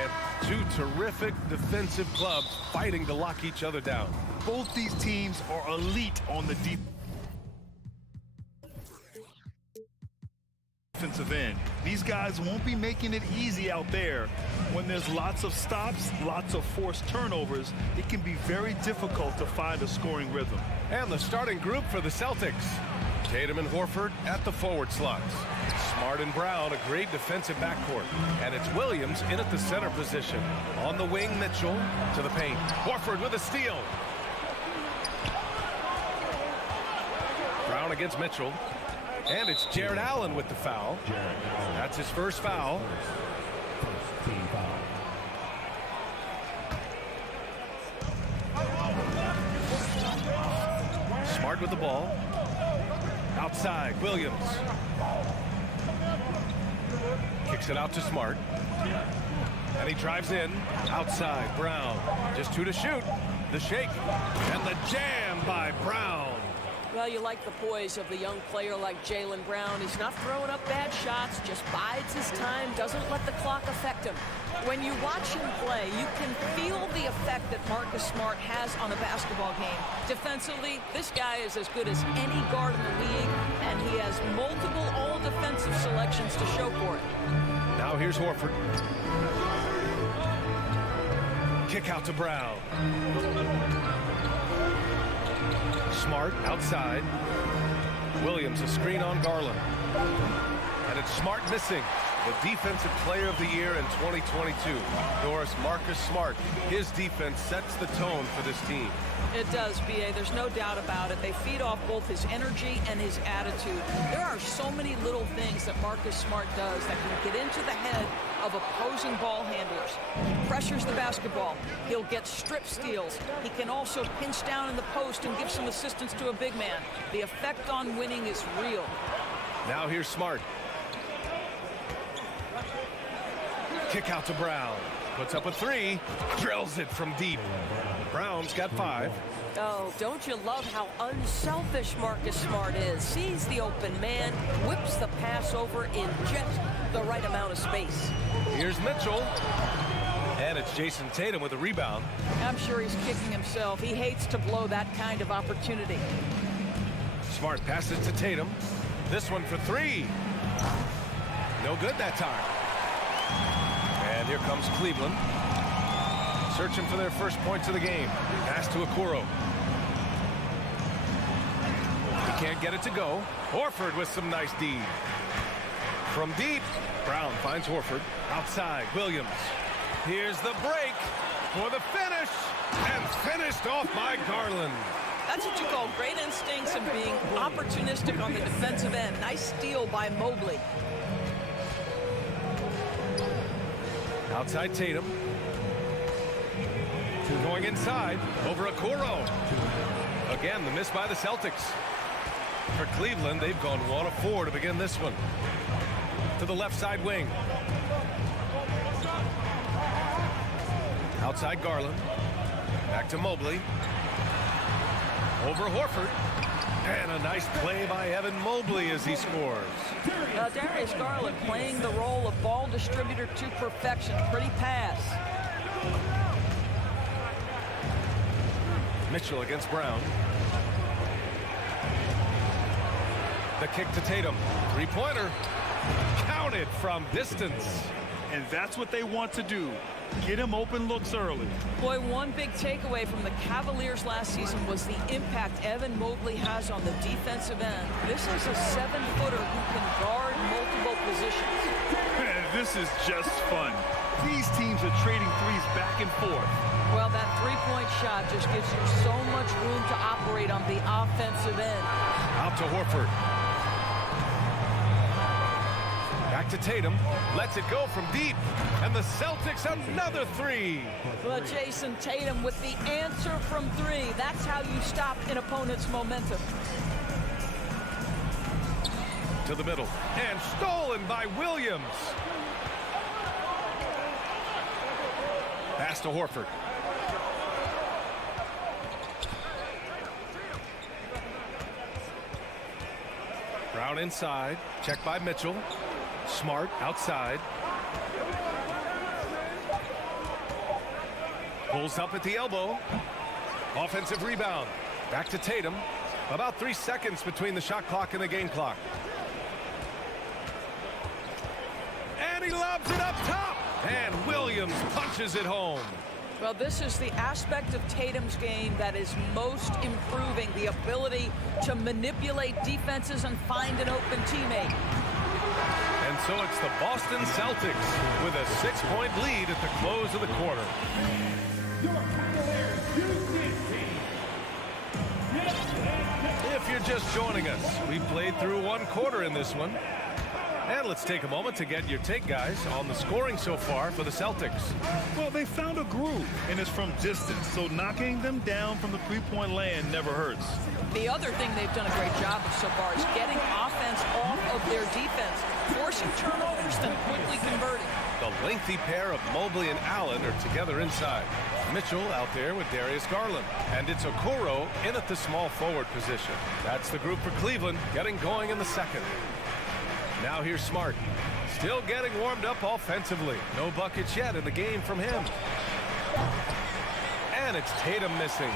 Brian. Two terrific defensive clubs fighting to lock each other down. Both these teams are elite on the defensive end. These guys won't be making it easy out there. When there's lots of stops, lots of forced turnovers, it can be very difficult to find a scoring rhythm. And the starting group for the Celtics. Tatum and Horford at the forward slots. Smart and Brown, a great defensive backcourt. And it's Williams in at the center position. On the wing, Mitchell to the paint. Horford with a steal. Brown against Mitchell. And it's Jared Allen with the foul. That's his first foul. Smart with the ball. Outside, Williams. Kicks it out to Smart. And he drives in. Outside, Brown. Just two to shoot. The shake. And the jam by Brown. Well, you like the poise of the young player like Jaylen Brown. He's not throwing up bad shots, just bides his time, doesn't let the clock affect him. When you watch him play, you can feel the effect that Marcus Smart has on a basketball game. Defensively, this guy is as good as any guard in the league, and he has multiple all-defensive selections to show for it. Now here's Horford. Kick out to Brown. Smart outside. Williams a screen on Garland. And it's Smart missing. The defensive player of the year in 2022. Doris, Marcus Smart. His defense sets the tone for this team. It does, B.A. There's no doubt about it. They feed off both his energy and his attitude. There are so many little things that Marcus Smart does that can get into the head of opposing ball handlers. He pressures the basketball. He'll get strip steals. He can also pinch down in the post and give some assistance to a big man. The effect on winning is real. Now here's Smart. Kick out to Brown. Puts up a three. Drills it from deep. Brown's got 5. Oh, don't you love how unselfish Marcus Smart is? Sees the open man, whips the pass over in just the right amount of space. Here's Mitchell. And it's Jason Tatum with a rebound. I'm sure he's kicking himself. He hates to blow that kind of opportunity. Smart passes to Tatum. This one for 3. No good that time. And here comes Cleveland. Searching for their first points of the game. Pass to Okoro. He can't get it to go. Horford with some nice D. From deep, Brown finds Horford. Outside, Williams. Here's the break for the finish. And finished off by Garland. That's what you call great instincts and being opportunistic on the defensive end. Nice steal by Mobley. Outside Tatum. Going inside over Okoro. Again, the miss by the Celtics. For Cleveland, they've gone 1 of 4 to begin this one. To the left side wing. Outside Garland. Back to Mobley. Over Horford. And a nice play by Evan Mobley as he scores. Darius Garland playing the role of ball distributor to perfection. Pretty pass. Mitchell against Brown. The kick to Tatum. Three-pointer. Counted from distance. And that's what they want to do. Get him open looks early. Boy, one big takeaway from the Cavaliers last season was the impact Evan Mobley has on the defensive end. This is a 7-footer who can guard multiple positions. This is just fun. These teams are trading threes back and forth. Well, that three-point shot just gives you so much room to operate on the offensive end. Out to Horford. Back to Tatum. Lets it go from deep. And the Celtics another 3. Well, Jason Tatum with the answer from 3. That's how you stop an opponent's momentum. To the middle. And stolen by Williams. Pass to Horford. Brown inside. Checked by Mitchell. Smart outside. Pulls up at the elbow. Offensive rebound. Back to Tatum. About 3 seconds between the shot clock and the game clock. And he lobs it up top. And Williams punches it home. Well, this is the aspect of Tatum's game that is most improving, the ability to manipulate defenses and find an open teammate. And so it's the Boston Celtics with a 6-point lead at the close of the quarter. If you're just joining us, we played through 1 quarter in this one. And let's take a moment to get your take, guys, on the scoring so far for the Celtics. Well, they found a groove, and it's from distance, so knocking them down from the three-point land never hurts. The other thing they've done a great job of so far is getting offense off of their defense, forcing turnovers, then quickly converting. The lengthy pair of Mobley and Allen are together inside. Mitchell out there with Darius Garland. And it's Okoro in at the small forward position. That's the group for Cleveland getting going in the second. Now here's Smart. Still getting warmed up offensively. No buckets yet in the game from him. And it's Tatum missing.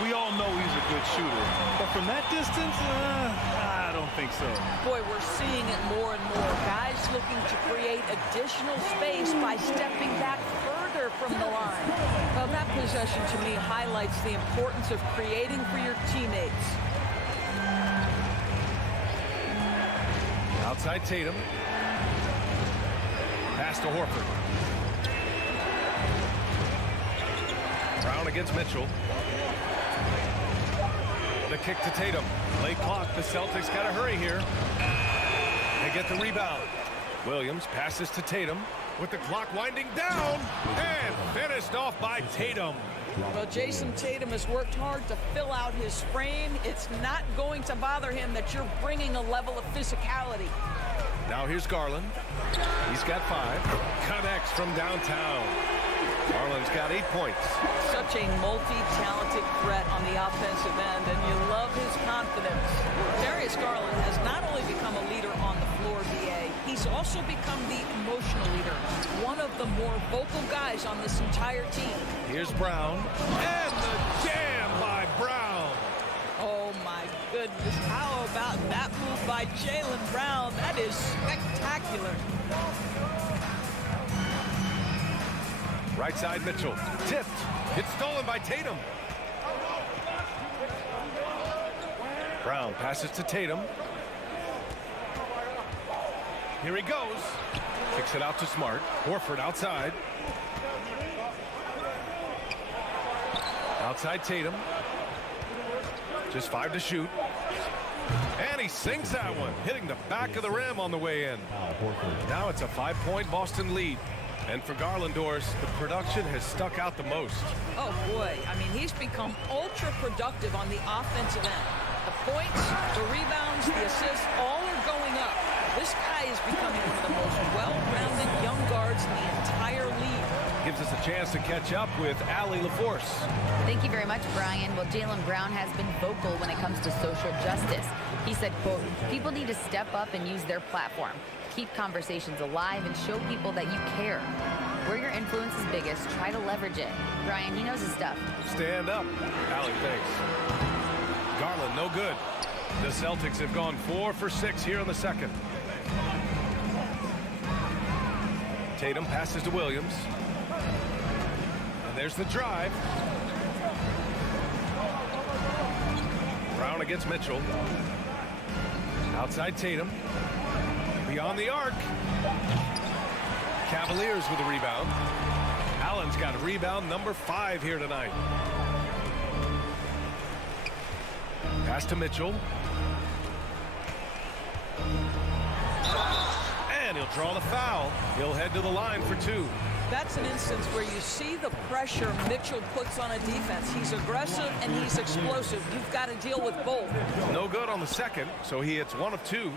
We all know he's a good shooter, but from that distance, I don't think so. Boy, we're seeing it more and more. Guys looking to create additional space by stepping back further from the line. Well, that possession to me highlights the importance of creating for your teammates. Outside Tatum. Pass to Horford. Brown against Mitchell. The kick to Tatum. Late clock. The Celtics got to hurry here. They get the rebound. Williams passes to Tatum with the clock winding down and finished off by Tatum. Well, Jason Tatum has worked hard to fill out his frame. It's not going to bother him that you're bringing a level of physicality. Now here's Garland. He's got 5. Connects from downtown. Garland's got 8 points. Such a multi-talented threat on the offensive end, and you love his confidence. Darius Garland has not only become a leader on the floor, BA, he's also become the emotional leader. One of the more vocal guys on this entire team. Here's Brown. And the jam by Brown. Oh, my goodness. How about that move by Jaylen Brown? That is spectacular. Right side Mitchell. Tipped. It's stolen by Tatum. Brown passes to Tatum. Here he goes. Kicks it out to Smart. Horford outside. Outside Tatum. Just 5 to shoot. And he sinks that one, hitting the back of the rim on the way in. Now it's a 5-point Boston lead. And for Garland, Doris, the production has stuck out the most. Oh, boy. I mean, he's become ultra productive on the offensive end. The points, the rebounds, the assists, all are going up. This guy is becoming one of the most well-rounded young guards in the entire league. Gives us a chance to catch up with Allie LaForce. Thank you very much, Brian. Well, Jaylen Brown has been vocal when it comes to social justice. He said, quote, "People need to step up and use their platform. Keep conversations alive and show people that you care. Where your influence is biggest, try to leverage it." Brian, he knows his stuff. Stand up. Allie, thanks. Garland, no good. The Celtics have gone 4 for 6 here in the second. Tatum passes to Williams. And there's the drive. Brown against Mitchell. Outside Tatum. Beyond the arc. Cavaliers with a rebound. Allen's got rebound number 5 here tonight. Pass to Mitchell. And he'll draw the foul. He'll head to the line for 2. That's an instance where you see the pressure Mitchell puts on a defense. He's aggressive and he's explosive. You've got to deal with both. No good on the second, so he hits 1 of 2.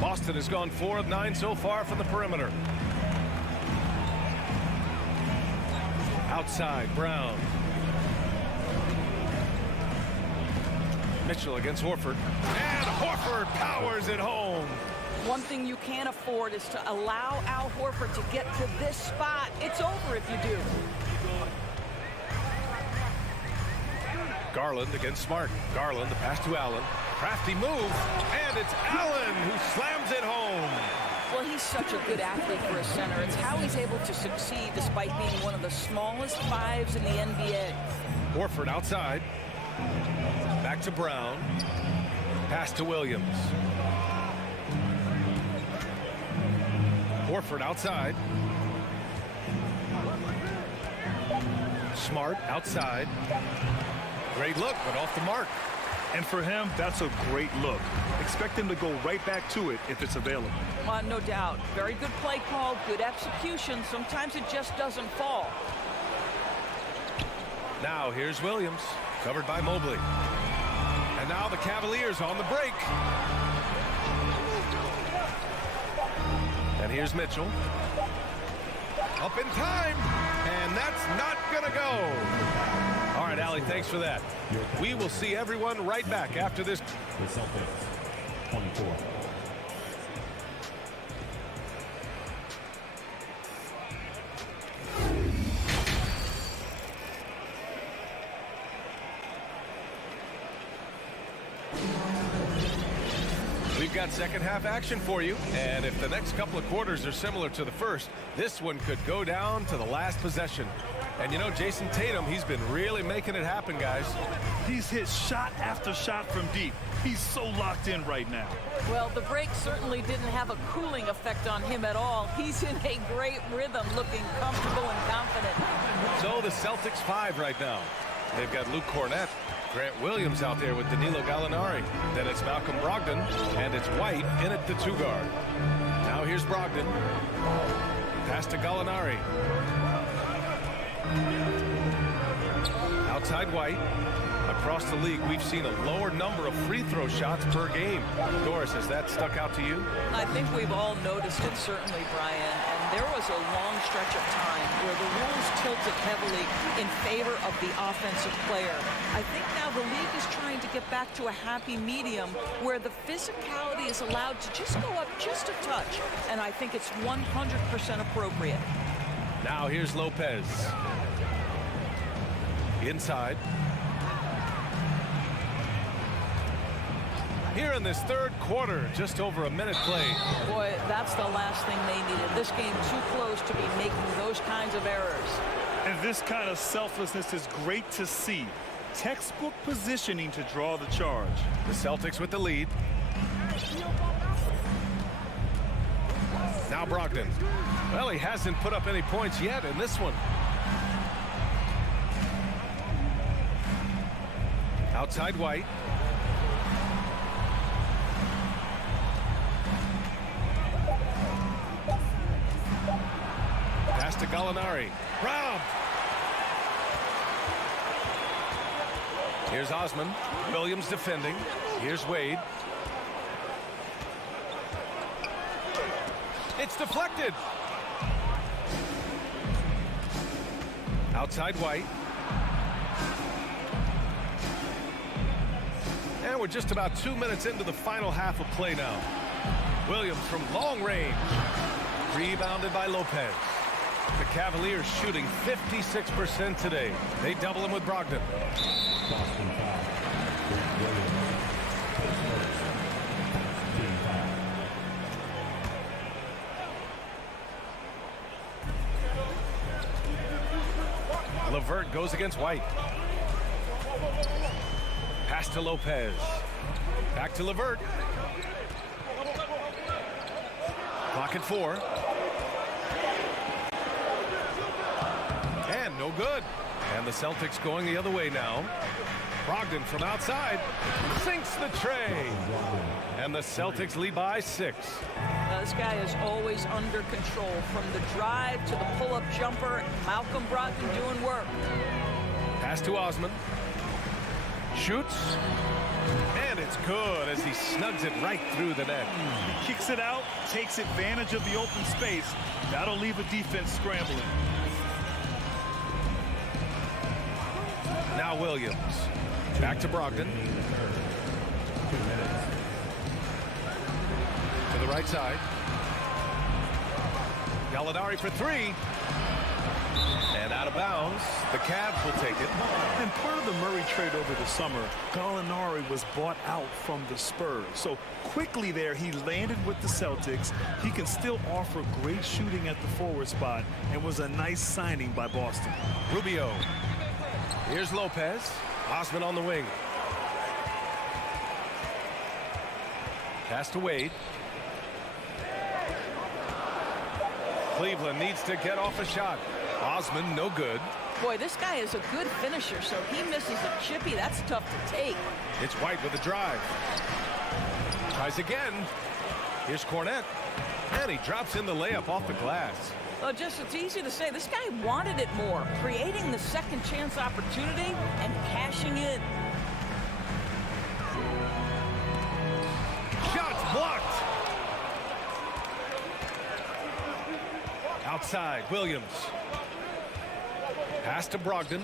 Boston has gone 4 of 9 so far from the perimeter. Outside, Brown. Mitchell against Horford. And Horford powers it home. One thing you can't afford is to allow Al Horford to get to this spot. It's over if you do. Garland against Smart. Garland, the pass to Allen. Crafty move, and it's Allen who slams it home. Well, he's such a good athlete for a center. It's how he's able to succeed despite being one of the smallest fives in the NBA. Horford outside. Back to Brown. Pass to Williams. Horford outside. Smart outside. Great look, but off the mark. And for him, that's a great look. Expect him to go right back to it if it's available. No doubt. Very good play call, good execution. Sometimes it just doesn't fall. Now here's Williams, covered by Mobley. And now the Cavaliers on the break. And here's Mitchell. Up in time, and that's not gonna go. All right, Allie, thanks for that. We will see everyone right back after this. The Celtics, 24. We've got second half action for you, and if the next couple of quarters are similar to the first, this one could go down to the last possession. And you know, Jason Tatum, he's been really making it happen, guys. He's hit shot after shot from deep. He's so locked in right now. Well, the break certainly didn't have a cooling effect on him at all. He's in a great rhythm, looking comfortable and confident. So the Celtics 5 right now. They've got Luke Cornett, Grant Williams out there with Danilo Gallinari. Then it's Malcolm Brogdon, and it's White in at the 2 guard. Now here's Brogdon. Pass to Gallinari. Outside White. Across the league, we've seen a lower number of free throw shots per game. Doris, has that stuck out to you? I think we've all noticed it, certainly, Brian. And there was a long stretch of time where the rules tilted heavily in favor of the offensive player. I think now the league is trying to get back to a happy medium where the physicality is allowed to just go up just a touch. And I think it's 100% appropriate. Now here's Lopez. Inside. Here in this third quarter, just over a minute played. Boy, that's the last thing they needed. This game too close to be making those kinds of errors. And this kind of selflessness is great to see. Textbook positioning to draw the charge. The Celtics with the lead. Now Brogdon. Well, he hasn't put up any points yet in this one. Outside White. Pass to Gallinari. Robbed. Here's Osman. Williams defending. Here's Wade. It's deflected. Outside White. And we're just about 2 minutes into the final half of play now. Williams from long range. Rebounded by Lopez. The Cavaliers shooting 56% today. They double him with Brogdon. Boston foul. Williams. Team foul. LeVert goes against White. Pass to Lopez. Back to LeVert. Clock at 4. And no good. And the Celtics going the other way now. Brogdon from outside sinks the tray. And the Celtics lead by 6. This guy is always under control. From the drive to the pull-up jumper, Malcolm Brogdon doing work. Pass to Osman. Shoots. And it's good as he snugs it right through the net. He kicks it out, takes advantage of the open space. That'll leave a defense scrambling. Now Williams. Back to Brogdon. 2 minutes. To the right side. Gallinari for 3. And out Out of bounds. The Cavs will take it. And part of the Murray trade over the summer, Gallinari was bought out from the Spurs. So quickly there, he landed with the Celtics. He can still offer great shooting at the forward spot and was a nice signing by Boston. Rubio. Here's Lopez. Osman on the wing. Pass to Wade. Cleveland needs to get off a shot. Osman, no good. Boy, this guy is a good finisher, so he misses a chippy. That's tough to take. It's White with a drive. Tries again. Here's Cornette. And he drops in the layup off the glass. Well, just it's easy to say. This guy wanted it more, creating the second chance opportunity and cashing in. Shots blocked. Outside, Williams. Pass to Brogdon.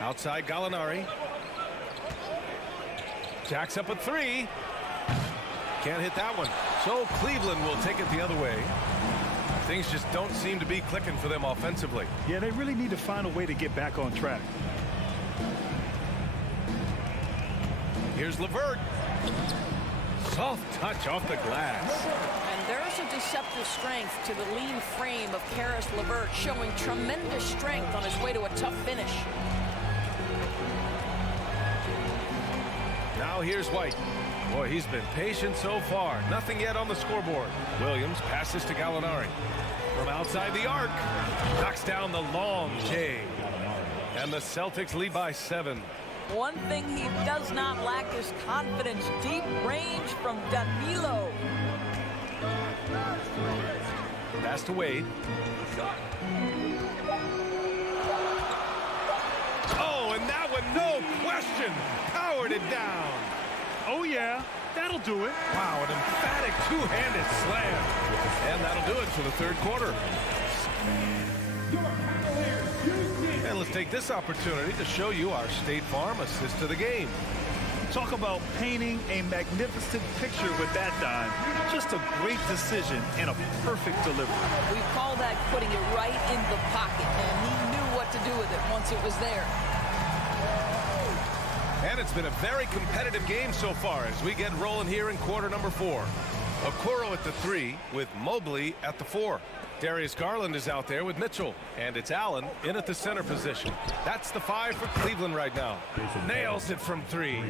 Outside, Gallinari. Jacks up a three. Can't hit that one. So Cleveland will take it the other way. Things just don't seem to be clicking for them offensively. Yeah, they really need to find a way to get back on track. Here's LeVert. Soft touch off the glass. And there's a deceptive strength to the lean frame of Karis LeVert, showing tremendous strength on his way to a tough finish. Now here's White. Boy, he's been patient so far. Nothing yet on the scoreboard. Williams passes to Gallinari. From outside the arc. Knocks down the long J. And the Celtics lead by 7. One thing he does not lack is confidence. Deep range from Danilo. Pass to Wade. Oh, and that one, no question, powered it down. Oh, yeah, that'll do it. Wow, an emphatic two-handed slam. And that'll do it for the third quarter. And let's take this opportunity to show you our State Farm assist to the game. Talk about painting a magnificent picture with that dime. Just a great decision and a perfect delivery. We call that putting it right in the pocket, and he knew what to do with it once it was there. And it's been a very competitive game so far as we get rolling here in quarter number 4. Okoro at the 3 with Mobley at the 4. Darius Garland is out there with Mitchell, and it's Allen in at the center position. That's the 5 for Cleveland right now. Nails it from 3.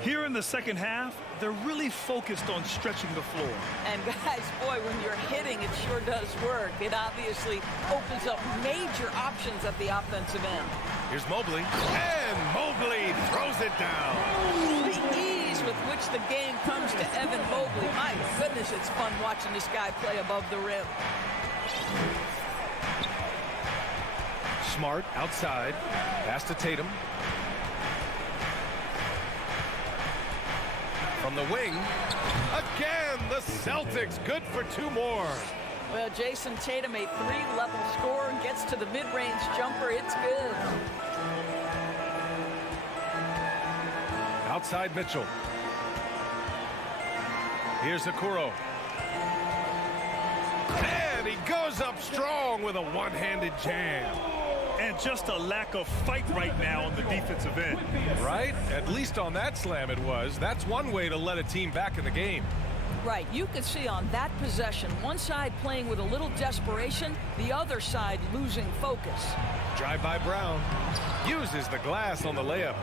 Here in the second half, they're really focused on stretching the floor. And guys, boy, when you're hitting, it sure does work. It obviously opens up major options at the offensive end. Here's Mobley, and Mobley throws it down. The ease with which the game comes to Evan Mobley. My goodness, it's fun watching this guy play above the rim. Smart outside. Pass to Tatum. From the wing. Again, the Celtics good for 2 more. Well, Jason Tatum, a 3-level scorer, gets to the mid-range jumper. It's good. Outside Mitchell. Here's Okoro. And he goes up strong with a one-handed jam. And just a lack of fight right now on the defensive end. Right? At least on that slam it was. That's one way to let a team back in the game. Right, you could see on that possession, one side playing with a little desperation, the other side losing focus. Drive by Brown. Uses the glass on the layup.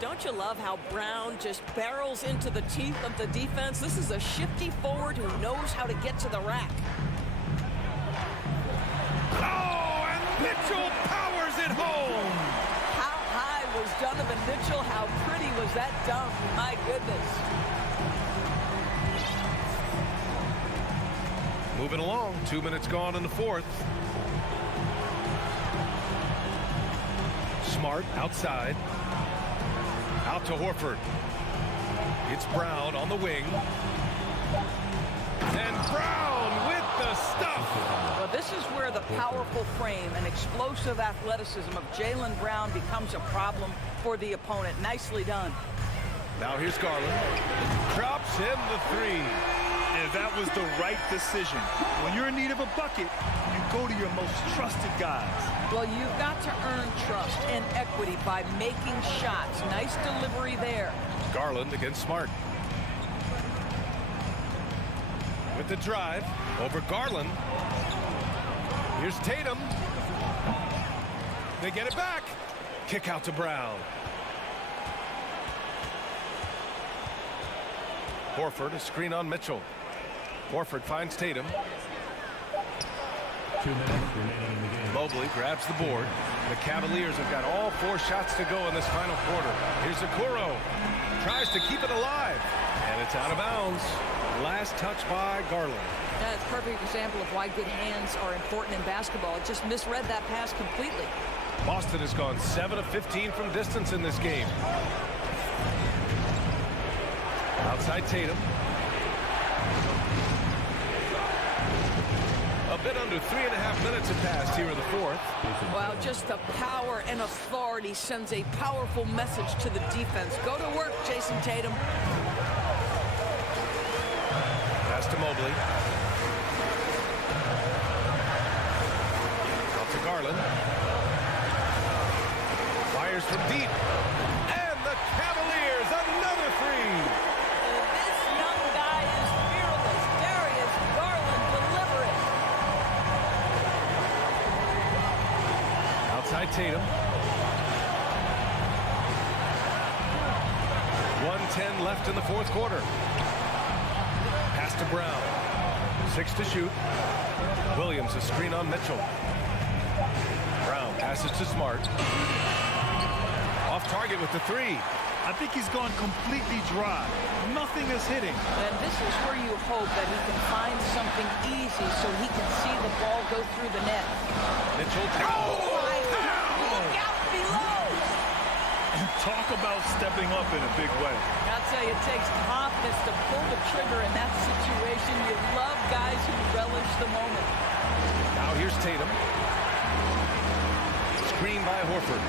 Don't you love how Brown just barrels into the teeth of the defense? This is a shifty forward who knows how to get to the rack. Oh, and Mitchell powers it home. How high was Donovan Mitchell? How pretty was that dunk? My goodness. Moving along, 2 minutes gone in the 4th. Smart outside. Out to Horford. It's Brown on the wing. And Brown with the stuff. Well, this is where the powerful frame and explosive athleticism of Jaylen Brown becomes a problem for the opponent. Nicely done. Now here's Garland. Drops in the 3. And that was the right decision. When you're in need of a bucket, you go to your most trusted guys. Well, you've got to earn trust and equity by making shots. Nice delivery there. Garland against Smart. With the drive over Garland. Here's Tatum. They get it back. Kick out to Brown. Horford, a screen on Mitchell. Horford finds Tatum. 2 minutes remaining in the game. Mobley grabs the board. The Cavaliers have got all 4 shots to go in this final quarter. Here's Okoro. Tries to keep it alive. And it's out of bounds. Last touch by Garland. That's a perfect example of why good hands are important in basketball. It just misread that pass completely. Boston has gone 7 of 15 from distance in this game. Outside Tatum. A bit under 3.5 minutes have passed here in the fourth. Wow, just the power and authority sends a powerful message to the defense. Go to work, Jason Tatum. Pass to Mobley. Out to Garland. Fires from deep. And the Cavaliers, another three. This young guy is fearless. Darius Garland delivering. Outside Tatum. 1:10 left in the fourth quarter. Pass to Brown. 6 to shoot. Williams a screen on Mitchell. Brown passes to Smart. Off target with the three. I think he's gone completely dry. Nothing is hitting. And this is where you hope that he can find something easy so he can see the ball go through the net. Mitchell. Oh, my God. Look out below. Talk about stepping up in a big way. I'll tell you, it takes confidence to pull the trigger in that situation. You love guys who relish the moment. Now here's Tatum. Screen by Horford.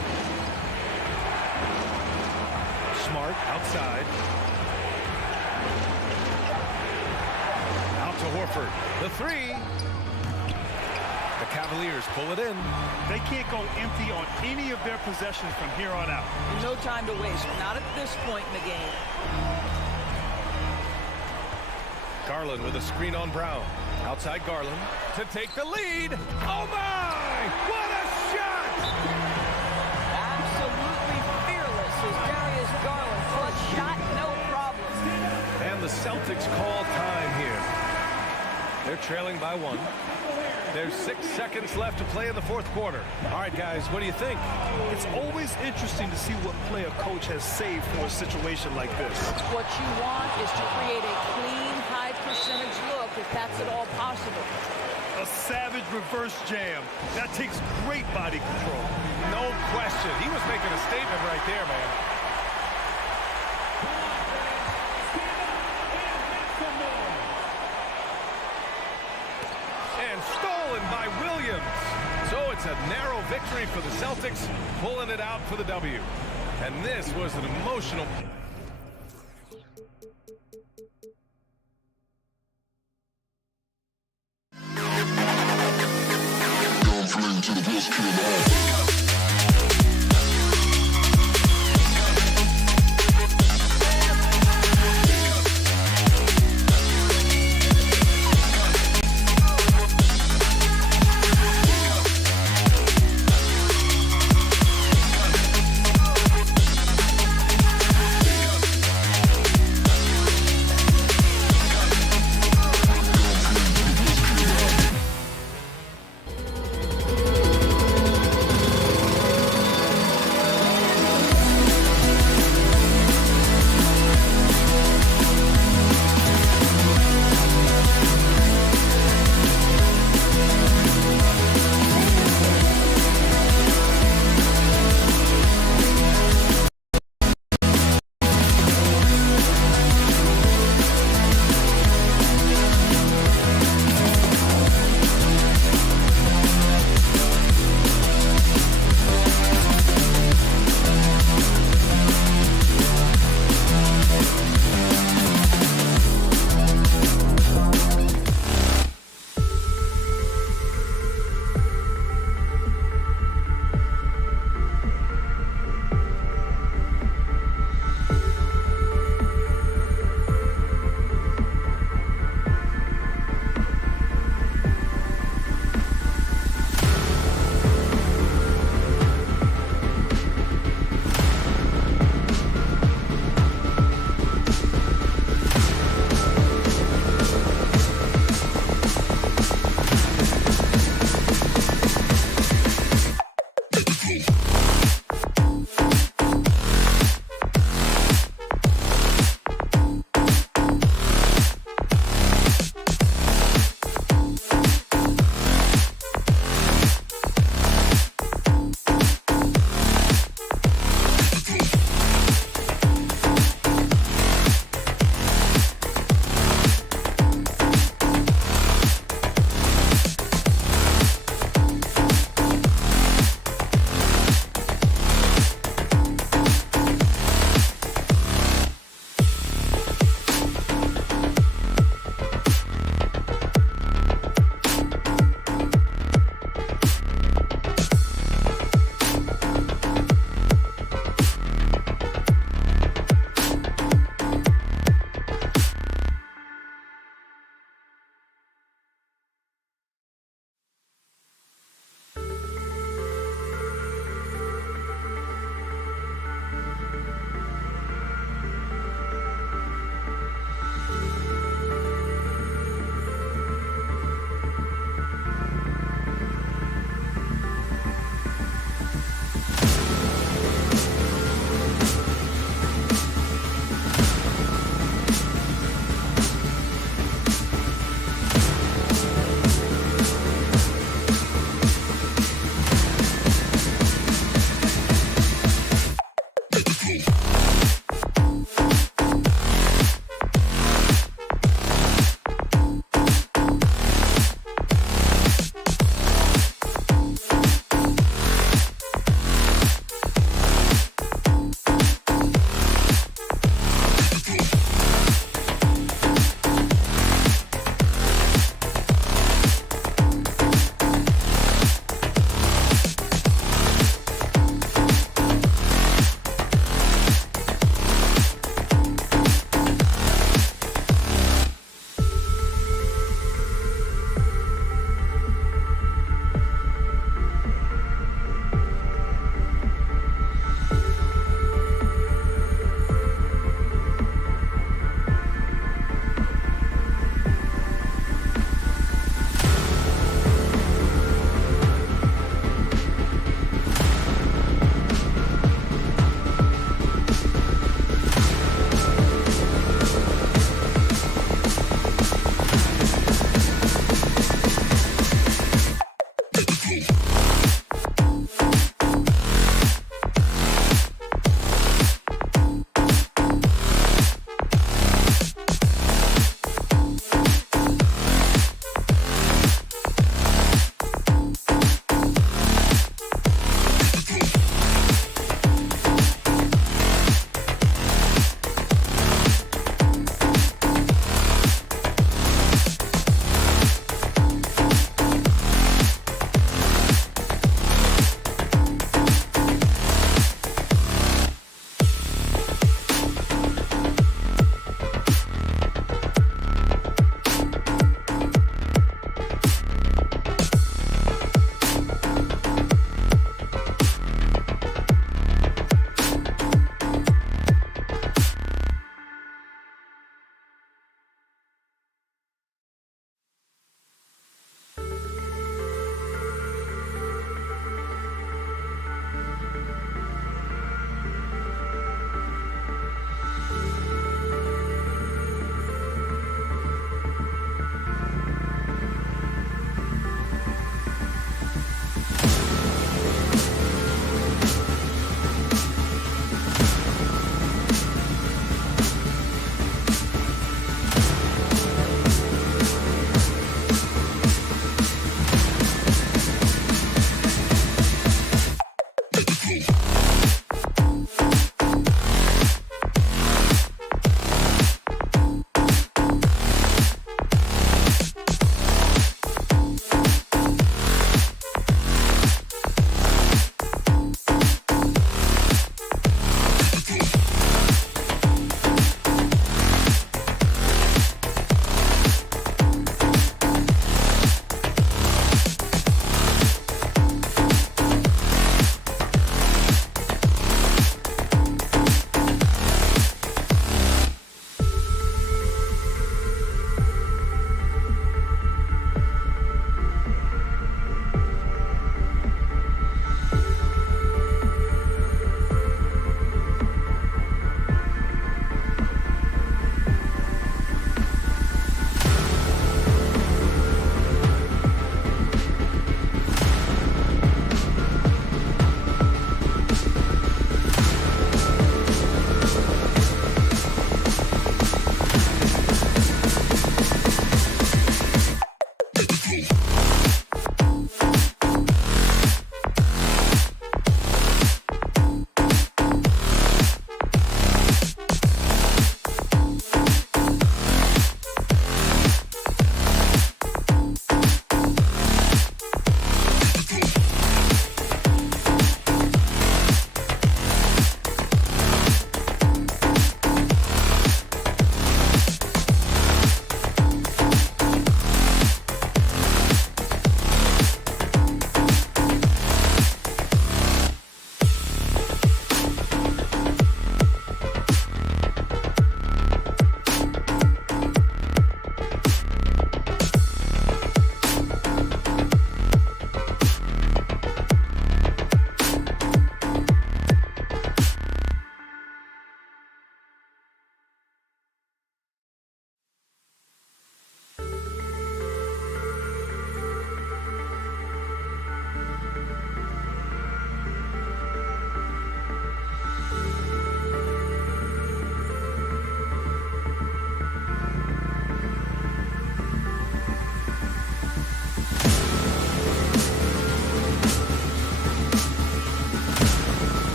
Smart outside. Out to Horford. The three. The Cavaliers pull it in. They can't go empty on any of their possessions from here on out. No time to waste. Not at this point in the game. Garland with a screen on Brown. Outside Garland to take the lead. Oh my! What a shot! Absolutely fearless is Darius Garland. Clutch shot, no problem. And the Celtics call time here. They're trailing by 1. There's 6 seconds left to play in the fourth quarter. All right, guys, what do you think? It's always interesting to see what play a coach has saved for a situation like this. What you want is to create a clean, high-percentage look, if that's at all possible. A savage reverse jam. That takes great body control. No question. He was making a statement right there, man. And stolen by Williams. So it's a narrow victory for the Celtics, pulling it out for the W. And this was an emotional... To the best kid in the hall.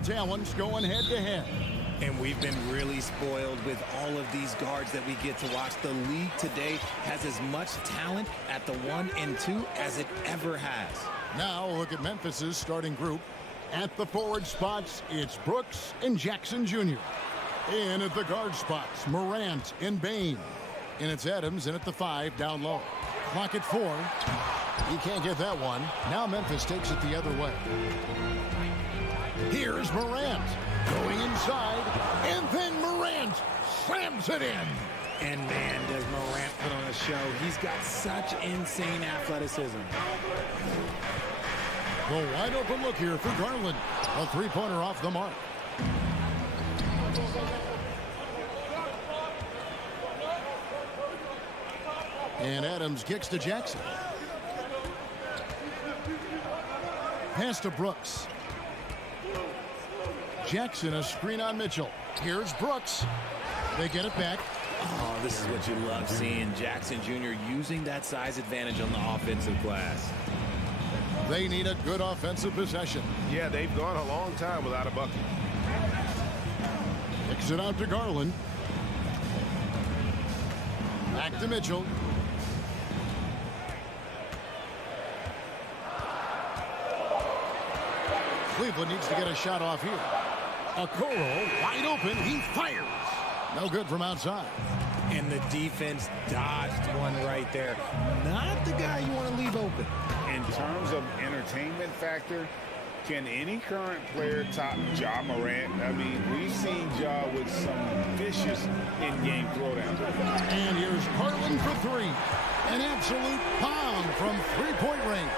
double talents going head-to-head. And we've been really spoiled with all of these guards that we get to watch. The league today has as much talent at the 1 and 2 as it ever has. Now look at Memphis's starting group. At the forward spots, it's Brooks and Jackson Jr. In at the guard spots, Morant and Bain. And it's Adams in at the 5 down low. Clock at 4. He can't get that one. Now Memphis takes it the other way. Here's Morant going inside, and then Morant slams it in. And man, does Morant put on a show. He's got such insane athleticism. The wide open look here for Garland. A three-pointer off the mark. And Adams kicks to Jackson. Pass to Brooks. Jackson, a screen on Mitchell. Here's Brooks. They get it back. Oh, this is what you love seeing. Jackson Jr. using that size advantage on the offensive glass. They need a good offensive possession. Yeah, they've gone a long time without a bucket. Kicks it out to Garland. Back to Mitchell. Cleveland needs to get a shot off here. Okoro wide open. He fires. No good from outside. And the defense dodged one right there. Not the guy you want to leave open. In terms of entertainment factor, can any current player top Ja Morant? I mean, we've seen Ja with some vicious in-game throwdowns. And here's Garland for 3. An absolute bomb from three-point range.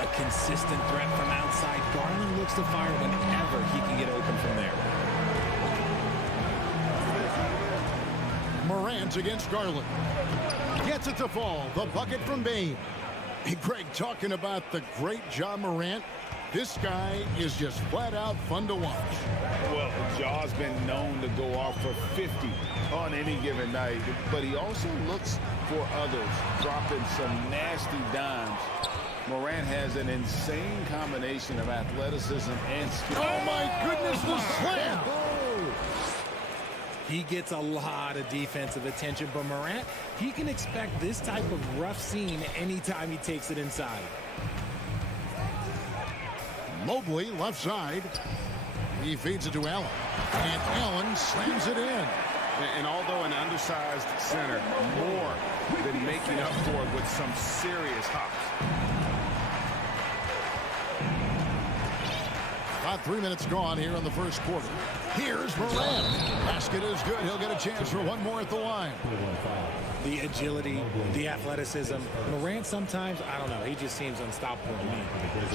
A consistent threat from outside. Garland looks to fire whenever he can get open from there. Morant against Garland. Gets it to fall. The bucket from Bain. Hey, Greg, talking about the great Ja Morant, this guy is just flat out fun to watch. Well, Ja's been known to go off for 50 on any given night, but he also looks for others, dropping some nasty dimes. Morant has an insane combination of athleticism and skill. Oh, my goodness, the slam! He gets a lot of defensive attention, but Morant, he can expect this type of rough scene anytime he takes it inside. Mobley, left side. He feeds it to Allen. And Allen slams it in. And although an undersized center, more than making up for it with some serious hops. About 3 minutes gone here in the first quarter. Here's Morant. Basket is good. He'll get a chance for one more at the line. The agility, the athleticism. Morant sometimes, I don't know, he just seems unstoppable to me.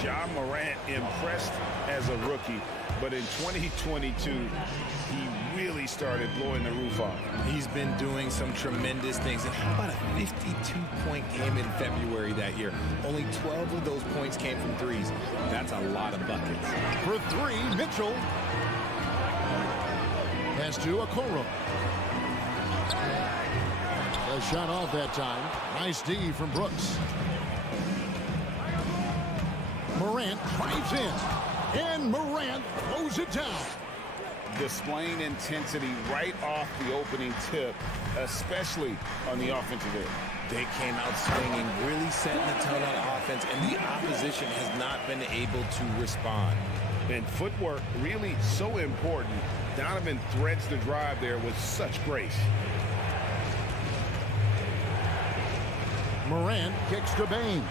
Ja Morant impressed as a rookie, but in 2022, he really started blowing the roof off. He's been doing some tremendous things. And how about a 52-point game in February that year? Only 12 of those points came from threes. That's a lot of buckets. For 3, Mitchell. Pass to Okoro. A shot off that time. Nice D from Brooks. Morant drives in. And Morant throws it down. Displaying intensity right off the opening tip, especially on the offensive end. They came out swinging, really setting the tone on offense, and the opposition has not been able to respond. And footwork really so important. Donovan threads the drive there with such grace. Morant kicks to Bain.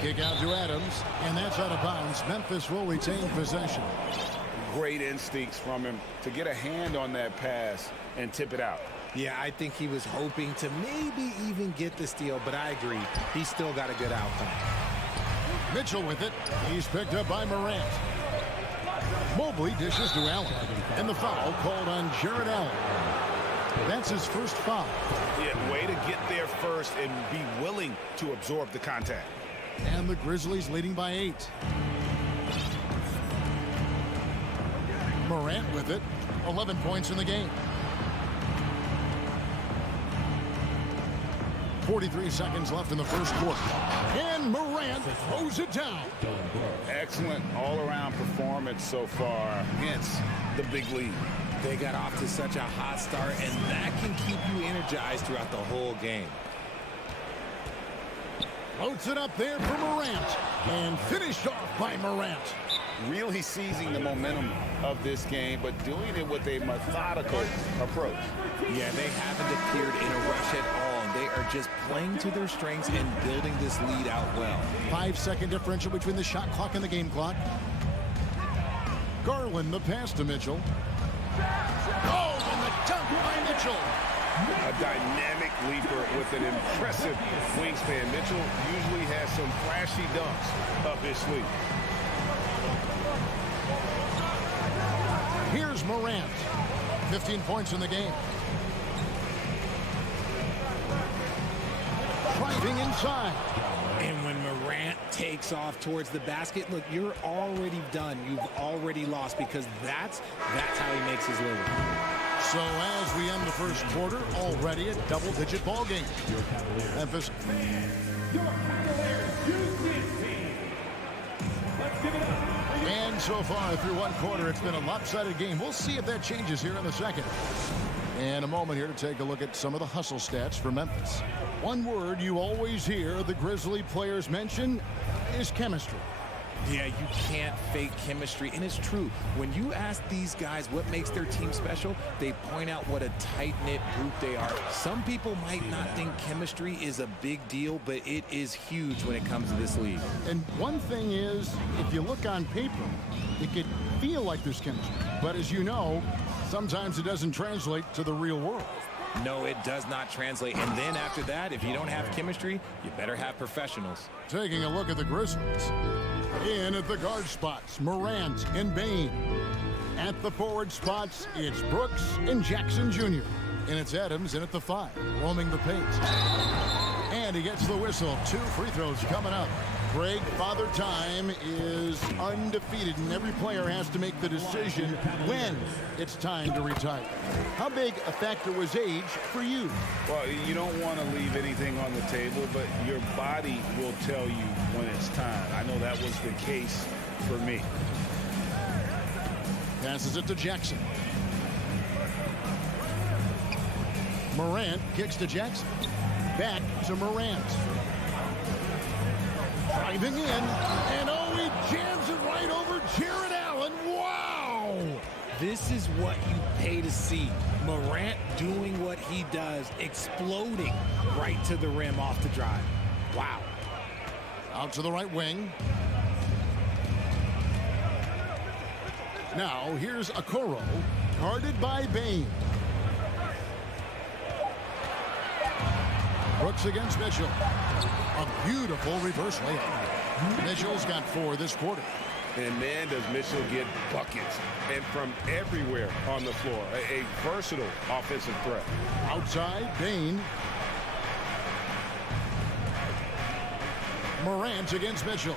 Kick out to Adams, and that's out of bounds. Memphis will retain possession. Great instincts from him to get a hand on that pass and tip it out. Yeah, I think he was hoping to maybe even get the steal, but I agree. He's still got a good outcome. Mitchell with it. He's picked up by Morant. Mobley dishes to Allen. And the foul called on Jared Allen. That's his first foul. Yeah, way to get there first and be willing to absorb the contact. And the Grizzlies leading by 8. Morant with it. 11 points in the game. 43 seconds left in the first quarter. And Morant throws it down. Excellent all-around performance so far against the big lead. They got off to such a hot start, and that can keep you energized throughout the whole game. Floats it up there for Morant. And finished off by Morant. Really seizing the momentum of this game, but doing it with a methodical approach. Yeah, they haven't appeared in a rush at all. They are just playing to their strengths and building this lead out well. 5-second differential between the shot clock and the game clock. Garland, the pass to Mitchell. Oh, and the dunk by Mitchell. A dynamic leaper with an impressive wingspan. Mitchell usually has some flashy dunks up his sleeve. Here's Morant. 15 points in the game. Driving inside. And when Morant takes off towards the basket, look, you're already done. You've already lost because that's how he makes his living. So as we end the first quarter, already a double-digit ball game. Memphis. And so far through one quarter, it's been a lopsided game. We'll see if that changes here in the second. And a moment here to take a look at some of the hustle stats for Memphis. One word you always hear the Grizzly players mention is chemistry. Yeah, you can't fake chemistry, and it's true. When you ask these guys what makes their team special, they point out what a tight-knit group they are. Some people might not think chemistry is a big deal, but it is huge when it comes to this league. And one thing is, if you look on paper, it could feel like there's chemistry. But as you know, sometimes it doesn't translate to the real world. No, it does not translate. And then after that, if you don't have chemistry, you better have professionals. Taking a look at the Grizzlies. In at the guard spots, Morant and Bane. At the forward spots, it's Brooks and Jackson Jr. And it's Adams in at the 5, roaming the paint. And he gets the whistle. 2 free throws coming up. Greg, Father Time is undefeated, and every player has to make the decision when it's time to retire. How big a factor was age for you? Well, you don't want to leave anything on the table, but your body will tell you when it's time. I know that was the case for me. Passes it to Jackson. Morant kicks to Jackson. Back to Morant. Driving in, and oh, he jams it right over Jared Allen. Wow! This is what you pay to see. Morant doing what he does, exploding right to the rim off the drive. Wow. Out to the right wing. Now, here's Okoro, guarded by Bane. Brooks against Mitchell. A beautiful reverse layup. Mitchell's got 4 this quarter. And man, does Mitchell get buckets. And from everywhere on the floor. A versatile offensive threat. Outside, Bane. Morant against Mitchell.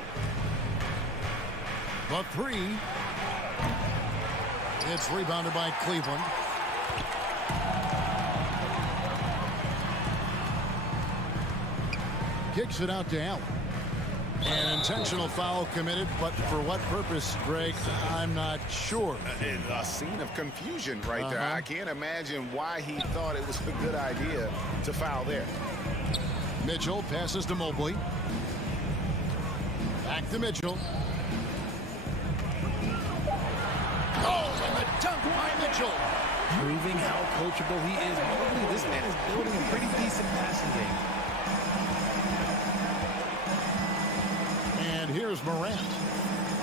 The 3. It's rebounded by Cleveland. Kicks it out to Allen. An intentional foul committed, but for what purpose, Greg, I'm not sure. A scene of confusion right there. I can't imagine why he thought it was a good idea to foul there. Mitchell passes to Mobley. Back to Mitchell. Oh, and the dunk by Mitchell. Proving how coachable he is. Mobley, this man is building a pretty decent passing game. And here's Morant.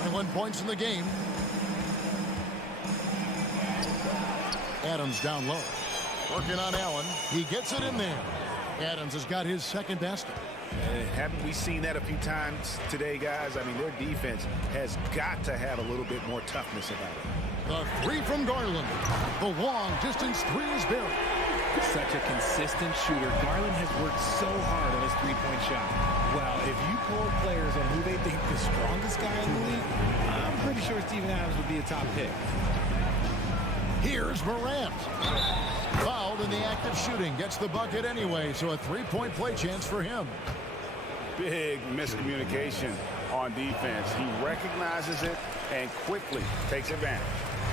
21 points in the game. Adams down low. Working on Allen. He gets it in there. Adams has got his second basket. Haven't we seen that a few times today, guys? I mean, their defense has got to have a little bit more toughness about it. The 3 from Garland. The long distance 3 is buried. Such a consistent shooter. Garland has worked so hard on his three-point shot. Well, if you poll players on who they think the strongest guy in the league, I'm pretty sure Steven Adams would be a top pick. Here's Morant. Fouled in the act of shooting. Gets the bucket anyway, so a three-point play chance for him. Big miscommunication on defense. He recognizes it and quickly takes advantage.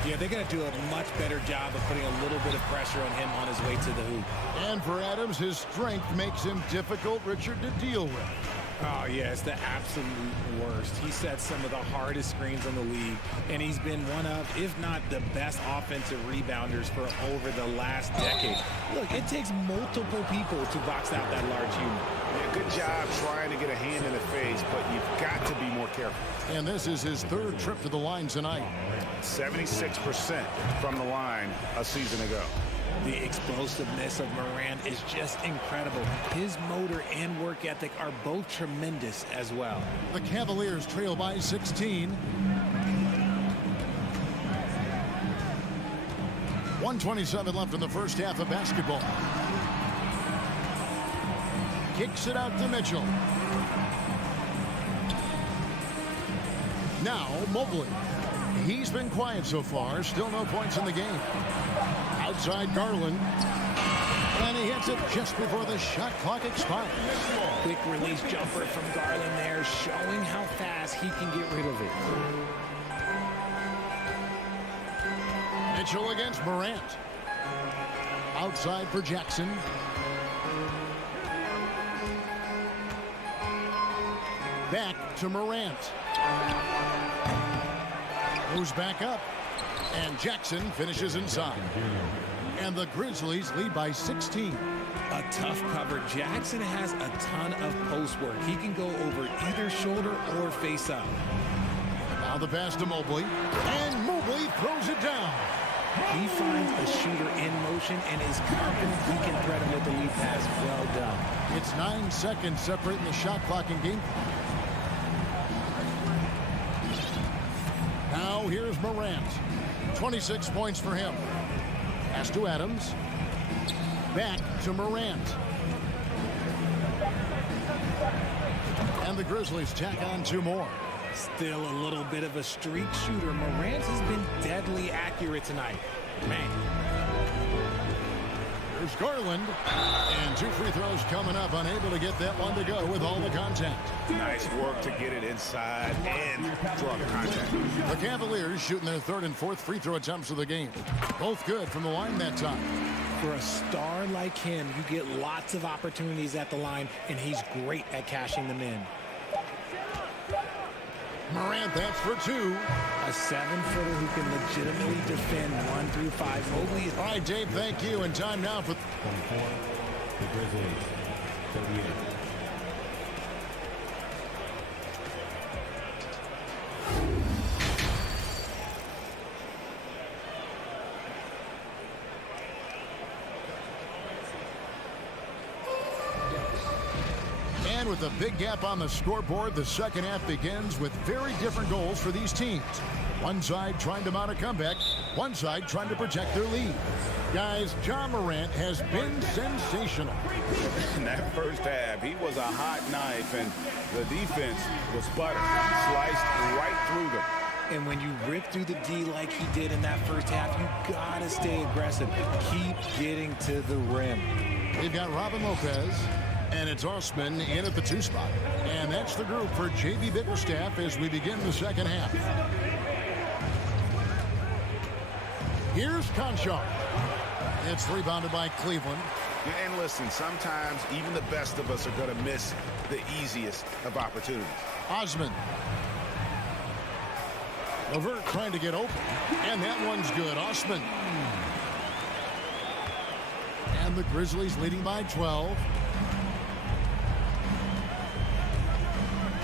Yeah, they're going to do a much better job of putting a little bit of pressure on him on his way to the hoop. And for Adams, his strength makes him difficult, Richard, to deal with. Oh, yeah, it's the absolute worst. He sets some of the hardest screens in the league, and he's been one of, if not the best offensive rebounders for over the last decade. Look, it takes multiple people to box out that large human. Yeah, good job trying to get a hand in the face, but you've got to be more careful. And this is his third trip to the line tonight. 76% from the line a season ago. The explosiveness of Morant is just incredible. His motor and work ethic are both tremendous as well. The Cavaliers trail by 16. 1:27 left in the first half of basketball. Kicks it out to Mitchell. Now Mobley. He's been quiet so far. Still no points in the game. Outside Garland. And he hits it just before the shot clock expires. Quick release jumper from Garland there, showing how fast he can get rid of it. Mitchell against Morant. Outside for Jackson. Back to Morant. Moves back up. And Jackson finishes inside. And the Grizzlies lead by 16. A tough cover. Jackson has a ton of post work. He can go over either shoulder or face up. Now the pass to Mobley. And Mobley throws it down. He finds a shooter in motion and is confident he can thread him with the lead pass. Well done. It's 9 seconds separating the shot clock and game. Now here's Morant. 26 points for him. Pass to Adams. Back to Morant. And the Grizzlies tack on 2 more. Still a little bit of a streak shooter. Morant has been deadly accurate tonight. Man. There's Garland. And 2 free throws coming up. Unable to get that one to go with all the contact. Nice work to get it inside and draw the contact. The Cavaliers shooting their 3rd and 4th free throw attempts of the game. Both good from the line that time. For a star like him, you get lots of opportunities at the line, and he's great at cashing them in. Morant, that's for 2. A 7-footer who can legitimately defend 1 through 5. Mobley. All right, Dave, thank you. And time now for 24. The Grizzlies, 38. And with a big gap on the scoreboard, the second half begins with very different goals for these teams. One side trying to mount a comeback, one side trying to protect their lead. Guys, Ja Morant has been sensational. In that first half, he was a hot knife, and the defense was butter. Sliced right through them. And when you rip through the D like he did in that first half, you gotta stay aggressive. Keep getting to the rim. We've got Robin Lopez. And it's Osman in at the 2 spot. And that's the group for J.B. Bickerstaff as we begin the second half. Here's Conchar. It's rebounded by Cleveland. And listen, sometimes even the best of us are going to miss the easiest of opportunities. Osman. LeVert trying to get open. And that one's good. Osman. And the Grizzlies leading by 12.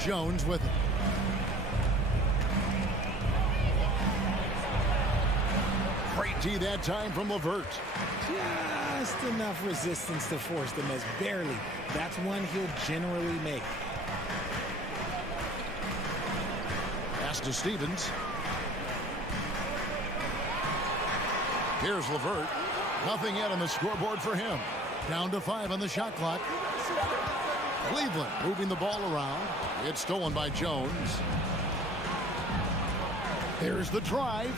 Jones with it. Great D that time from LeVert. Just enough resistance to force the miss. Barely. That's one he'll generally make. Pass to Stevens. Here's LeVert. Nothing yet on the scoreboard for him. Down to 5 on the shot clock. Cleveland moving the ball around. It's stolen by Jones. There's the drive.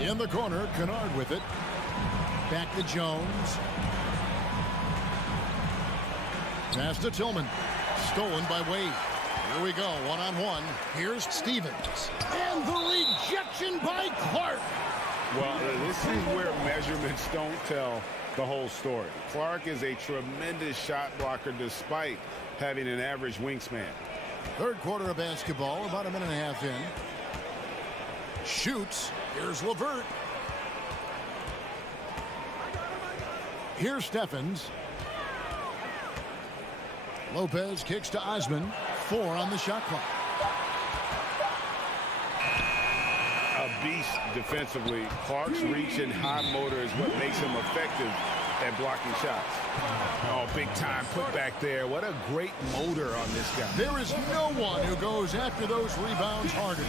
In the corner, Kennard with it. Back to Jones. Pass to Tillman. Stolen by Wade. Here we go, one-on-one. Here's Stevens. And the rejection by Clark. Well, this is where measurements don't tell the whole story. Clark is a tremendous shot blocker despite having an average wingspan. Third quarter of basketball, about a minute and a half in. Shoots. Here's LeVert. Here's Steffens. Lopez kicks to Osman. 4 on the shot clock. A beast defensively. Clark's reach and high motor is what makes him effective at blocking shots. Oh, big time put back there. What a great motor on this guy. There is no one who goes after those rebounds harder.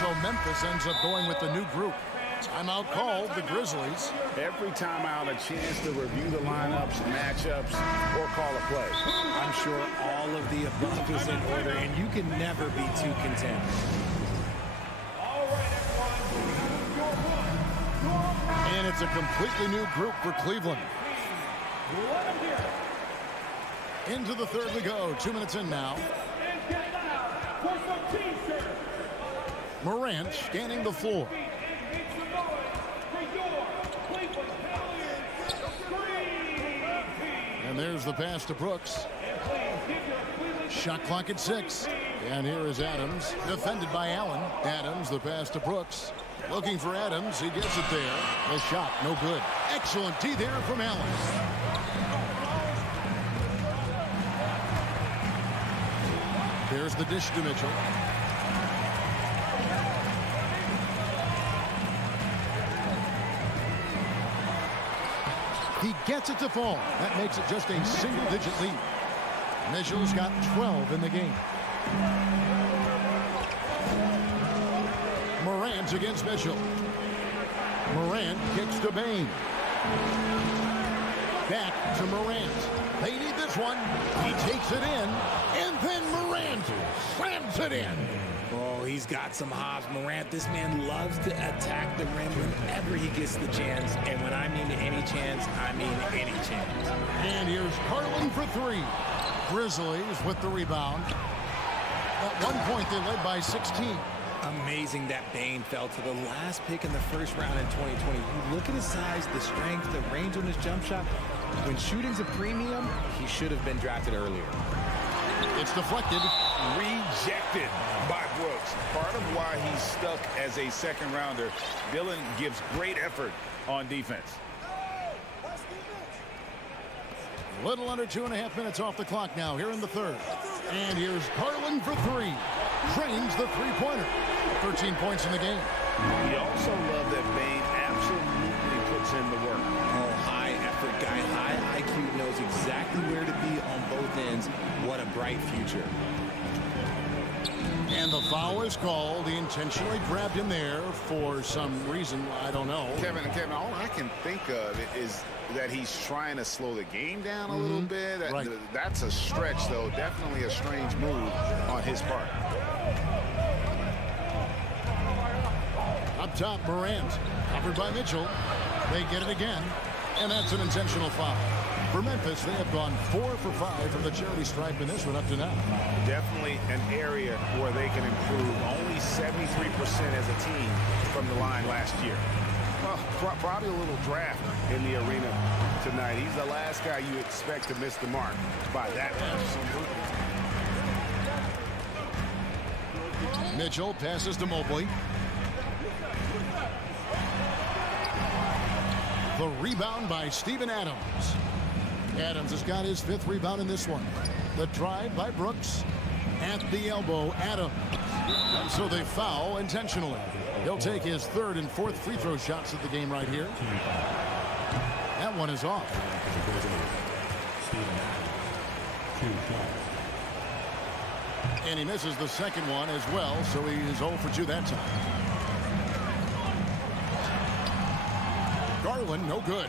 So Memphis ends up going with the new group. Timeout called the Grizzlies. Every timeout, a chance to review the lineups, matchups, or call a play. I'm sure all of the above is in order, and you can never be too content. And it's a completely new group for Cleveland. Into the third we go. 2 minutes in now. Morant scanning the floor. And there's the pass to Brooks. Shot clock at 6. And here is Adams, defended by Allen. Adams, the pass to Brooks. Looking for Adams. He gets it there. The shot, no good. Excellent D there from Allen. There's the dish to Mitchell. He gets it to fall. That makes it just a single-digit lead. Mitchell's got 12 in the game. Morant against Mitchell. Morant kicks to Bain. Back to Morant. They need this one. He takes it in, and then Morant slams it in. Oh, he's got some hops. Morant, this man loves to attack the rim whenever he gets the chance. And when I mean any chance, I mean any chance. And here's Garland for 3. Grizzlies with the rebound. At one point, they led by 16. Amazing that Bain fell to the last pick in the first round in 2020. You look at his size, the strength, the range on his jump shot. When shooting's a premium, he should have been drafted earlier. It's deflected. Rejected by Brooks. Part of why he's stuck as a second rounder. Dillon gives great effort on defense. A little under 2.5 minutes off the clock now here in the third. And here's Garland for 3. Trains the three-pointer. 13 points in the game. We also love that Bain absolutely puts in the work. Oh, high effort guy, high IQ, knows exactly where to be on both ends. What a bright future. And the foul is called. He intentionally grabbed him there for some reason. I don't know. Kevin, all I can think of is that he's trying to slow the game down a little bit. Right. That's a stretch, though. Definitely a strange move on his part. Up top, Morant. Covered by Mitchell. They get it again. And that's an intentional foul. For Memphis, they have gone 4 for 5 from the charity stripe in this one up to now. Definitely an area where they can improve. Only 73% as a team from the line last year. Well, probably a little draft in the arena tonight. He's the last guy you expect to miss the mark by that much. Mitchell passes to Mobley. The rebound by Steven Adams. Adams has got his 5th rebound in this one. The drive by Brooks. At the elbow, Adams. And so they foul intentionally. He'll take his 3rd and 4th free throw shots at the game right here. That one is off. And he misses the second one as well, so he is 0 for 2 that time. Garland, no good.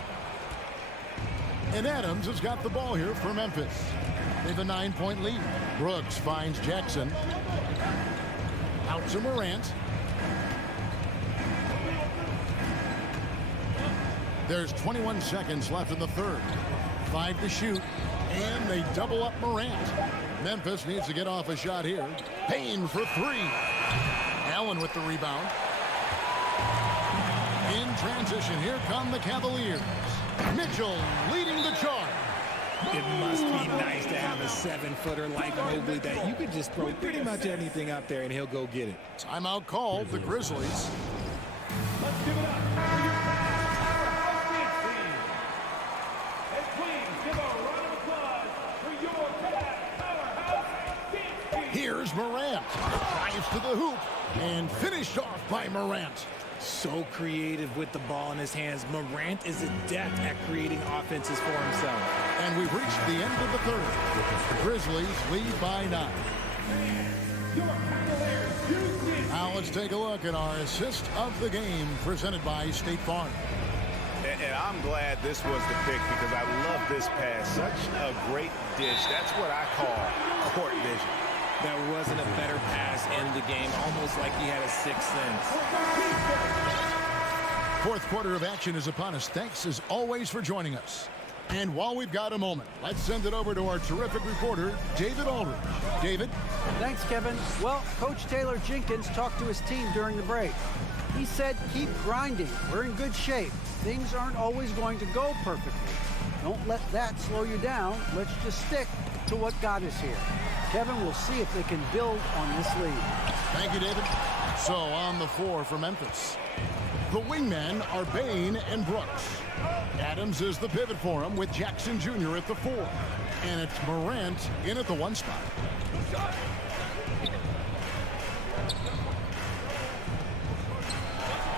And Adams has got the ball here for Memphis. They have a 9-point lead. Brooks finds Jackson. Out to Morant. There's 21 seconds left in the third. 5 to shoot, and they double up Morant. Memphis needs to get off a shot here. Payne for 3. Allen with the rebound. In transition, here come the Cavaliers. Mitchell leading the charge. It must be nice to have a 7-footer like Mobley that you could just throw pretty much anything up there and he'll go get it. Timeout called, the Grizzlies. Let's give it up for your offense team. And please give a round of applause for your powerhouse defense team. Here's Morant. Drives to the hoop and finished off by Morant. So creative with the ball in his hands. Morant is adept at creating offenses for himself. And we've reached the end of the third. The Grizzlies lead by 9. Now let's take a look at our assist of the game presented by State Farm. And I'm glad this was the pick because I love this pass. Such a great dish. That's what I call court vision. There wasn't a better pass in the game, almost like he had a sixth sense. Fourth quarter of action is upon us. Thanks as always for joining us. And while we've got a moment, let's send it over to our terrific reporter, David Aldridge. David? Thanks, Kevin. Well, Coach Taylor Jenkins talked to his team during the break. He said, keep grinding. We're in good shape. Things aren't always going to go perfectly. Don't let that slow you down. Let's just stick to what got us here. Kevin, we'll see if they can build on this lead. Thank you, David. So on the floor for Memphis, the wingmen are Bane and Brooks. Adams is the pivot for him with Jackson Jr. at the 4. And it's Morant in at the 1 spot.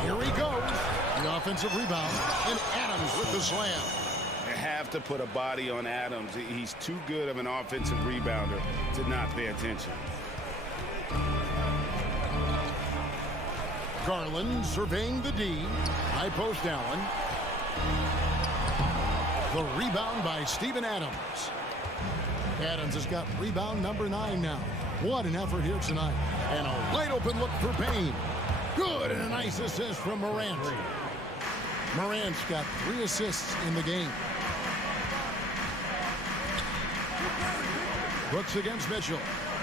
Here he goes. The offensive rebound. And Adams with the slam. You have to put a body on Adams. He's too good of an offensive rebounder to not pay attention. Garland surveying the D. High post Allen. The rebound by Steven Adams. Adams has got rebound number 9 now. What an effort here tonight. And a wide open look for Payne. Good, and a nice assist from Morant. Morant's got 3 assists in the game. Brooks against Mitchell.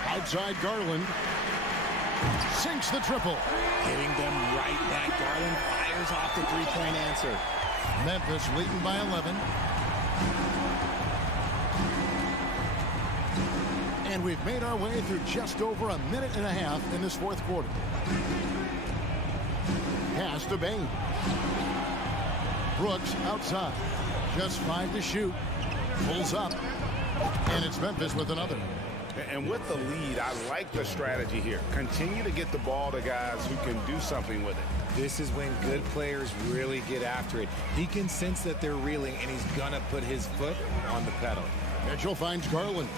Outside Garland. Sinks the triple. Hitting them right back. Garland fires off the three-point answer. Memphis leading by 11. And we've made our way through just over a minute and a half in this fourth quarter. Pass to Bane. Brooks outside. Just 5 to shoot. Pulls up. And it's Memphis with another. And with the lead, I like the strategy here. Continue to get the ball to guys who can do something with it. This is when good players really get after it. He can sense that they're reeling, and he's going to put his foot on the pedal. Mitchell finds Garland.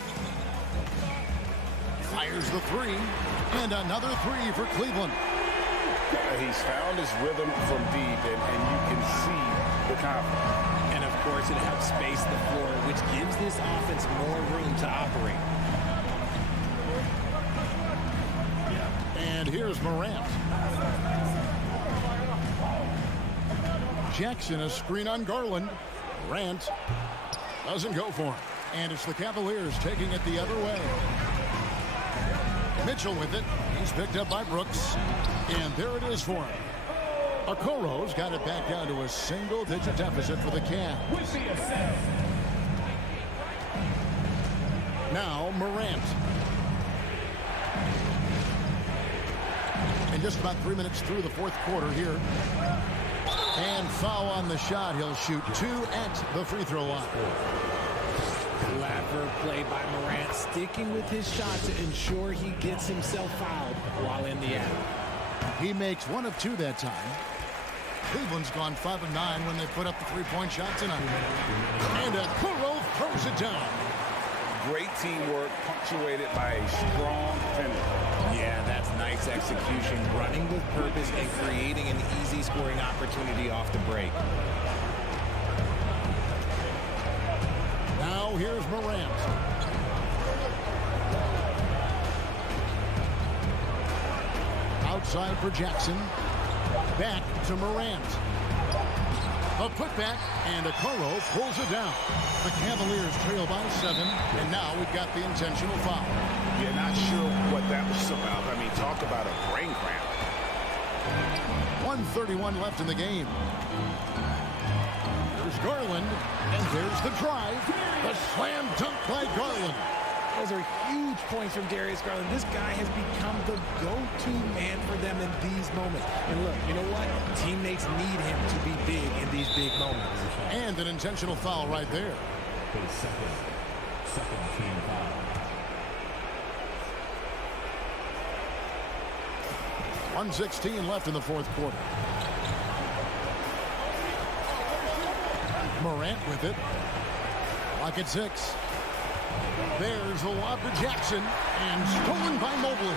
Fires the 3. And another 3 for Cleveland. He's found his rhythm from deep, and you can see the confidence. And, of course, it helps space the floor, which gives this offense more room to operate. And here's Morant. Jackson, a screen on Garland. Morant doesn't go for him. And it's the Cavaliers taking it the other way. Mitchell with it. He's picked up by Brooks. And there it is for him. Okoro's got it back down to a single-digit deficit for the Cavs. Now Morant. And just about 3 minutes through the fourth quarter here. And foul on the shot. He'll shoot 2 at the free throw line. Clever play by Morant, sticking with his shot to ensure he gets himself fouled while in the act. He makes 1 of 2 that time. Cleveland's gone 5 of 9 when they put up the 3-point shot tonight. And Okoro throws it down. Great teamwork punctuated by a strong finish. Yeah, that's nice execution, running with purpose and creating an easy scoring opportunity off the break. Now here's Morant. Outside for Jackson. Back to Morant. A putback, and Okoro pulls it down. The Cavaliers trail by 7, and now we've got the intentional foul. You're not sure what that was about. I mean, talk about a brain cramp. 1:31 left in the game. There's Garland, and there's the drive. The slam dunk by Garland. Those are huge points from Darius Garland. This guy has become the go-to man for them in these moments. And look, you know what? Teammates need him to be big in these big moments. And an intentional foul right there. Second team foul. 1:16 left in the fourth quarter. Morant with it. Lock at 6. There's a lob to Jackson, and stolen by Mobley.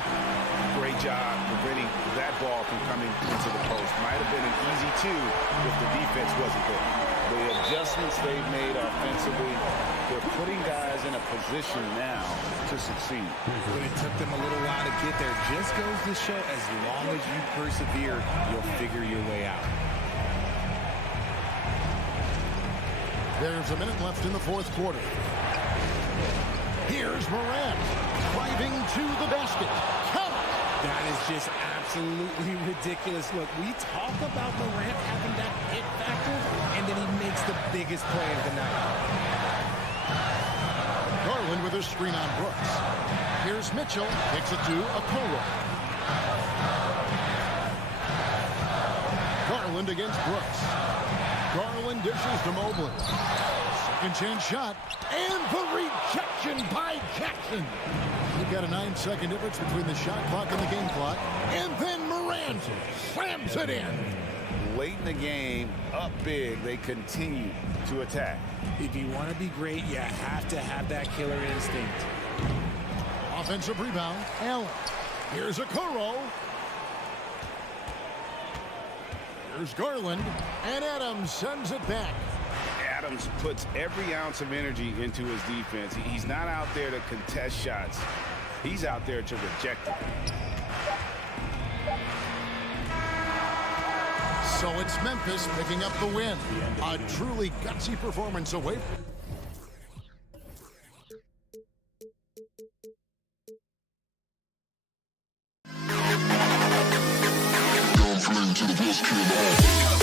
Great job preventing that ball from coming into the post. Might have been an easy 2 if the defense wasn't there. The adjustments they've made offensively, they're putting guys in a position now to succeed. But it took them a little while to get there. Just goes to show, as long as you persevere, you'll figure your way out. There's a minute left in the fourth quarter. Here's Morant driving to the basket. Count. That is just absolutely ridiculous. Look, we talk about Morant having that hit factor, and then he makes the biggest play of the night. Garland with a screen on Brooks. Here's Mitchell. Takes it to Okoro. Garland against Brooks. Garland dishes to Mobley. Second chance shot. And the rejection by Jackson. You've got a 9-second difference between the shot clock and the game clock. And then Morant slams it in. Late in the game, up big, they continue to attack. If you want to be great, you have to have that killer instinct. Offensive rebound, Allen. Here's Okoro. Here's Garland. And Adams sends it back. Adams puts every ounce of energy into his defense. He's not out there to contest shots. He's out there to reject them. So it's Memphis picking up the win. A truly gutsy performance away. Down flame to the best kid in the hall.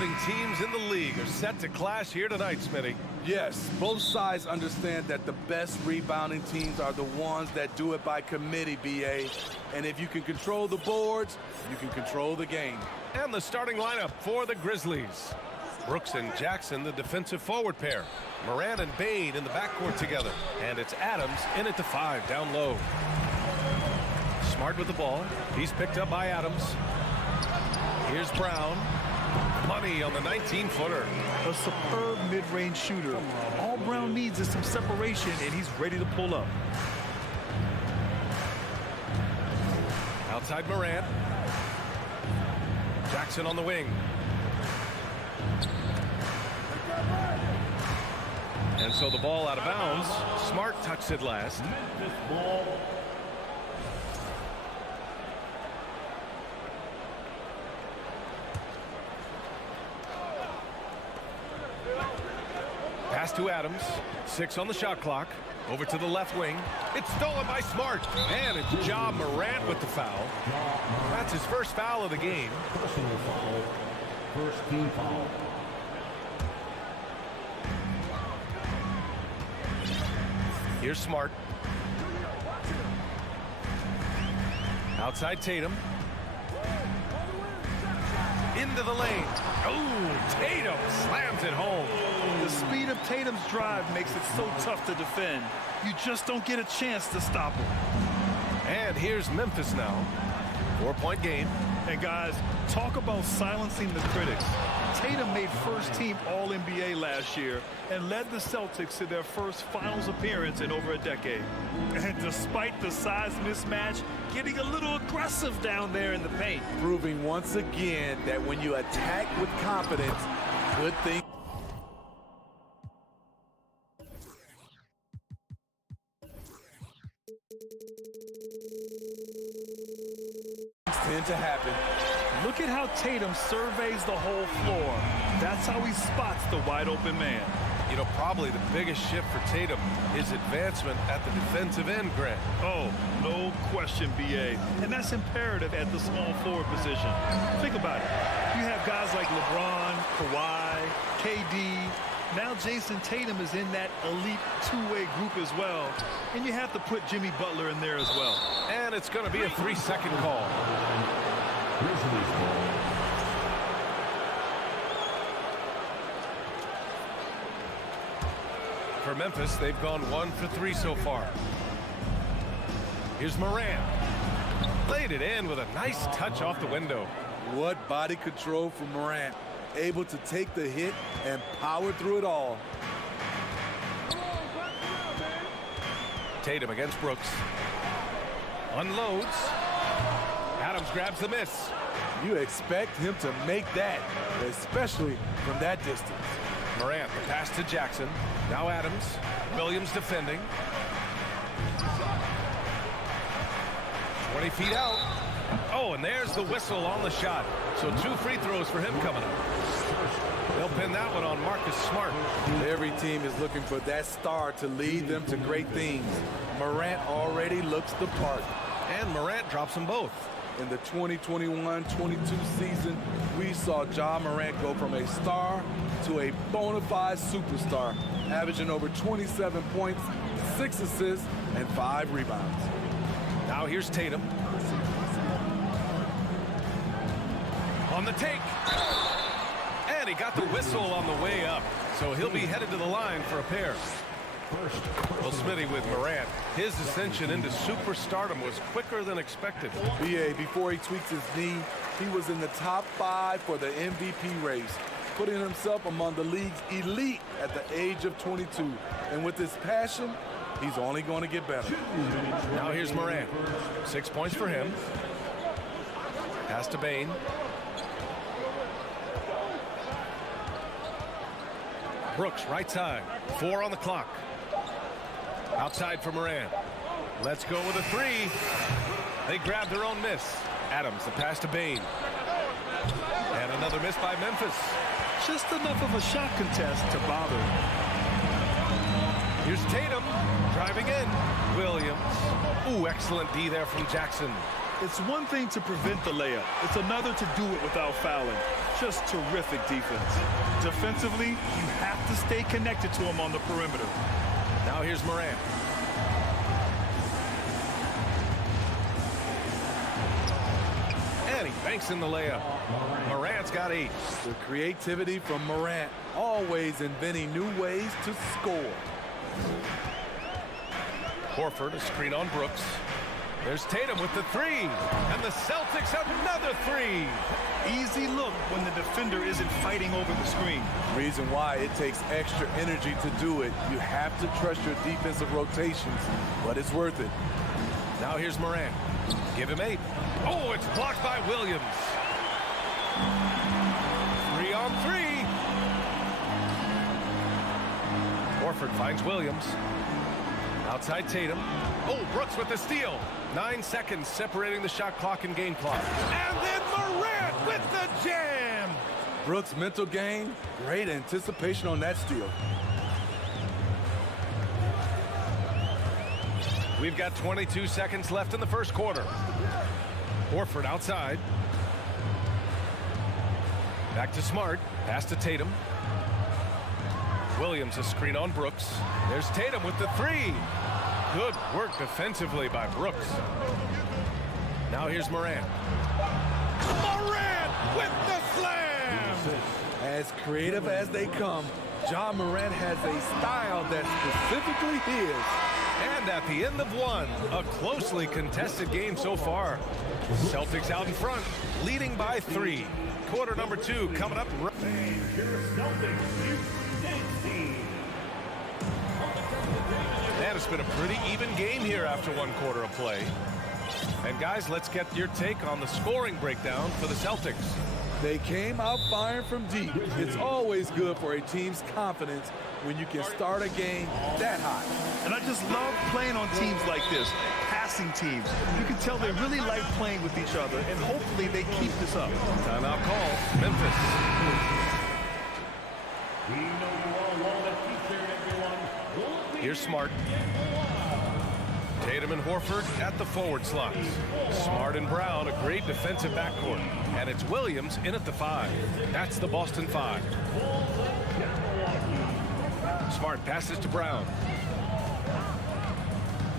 rebounding teams in the league are set to clash here tonight, Smitty. Yes, both sides understand that the best rebounding teams are the ones that do it by committee, BA. And if you can control the boards, you can control the game. And the starting lineup for the Grizzlies. Brooks and Jackson, the defensive forward pair. Morant and Bane in the backcourt together. And it's Adams in at the 5 down low. Smart with the ball. He's picked up by Adams. Here's Brown. Money on the 19-footer. A superb mid-range shooter. All Brown needs is some separation, and he's ready to pull up. Outside Morant. Jackson on the wing. And so the ball out of bounds. Smart touched it last. Pass to Adams. 6 on the shot clock. Over to the left wing. It's stolen by Smart. And it's Ja Morant with the foul. That's his first foul of the game. Personal foul. First team foul. Here's Smart. Outside Tatum. Into the lane. Oh, Tatum slams it home. The speed of Tatum's drive makes it so tough to defend. You just don't get a chance to stop him. And here's Memphis now. 4-point game. And guys, talk about silencing the critics. Tatum made first-team All-NBA last year and led the Celtics to their first finals appearance in over a decade. And despite the size mismatch, getting a little aggressive down there in the paint. Proving once again that when you attack with confidence, good things tend to happen. Look at how Tatum surveys the whole floor. That's how he spots the wide-open man. You know, probably the biggest shift for Tatum is advancement at the defensive end, Grant. Oh, no question, BA. And that's imperative at the small forward position. Think about it. You have guys like LeBron, Kawhi, KD. Now Jason Tatum is in that elite two-way group as well. And you have to put Jimmy Butler in there as well. And it's going to be a 3-second call. Grizzlies ball. For Memphis, they've gone 1 for 3 so far. Here's Morant. Laid it in with a nice touch off the window. What body control from Morant. Able to take the hit and power through it all. Tatum against Brooks. Unloads. Adams grabs the miss. You expect him to make that, especially from that distance. Morant, the pass to Jackson. Now Adams. Williams defending. 20 feet out. Oh, and there's the whistle on the shot. So 2 free throws for him coming up. They'll pin that one on Marcus Smart. Every team is looking for that star to lead them to great things. Morant already looks the part. And Morant drops them both. In the 2021-22 season, we saw Ja Morant go from a star to a bona fide superstar, averaging over 27 points, 6 assists, and 5 rebounds. Now here's Tatum. On the take. And he got the whistle on the way up. So he'll be headed to the line for a pair. Well, Smitty, with Morant, his ascension into superstardom was quicker than expected. BA, before he tweaked his knee, he was in the top 5 for the MVP race, putting himself among the league's elite at the age of 22. And with his passion, he's only going to get better. Now here's Morant. 6 points for him. Pass to Bane. Brooks, right side. 4 on the clock. Outside for Morant. Let's go with a 3. They grab their own miss. Adams, the pass to Bane. And another miss by Memphis. Just enough of a shot contest to bother. Here's Tatum driving in. Williams. Ooh, excellent D there from Jackson. It's one thing to prevent the layup. It's another to do it without fouling. Just terrific defense. Defensively, you have to stay connected to him on the perimeter. Now here's Morant. And he banks in the layup. Morant's got 8. The creativity from Morant, always inventing new ways to score. Horford, a screen on Brooks. There's Tatum with the 3. And the Celtics another 3. Easy look when the defender isn't fighting over the screen. Reason why it takes extra energy to do it. You have to trust your defensive rotations, but it's worth it. Now here's Morant. Give him 8. Oh, it's blocked by Williams. 3 on 3. Horford finds Williams. Outside Tatum. Oh, Brooks with the steal. 9 seconds separating the shot clock and game clock. And then Morant with the jam. Brooks' mental game, great anticipation on that steal. We've got 22 seconds left in the first quarter. Horford outside. Back to Smart. Pass to Tatum. Williams a screen on Brooks. There's Tatum with the 3. Good work defensively by Brooks. Now here's Morant. Morant with the slam! As creative as they come, Ja Morant has a style that's specifically his. And at the end of 1, a closely contested game so far. Celtics out in front, leading by 3. Quarter number 2 coming up. And it's been a pretty even game here after 1 quarter of play. And guys, let's get your take on the scoring breakdown for the Celtics. They came out firing from deep. It's always good for a team's confidence when you can start a game that hot. And I just love playing on teams like this, passing teams. You can tell they really like playing with each other, and hopefully they keep this up. Timeout call, Memphis. Here's Smart. Tatum and Horford at the forward slots. Smart and Brown, a great defensive backcourt. And it's Williams in at the 5. That's the Boston 5. Smart passes to Brown.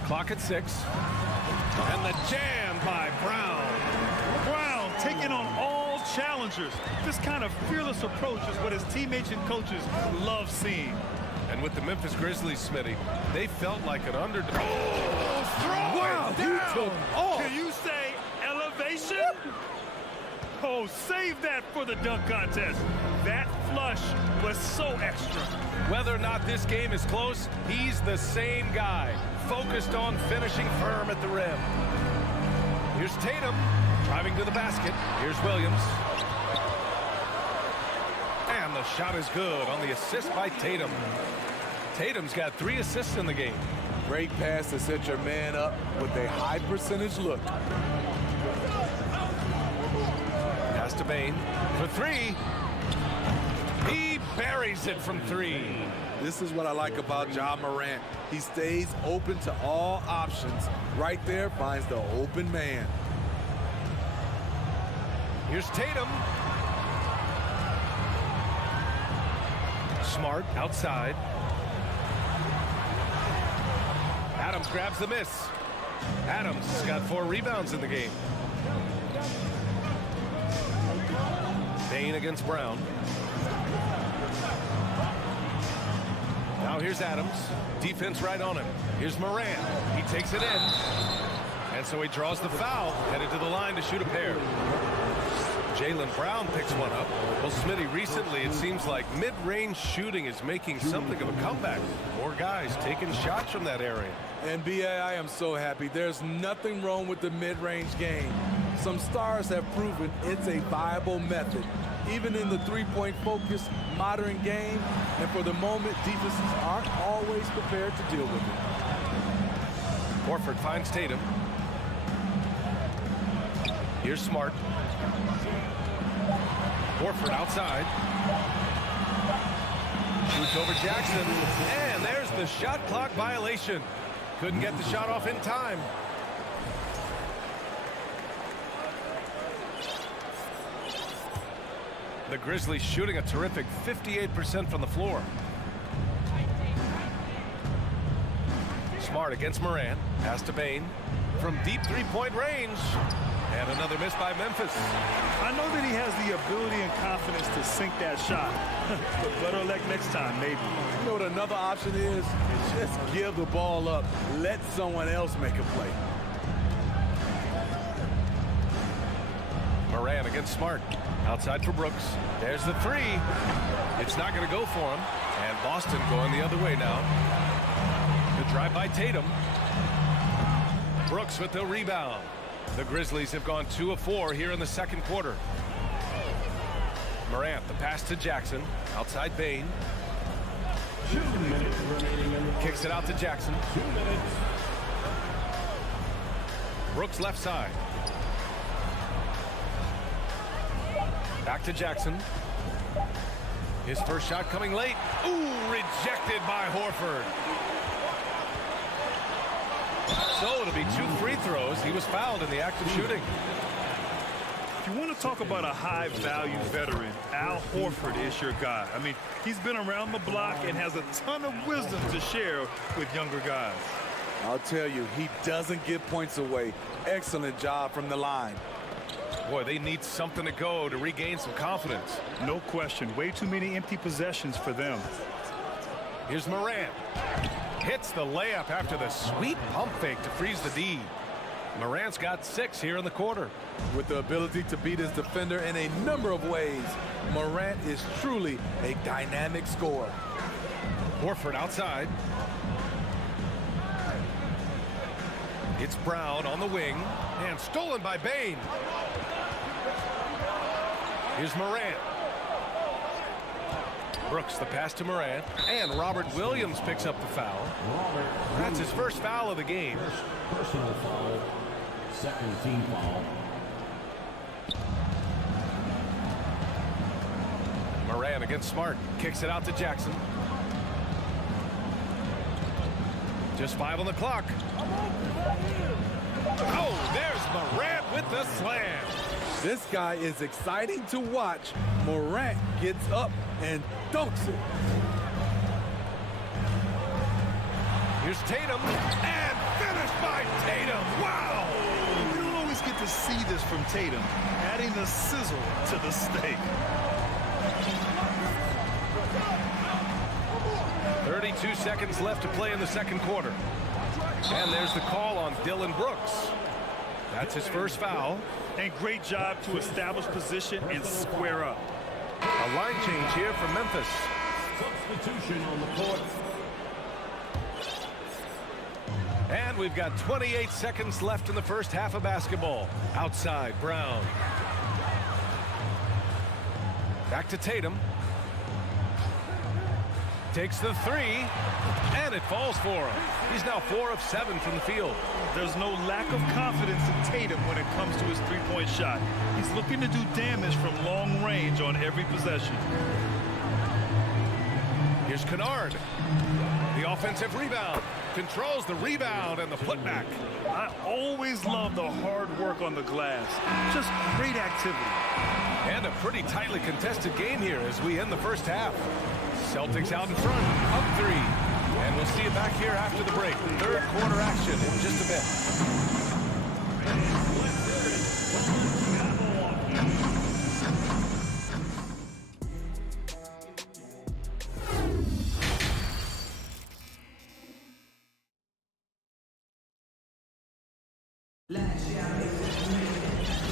Clock at 6. And the jam by Brown. Brown taking on all challengers. This kind of fearless approach is what his teammates and coaches love seeing. And with the Memphis Grizzlies, Smitty, they felt like an underdog. Oh, throw wow, it down! Can you say elevation? Oh, save that for the dunk contest. That flush was so extra. Whether or not this game is close, he's the same guy, focused on finishing firm at the rim. Here's Tatum, driving to the basket. Here's Williams. And the shot is good on the assist by Tatum. Tatum's got 3 assists in the game. Great pass to set your man up with a high percentage look. Pass to Bane for 3. He buries it from 3. This is what I like about Ja Morant. He stays open to all options. Right there finds the open man. Here's Tatum. Smart outside. Adams grabs the miss. Adams has got 4 rebounds in the game. Bane against Brown. Now here's Adams. Defense right on him. Here's Morant. He takes it in. And so he draws the foul. Headed to the line to shoot a pair. Jaylen Brown picks one up. Well, Smitty, recently it seems like mid-range shooting is making something of a comeback. More guys taking shots from that area. And B.A., I am so happy. There's nothing wrong with the mid-range game. Some stars have proven it's a viable method, even in the three-point focused modern game. And for the moment, defenses aren't always prepared to deal with it. Horford finds Tatum. Here's Smart. Horford outside. Shoots over Jackson. And there's the shot clock violation. Couldn't get the shot off in time. The Grizzlies shooting a terrific 58% from the floor. Smart against Morant. Pass to Bane. From deep three-point range. And another miss by Memphis. I know that he has the ability and confidence to sink that shot. But better luck next time, maybe. You know what another option is? Just give the ball up. Let someone else make a play. Morant against Smart. Outside for Brooks. There's the three. It's not going to go for him. And Boston going the other way now. The drive by Tatum. Brooks with the rebound. The Grizzlies have gone 2 of 4 here in the second quarter. Morant, the pass to Jackson. Outside Bane. 2 minutes remaining in the Kicks it out to Jackson. 2 minutes. Brooks left side. Back to Jackson. His first shot coming late. Ooh, rejected by Horford. So it'll be 2 free throws. He was fouled in the act of shooting. If you want to talk about a high-value veteran, Al Horford is your guy. I mean, he's been around the block and has a ton of wisdom to share with younger guys. I'll tell you, he doesn't give points away. Excellent job from the line. Boy, they need something to go to regain some confidence. No question. Way too many empty possessions for them. Here's Morant. Hits the layup after the sweet pump fake to freeze the D. Morant's got 6 here in the quarter. With the ability to beat his defender in a number of ways, Morant is truly a dynamic scorer. Horford outside. It's Brown on the wing and stolen by Bane. Here's Morant. Brooks the pass to Morant, and Robert Williams picks up the foul. That's his first foul of the game. Personal foul. Second team foul. Morant against Smart. Kicks it out to Jackson. Just 5 on the clock. Oh, there's Morant with the slam. This guy is exciting to watch. Morant gets up and dunks it. Here's Tatum, and finished by Tatum. Wow! You don't always get to see this from Tatum, adding the sizzle to the steak. 32 seconds left to play in the second quarter. And there's the call on Dylan Brooks. That's his first foul. And great job to establish position and square up. A line change here from Memphis. Substitution on the court. And we've got 28 seconds left in the first half of basketball. Outside, Brown. Back to Tatum. Takes the three, and it falls for him. He's now 4 of 7 from the field. There's no lack of confidence in Tatum when it comes to his three-point shot. He's looking to do damage from long range on every possession. Here's Kennard. The offensive rebound. Controls the rebound and the putback. I always love the hard work on the glass. Just great activity. And a pretty tightly contested game here as we end the first half. Celtics out in front, up 3. And we'll see you back here after the break. Third quarter action in just a bit.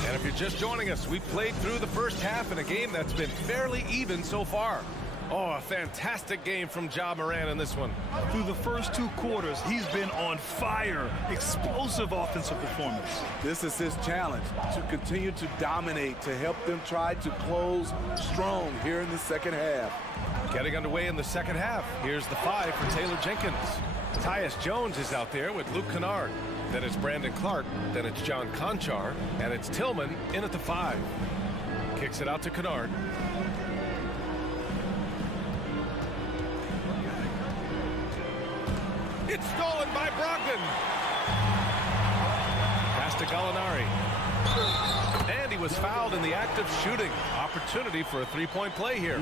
And if you're just joining us, we've played through the first half in a game that's been fairly even so far. Oh, a fantastic game from Ja Morant in this one. Through the first 2 quarters, he's been on fire. Explosive offensive performance. This is his challenge, to continue to dominate, to help them try to close strong here in the second half. Getting underway in the second half. Here's the 5 for Taylor Jenkins. Tyus Jones is out there with Luke Kennard. Then it's Brandon Clark. Then it's John Conchar. And it's Tillman in at the 5. Kicks it out to Kennard. It's stolen by Brogdon. Pass to Gallinari. And he was fouled in the act of shooting. Opportunity for a three-point play here.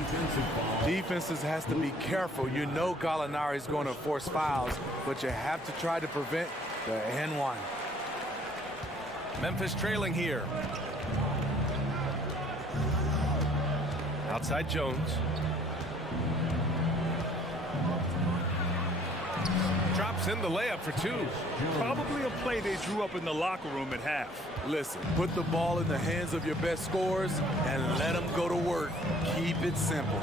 Defenses has to be careful. You know Gallinari is going to force fouls, but you have to try to prevent the N1. Memphis trailing here. Outside Jones. Drops in the layup for two. Probably a play they drew up in the locker room at half. Listen, put the ball in the hands of your best scorers and let them go to work. Keep it simple.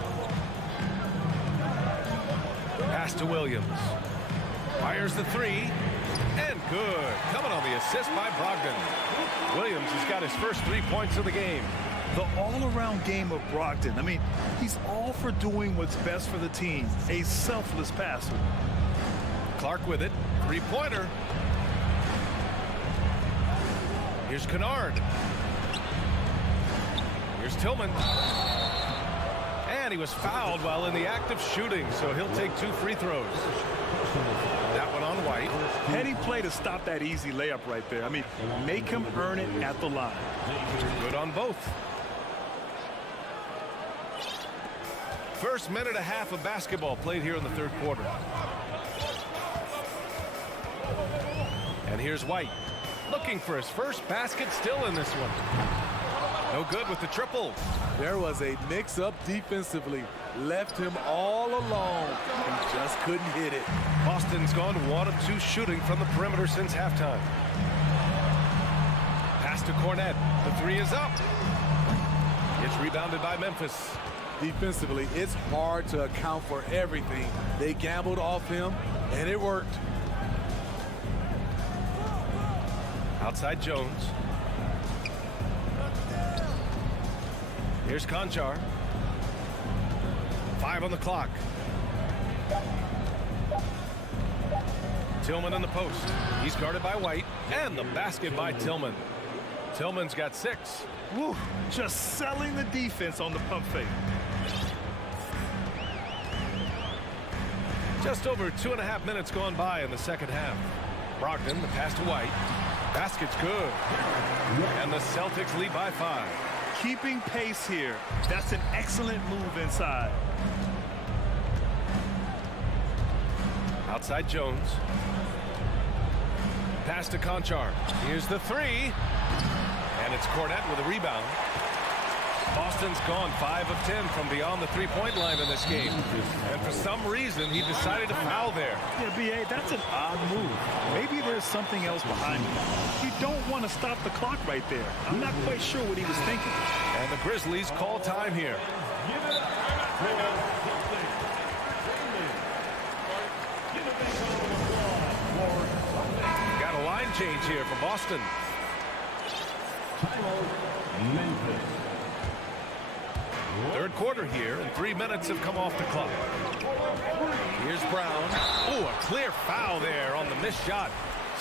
Pass to Williams. Fires the three. And good. Coming on the assist by Brogdon. Williams has got his first 3 points of the game. The all-around game of Brogdon. I mean, he's all for doing what's best for the team. A selfless passer. Clark with it. Three-pointer. Here's Kennard. Here's Tillman. And he was fouled while in the act of shooting, so he'll take 2 free throws. That one on White. Heady play to stop that easy layup right there. I mean, make him earn it at the line. Good on both. First minute and a half of basketball played here in the third quarter. And here's White. Looking for his first basket, still in this one. No good with the triple. There was a mix-up defensively. Left him all alone. He just couldn't hit it. Boston's gone 1 of 2 shooting from the perimeter since halftime. Pass to Cornette. The three is up. It's rebounded by Memphis. Defensively, it's hard to account for everything. They gambled off him, and it worked. Outside Jones. Here's Conchar. 5 on the clock. Tillman in the post. He's guarded by White. And the basket by Tillman. Tillman's got 6. Woo, just selling the defense on the pump fake. Just over 2.5 minutes gone by in the second half. Brogdon, the pass to White. Basket's good. And the Celtics lead by 5. Keeping pace here. That's an excellent move inside. Outside Jones. Pass to Conchar. Here's the three. And it's Cornette with a rebound. Boston's gone 5 of 10 from beyond the three-point line in this game. And for some reason, he decided to foul there. Yeah, B.A., that's an odd move. Maybe there's something else behind it. You don't want to stop the clock right there. I'm not quite sure what he was thinking. And the Grizzlies call time here. Got a line change here for Boston. Memphis. Third quarter here, and 3 minutes have come off the clock. Here's Brown. Oh, a clear foul there on the missed shot.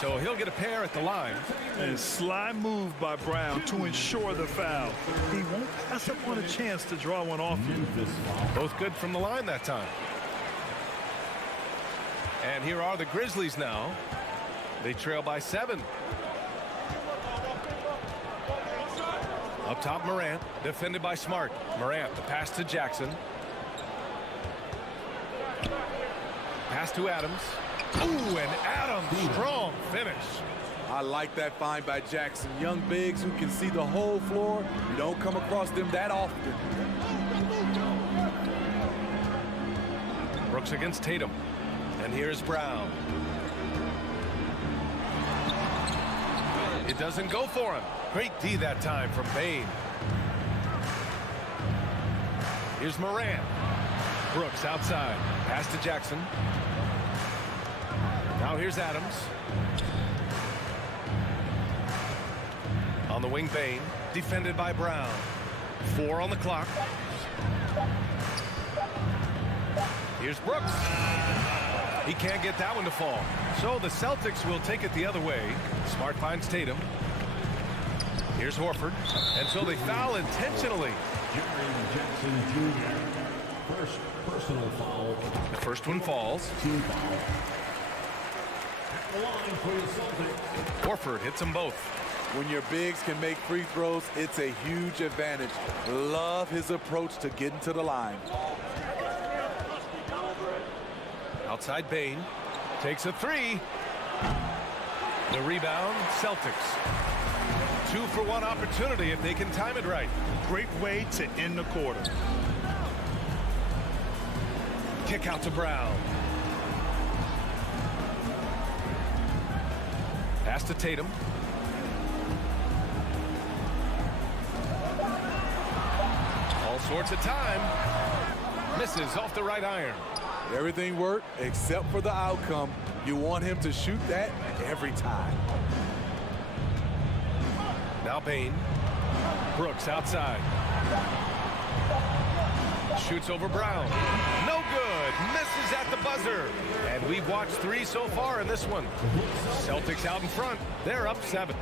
So he'll get a pair at the line. And sly move by Brown to ensure the foul. He won't pass up on a chance to draw one off you. Both good from the line that time. And here are the Grizzlies now. They trail by 7. Up top, Morant, defended by Smart. Morant, the pass to Jackson. Pass to Adams. Ooh, and Adams, strong finish. I like that find by Jackson. Young bigs who can see the whole floor. You don't come across them that often. Brooks against Tatum. And here's Brown. It doesn't go for him. Great D that time from Bain. Here's Morant. Brooks outside. Pass to Jackson. Now here's Adams. On the wing, Bain. Defended by Brown. 4 on the clock. Here's Brooks. He can't get that one to fall. So the Celtics will take it the other way. Smart finds Tatum. Here's Horford. And so they foul intentionally. Jackson Jr. First personal foul. The first one falls. Team foul. At the line for the Celtics. Horford hits them both. When your bigs can make free throws, it's a huge advantage. Love his approach to getting to the line. Outside Bain. Takes a three. The rebound, Celtics. 2-for-1 opportunity if they can time it right. Great way to end the quarter. Kick out to Brown. Pass to Tatum. All sorts of time. Misses off the right iron. Everything worked except for the outcome. You want him to shoot that every time. Now Bain. Brooks outside. Shoots over Brown. No good. Misses at the buzzer. And we've watched 3 so far in this one. Celtics out in front. They're up 7.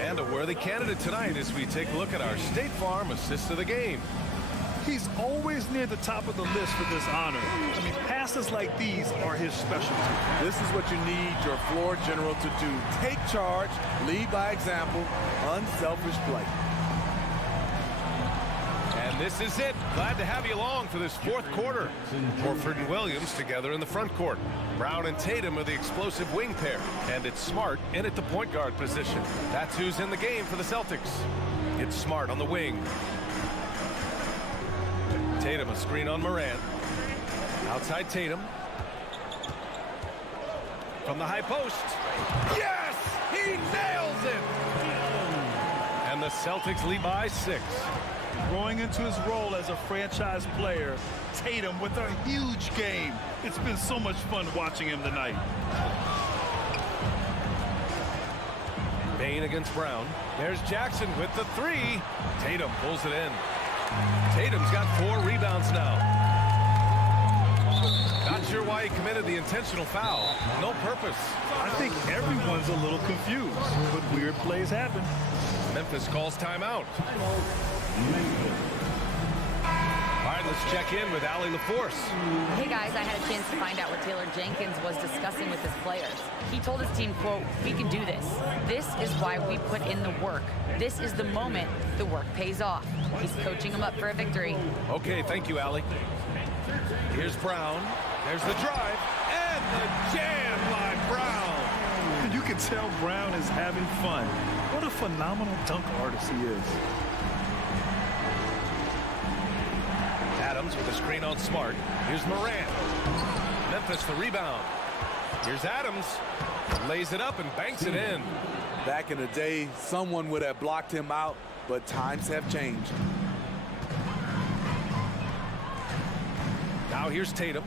And a worthy candidate tonight as we take a look at our State Farm assist of the game. He's always near the top of the list for this honor. I mean, passes like these are his specialty. This is what you need your floor general to do. Take charge, lead by example, unselfish play. And this is it. Glad to have you along for this 4th quarter. Horford and Williams together in the front court. Brown and Tatum are the explosive wing pair. And it's Smart in at the point guard position. That's who's in the game for the Celtics. It's Smart on the wing. Tatum, a screen on Morant. Outside Tatum. From the high post. Yes! He nails it! And the Celtics lead by 6. Growing into his role as a franchise player, Tatum with a huge game. It's been so much fun watching him tonight. Bain against Brown. There's Jackson with the 3. Tatum pulls it in. Tatum's got 4 rebounds now. Not sure why he committed the intentional foul. No purpose. I think everyone's a little confused, but weird plays happen. Memphis calls timeout. All right, let's check in with Allie LaForce. Hey guys, I had a chance to find out what Taylor Jenkins was discussing with his players. He told his team, quote, "We can do this. This is why we put in the work. This is the moment the work pays off." He's coaching them up for a victory. Okay, thank you, Allie. Here's Brown. There's the drive. And the jam by Brown. You can tell Brown is having fun. What a phenomenal dunk artist he is. Adams with a screen on Smart. Here's Morant. Memphis the rebound. Here's Adams. Lays it up and banks it in. Back in the day, someone would have blocked him out, but times have changed. Now here's Tatum.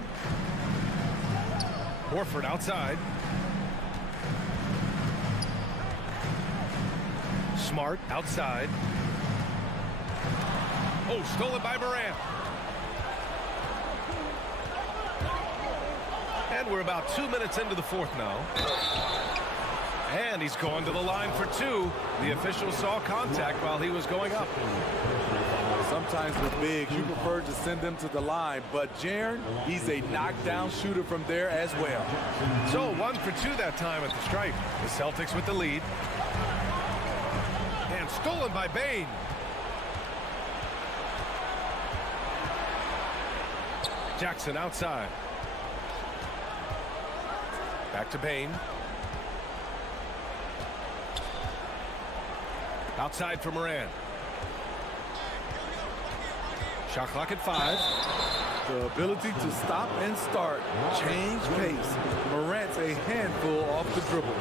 Horford outside. Smart outside. Oh, stolen by Morant. And we're about 2 minutes into the 4th now. And he's going to the line for 2. The official saw contact while he was going up. Sometimes with bigs, you prefer to send them to the line, but Jaren, he's a knockdown shooter from there as well. So 1 for 2 that time at the stripe. The Celtics with the lead. And stolen by Bain. Jackson outside. Back to Bain. Outside for Morant. Shot clock at 5. The ability to stop and start, change pace. Morant's a handful off the dribble.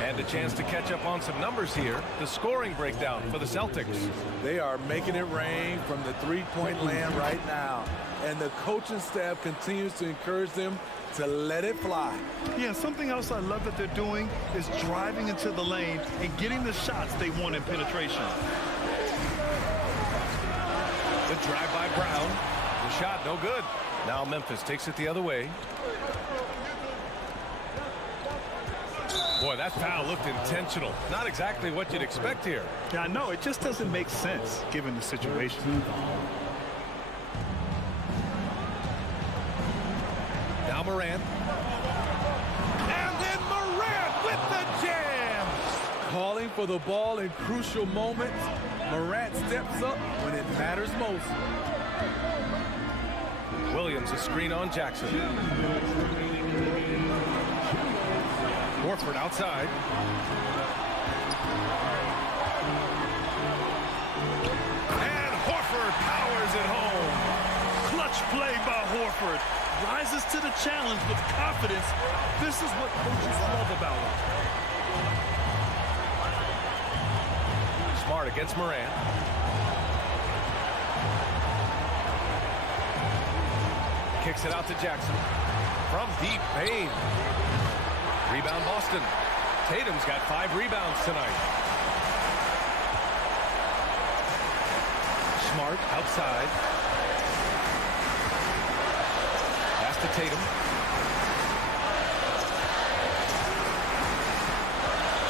And a chance to catch up on some numbers here. The scoring breakdown for the Celtics. They are making it rain from the three-point land right now. And the coaching staff continues to encourage them to let it fly. Yeah, something else I love that they're doing is driving into the lane and getting the shots they want in penetration. The drive by Brown. The shot no good. Now Memphis takes it the other way. Boy, that foul looked intentional. Not exactly what you'd expect here. Yeah, I know. It just doesn't make sense given the situation. Now Morant. And then Morant with the jam. calling for the ball in crucial moments. Morant steps up when it matters most. Williams a screen on Jackson. Horford outside. And Horford powers it home. Clutch play by Horford. Rises to the challenge with confidence. This is what coaches love about him. Smart against Morant. Kicks it out to Jackson. From deep, Bane. Rebound Boston. Tatum's got 5 rebounds tonight. Smart outside. Pass to Tatum.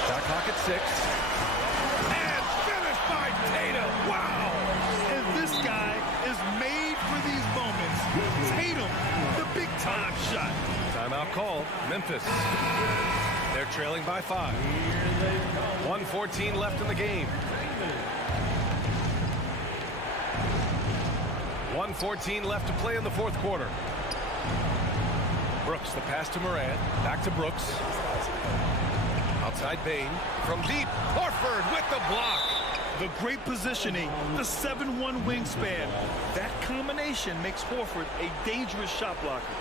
Shot clock at 6. And finished by Tatum. Wow! And this guy is made for these moments. Tatum, the big-time shot. Timeout call. Memphis. They're trailing by 5. 1:14 left in the game. 1:14 left to play in the fourth quarter. Brooks, the pass to Morant. Back to Brooks. Outside Bane. From deep. Horford with the block. The great positioning, the 7'1" wingspan. That combination makes Horford a dangerous shot blocker.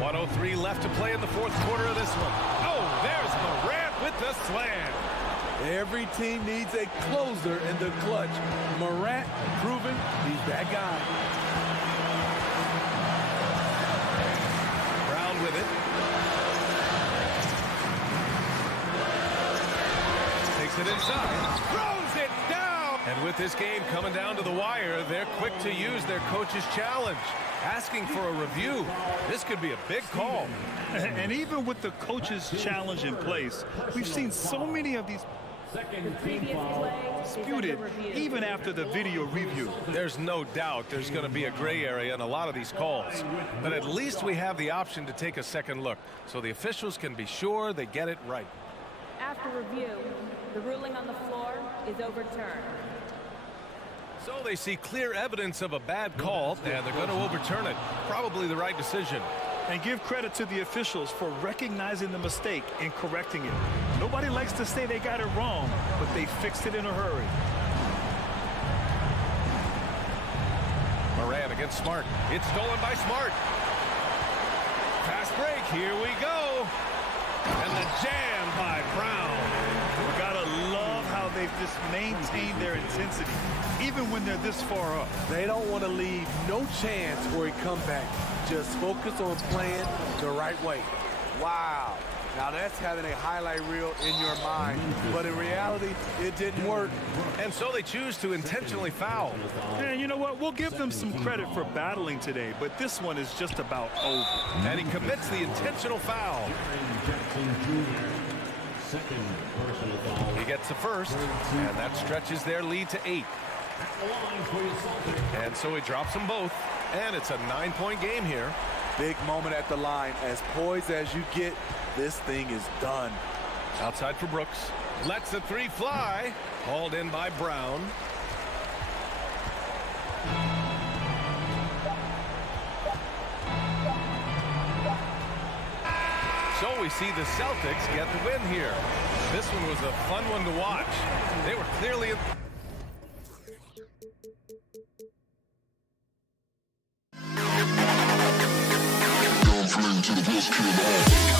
1:03 left to play in the fourth quarter of this one. Oh, there's Morant with the slam. Every team needs a closer in the clutch. Morant proving he's that guy. Brown with it. Takes it inside. Throws it down. And with this game coming down to the wire, they're quick to use their coach's challenge. Asking for a review. This could be a big call. And even with the coach's challenge in place, we've seen so many of these disputed even after the video review. There's no doubt there's going to be a gray area in a lot of these calls. But at least we have the option to take a second look so the officials can be sure they get it right. After review, the ruling on the floor is overturned. So they see clear evidence of a bad call, and they're going to overturn it. Probably the right decision. And give credit to the officials for recognizing the mistake and correcting it. Nobody likes to say they got it wrong, but they fixed it in a hurry. Morant against Smart. It's stolen by Smart. Fast break. Here we go. And the jam by Brown. You gotta love how they've just maintained their intensity, even when they're this far up. They don't want to leave no chance for a comeback. Just focus on playing the right way. Wow. Now that's having a highlight reel in your mind. But in reality, it didn't work. And so they choose to intentionally foul. And you know what? We'll give them some credit for battling today, but this one is just about over. And he commits the intentional foul. He gets the first, and that stretches their lead to 8. And so he drops them both, and it's a 9-point game here. Big moment at the line. As poised as you get, this thing is done. Outside for Brooks. Lets the 3 fly. Hauled in by Brown. So we see the Celtics get the win here. This one was a fun one to watch. They were clearly... To the best CLA.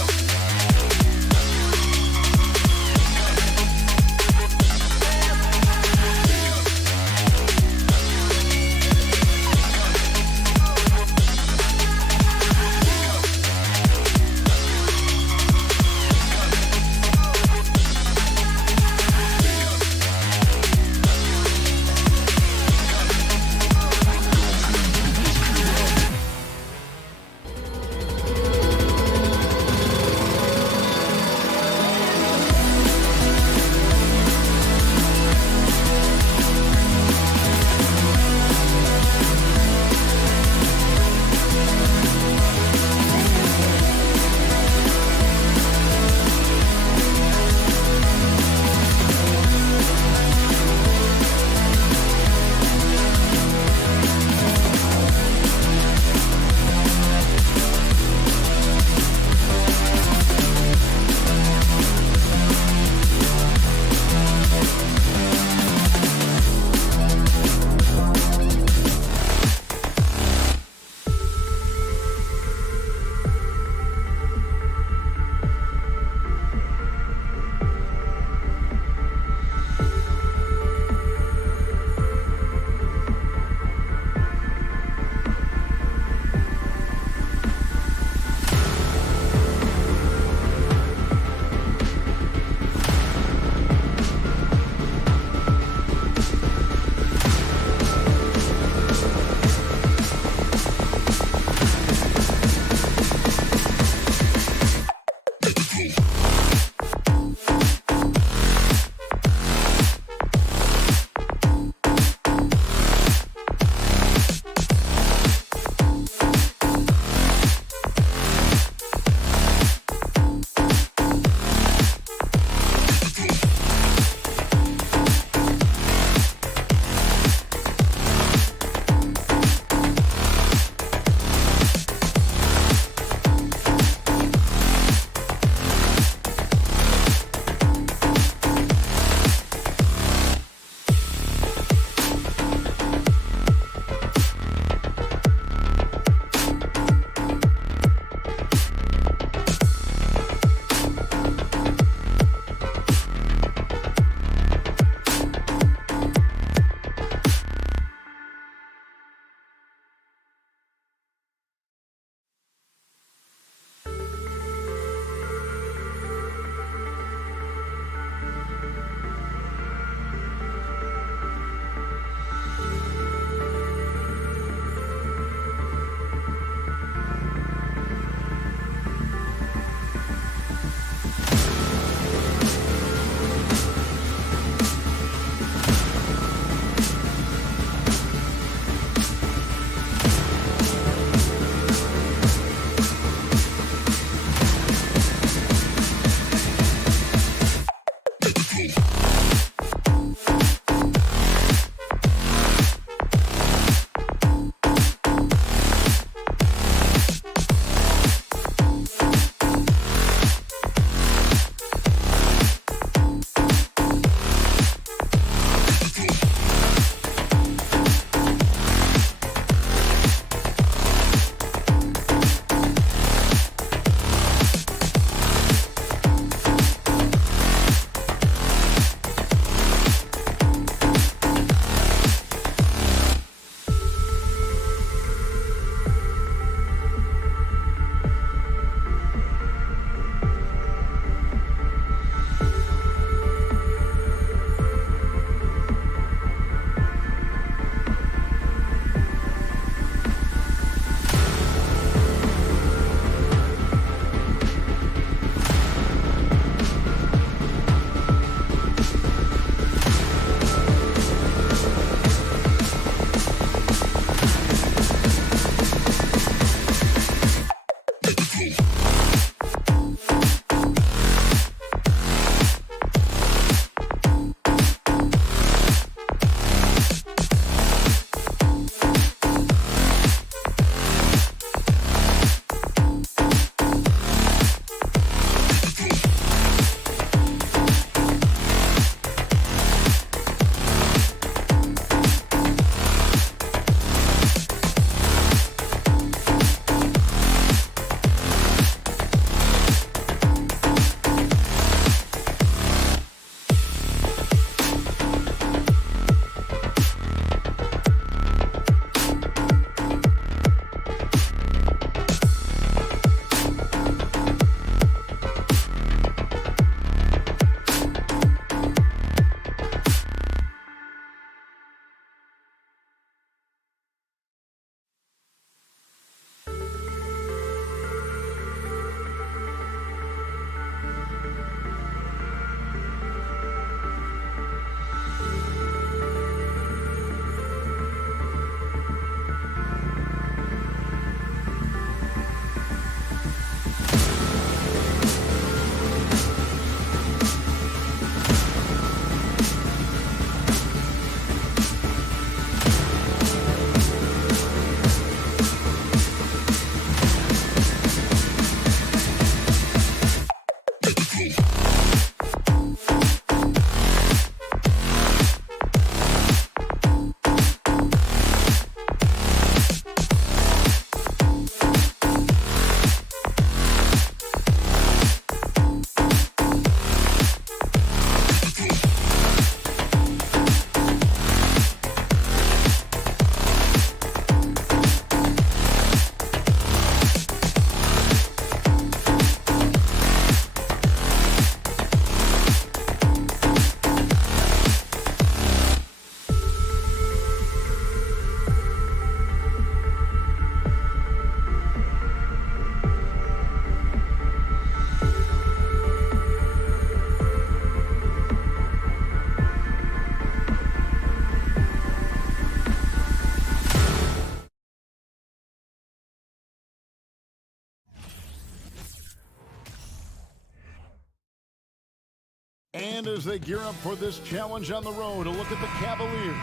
And as they gear up for this challenge on the road, a look at the Cavaliers.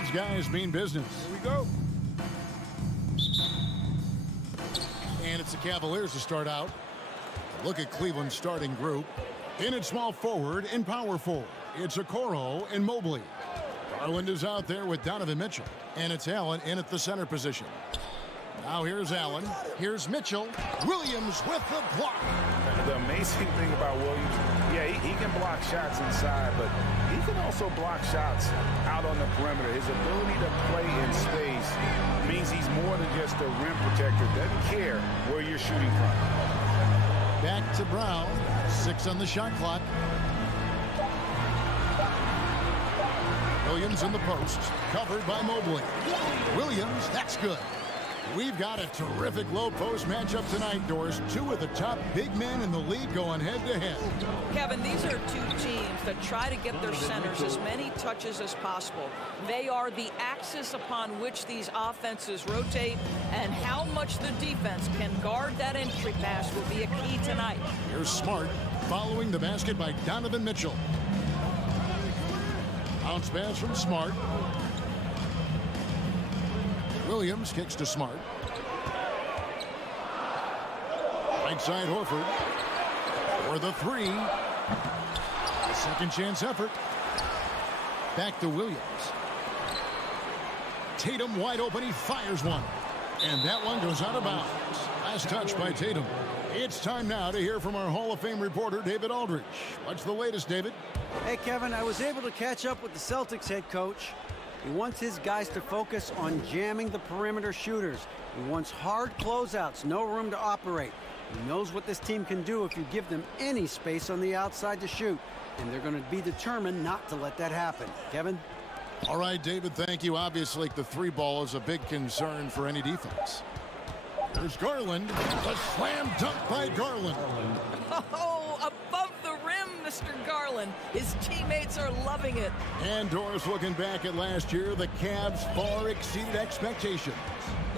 These guys mean business. Here we go. And it's the Cavaliers to start out. Look at Cleveland's starting group. In at small forward and power forward, it's Okoro and Mobley. Garland is out there with Donovan Mitchell. And it's Allen in at the center position. Now here's Allen. Here's Mitchell. Williams with the block. The amazing thing about Williams, yeah, he can block shots inside, but he can also block shots out on the perimeter. His ability to play in space means he's more than just a rim protector. Doesn't care where you're shooting from. Back to Brown. 6 on the shot clock. Williams in the post. Covered by Mobley. Williams, that's good. We've got a terrific low post matchup tonight, Doris. 2 of the top big men in the league going head-to-head. Kevin, these are 2 teams that try to get their centers as many touches as possible. They are the axis upon which these offenses rotate, and how much the defense can guard that entry pass will be a key tonight. Here's Smart following the basket by Donovan Mitchell. Bounce pass from Smart. Williams kicks to Smart. Right side Horford for the 3. Second chance effort. Back to Williams. Tatum wide open. He fires one. And that one goes out of bounds. Last touch by Tatum. It's time now to hear from our Hall of Fame reporter, David Aldridge. What's the latest, David? Hey, Kevin, I was able to catch up with the Celtics head coach. He wants his guys to focus on jamming the perimeter shooters. He wants hard closeouts, no room to operate. He knows what this team can do if you give them any space on the outside to shoot. And they're going to be determined not to let that happen. Kevin? All right, David, thank you. Obviously, the 3 ball is a big concern for any defense. There's Garland. A slam dunk by Garland. Oh, above the rim, Mr. Garland. His teammates are loving it. And Doris, looking back at last year, the Cavs far exceeded expectations.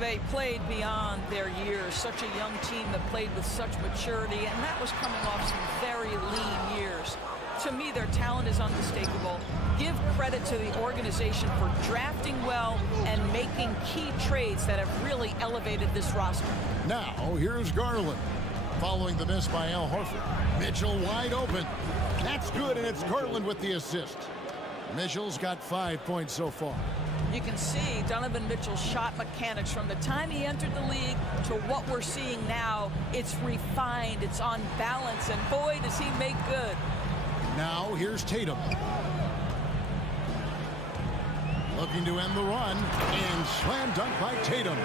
They played beyond their years. Such a young team that played with such maturity, and that was coming off some very lean years. To me, their talent is unmistakable. Give credit to the organization for drafting well and making key trades that have really elevated this roster. Now, here's Garland. Following the miss by Al Horford. Mitchell wide open. That's good, and it's Garland with the assist. Mitchell's got 5 points so far. You can see Donovan Mitchell's shot mechanics from the time he entered the league to what we're seeing now. It's refined, it's on balance, and boy, does he make good. Now, here's Tatum. Looking to end the run, and slam dunk by Tatum.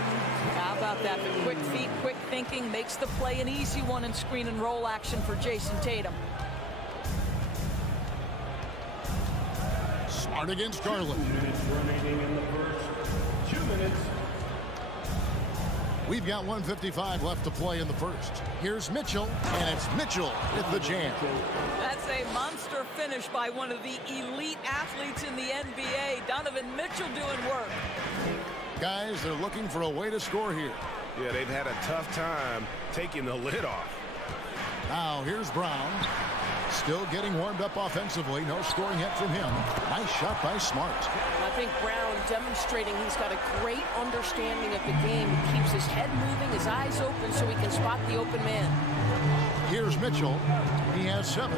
How about that? The quick feet, quick thinking makes the play an easy one in screen and roll action for Jason Tatum. Smart against Garland. 2 minutes remaining in the first. 2 minutes. We've got 1:55 left to play in the first. Here's Mitchell, and it's Mitchell with the jam. That's a monster finish by one of the elite athletes in the NBA. Donovan Mitchell doing work. Guys, they're looking for a way to score here. Yeah, they've had a tough time taking the lid off. Now, here's Brown. Still getting warmed up offensively. No scoring yet from him. Nice shot by Smart. I think Brown demonstrating he's got a great understanding of the game. He keeps his head moving, his eyes open so he can spot the open man. Here's Mitchell. He has 7.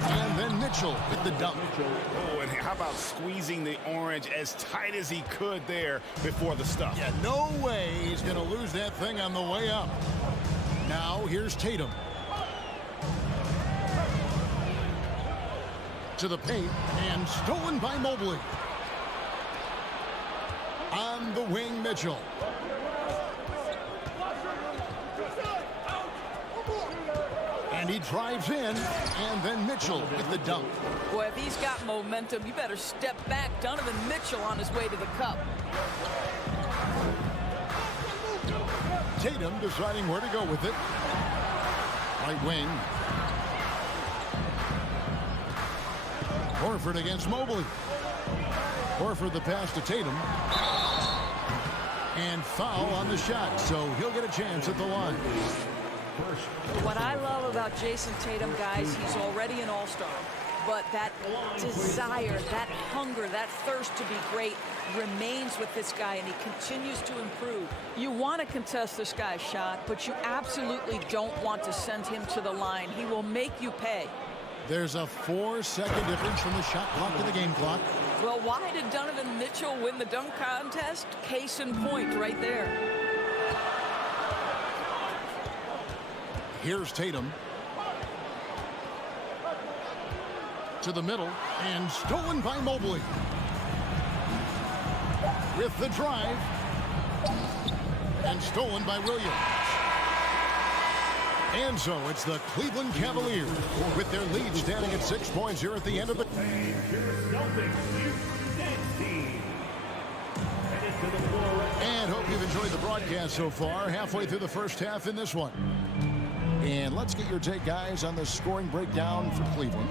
And then Mitchell with the dunk. Oh, and how about squeezing the orange as tight as he could there before the stuff? Yeah, no way he's going to lose that thing on the way up. Now, here's Tatum. To the paint, and stolen by Mobley. On the wing, Mitchell. And he drives in, and then Mitchell with the dunk. Boy, if he's got momentum, you better step back. Donovan Mitchell on his way to the cup. Tatum deciding where to go with it. Right wing. Horford against Mobley. Horford the pass to Tatum. And foul on the shot, so he'll get a chance at the line. What I love about Jason Tatum, guys, he's already an all-star. But that desire, that hunger, that thirst to be great remains with this guy, and he continues to improve. You want to contest this guy's shot, but you absolutely don't want to send him to the line. He will make you pay. There's a 4-second difference from the shot clock to the game clock. Well, why did Donovan Mitchell win the dunk contest? Case in point right there. Here's Tatum. To the middle, and stolen by Mobley. With the drive, and stolen by Williams. And so it's the Cleveland Cavaliers with their lead standing at 6 points here at the end of the... And hope you've enjoyed the broadcast so far. Halfway through the first half in this one. And let's get your take, guys, on the scoring breakdown for Cleveland.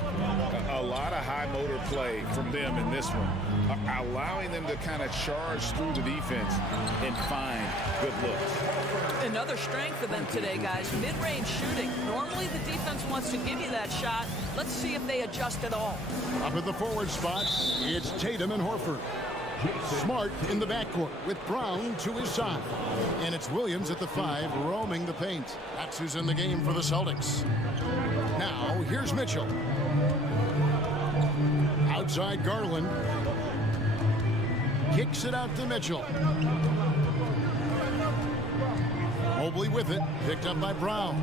A lot of high motor play from them in this one, allowing them to kind of charge through the defense and find good looks. Another strength for them today, guys, mid-range shooting. Normally the defense wants to give you that shot. Let's see if they adjust at all. Up at the forward spot, it's Tatum and Horford. Smart in the backcourt with Brown to his side. And it's Williams at the 5 roaming the paint. That's who's in the game for the Celtics. Now, here's Mitchell. Outside Garland. Kicks it out to Mitchell. Mobley with it. Picked up by Brown.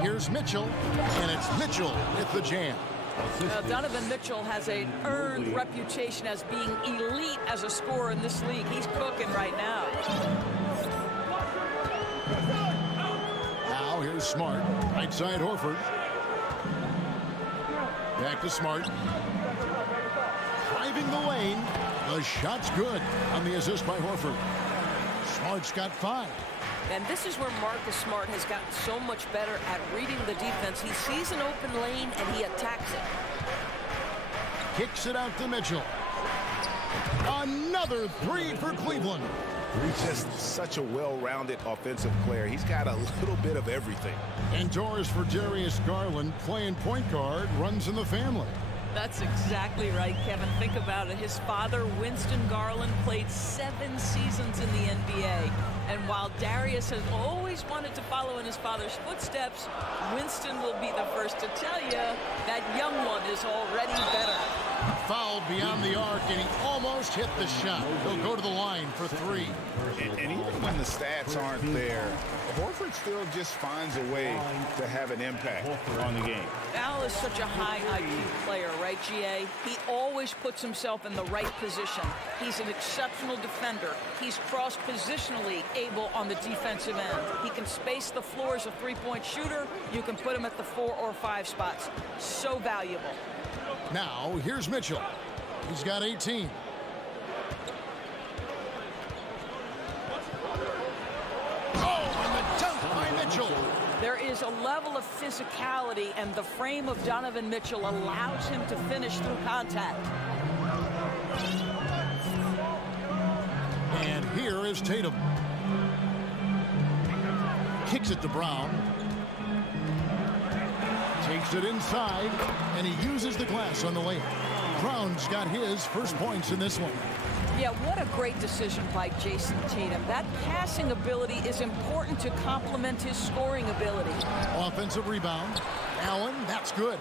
Here's Mitchell. And it's Mitchell with the jam. Donovan Mitchell has an earned reputation as being elite as a scorer in this league. He's cooking right now. Now here's Smart. Right side Horford. Back to Smart. Driving the lane. The shot's good on the assist by Horford. Smart's got 5. And this is where Marcus Smart has gotten so much better at reading the defense. He sees an open lane and he attacks it. Kicks it out to Mitchell. Another 3 for Cleveland. He's just such a well-rounded offensive player. He's got a little bit of everything. Indoors for Darius Garland, playing point guard, runs in the family. That's exactly right, Kevin. Think about it. His father, Winston Garland, played 7 seasons in the NBA. And while Darius has always wanted to follow in his father's footsteps, Winston will be the first to tell you that young one is already better. Fouled beyond the arc, and he almost hit the shot. He'll go to the line for 3. And even when the stats aren't there, Horford still just finds a way to have an impact on the game. Al is such a high IQ player, right, GA? He always puts himself in the right position. He's an exceptional defender. He's cross-positionally able on the defensive end. He can space the floor as a three-point shooter. You can put him at the 4 or 5 spots. So valuable. Now, here's Mitchell. He's got 18. Oh, and the dunk by Mitchell. There is a level of physicality, and the frame of Donovan Mitchell allows him to finish through contact. And here is Tatum. Kicks it to Brown. Takes it inside, and he uses the glass on the layup. Brown's got his first points in this one. Yeah, what a great decision by Jason Tatum. That passing ability is important to complement his scoring ability. Offensive rebound. Allen, that's good.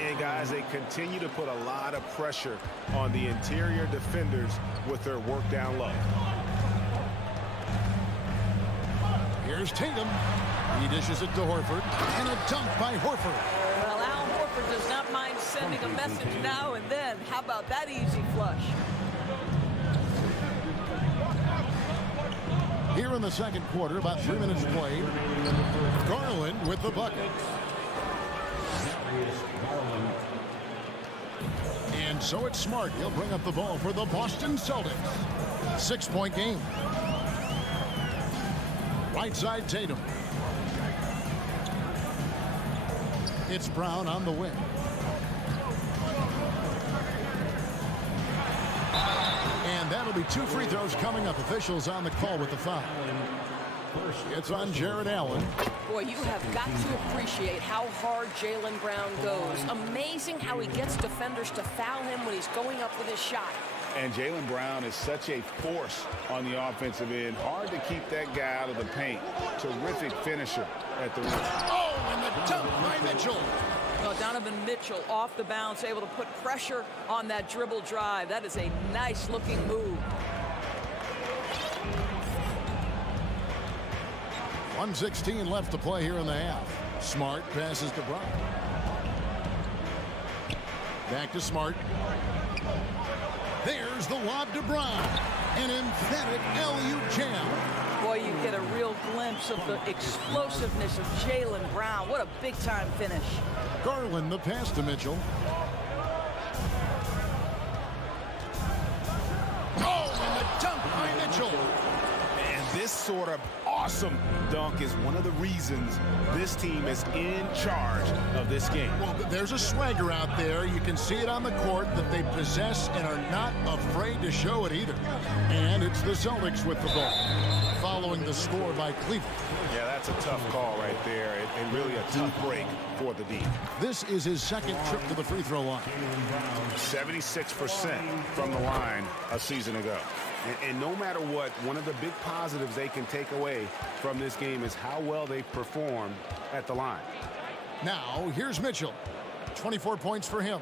And guys, they continue to put a lot of pressure on the interior defenders with their work down low. Here's Tatum. He dishes it to Horford. And a dunk by Horford. Well, Al Horford does not mind sending a message now and then. How about that easy flush? Here in the second quarter, about 3 minutes played. Garland with the bucket. And so it's Smart. He'll bring up the ball for the Boston Celtics. 6-point game. Right side Tatum. It's Brown on the wing. And that'll be 2 free throws coming up. Officials on the call with the foul. It's on Jared Allen. Boy, you have got to appreciate how hard Jaylen Brown goes. Amazing how he gets defenders to foul him when he's going up with his shot. And Jaylen Brown is such a force on the offensive end. Hard to keep that guy out of the paint. Terrific finisher at the rim. Oh, and the dunk by Mitchell. Well, Donovan Mitchell off the bounce, able to put pressure on that dribble drive. That is a nice-looking move. 1:16 left to play here in the half. Smart passes to Brown. Back to Smart. There's the lob to Brown. An emphatic alley-oop jam. Boy, you get a real glimpse of the explosiveness of Jaylen Brown. What a big-time finish. Garland the pass to Mitchell. Oh, and the dunk by Mitchell. And this sort of awesome dunk is one of the reasons this team is in charge of this game. Well, there's a swagger out there. You can see it on the court that they possess and are not afraid to show it either. And it's the Celtics with the ball, following the score by Cleveland. Yeah, that's a tough call right there, and really a tough break for the D. This is his second trip to the free throw line. 76% from the line a season ago. And no matter what, one of the big positives they can take away from this game is how well they performed at the line. Now, here's Mitchell. 24 points for him.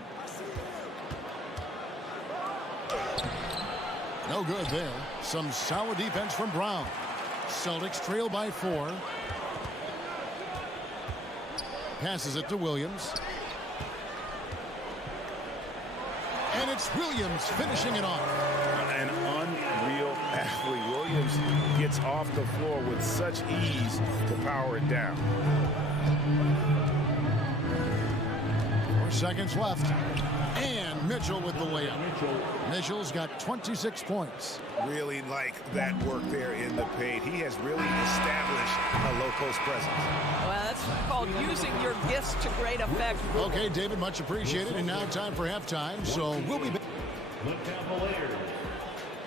No good there. Some solid defense from Brown. Celtics trail by 4. Passes it to Williams. And it's Williams finishing it off. An unreal athlete. Williams gets off the floor with such ease to power it down. 4 seconds left. And Mitchell with the layup. Mitchell's got 26 points. Really like that work there in the paint. He has really established a low post presence. Well, that's called using your gifts to great effect. Okay, David, much appreciated. And now time for halftime. So we'll be back. The Cavaliers,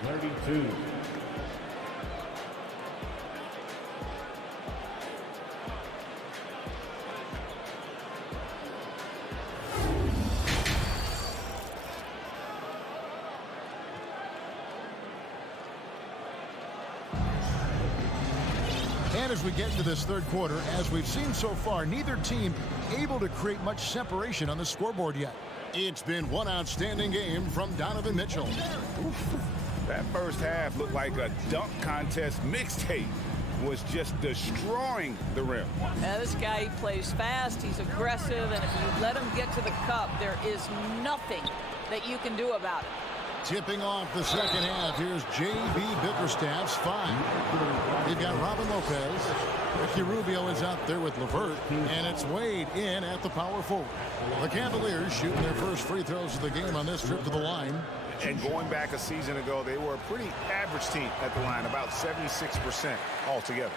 32. And as we get into this third quarter, as we've seen so far, neither team able to create much separation on the scoreboard yet. It's been one outstanding game from Donovan Mitchell. That first half looked like a dunk contest mixtape. Was just destroying the rim. Now, this guy, he plays fast, he's aggressive, and if you let him get to the cup, there is nothing that you can do about it. Tipping off the second half, here's J.B. Bickerstaff's 5. They've got Robin Lopez. Ricky Rubio is out there with LeVert, and it's Wade in at the power forward. The Cavaliers shooting their first free throws of the game on this trip to the line. And going back a season ago, they were a pretty average team at the line, about 76% altogether.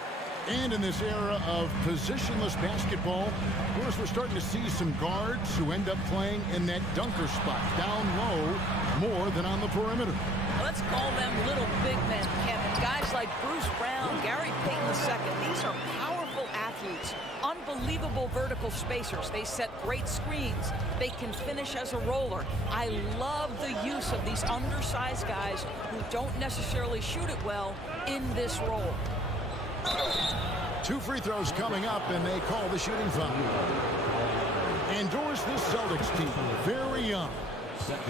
And in this era of positionless basketball, of course, we're starting to see some guards who end up playing in that dunker spot, down low, more than on the perimeter. Let's call them little big men, Kevin. Guys like Bruce Brown, Gary Payton II. These are powerful athletes, unbelievable vertical spacers. They set great screens. They can finish as a roller. I love the use of these undersized guys who don't necessarily shoot it well in this role. 2 free throws coming up, and they call the shooting foul. Endorse this Celtics team, very young.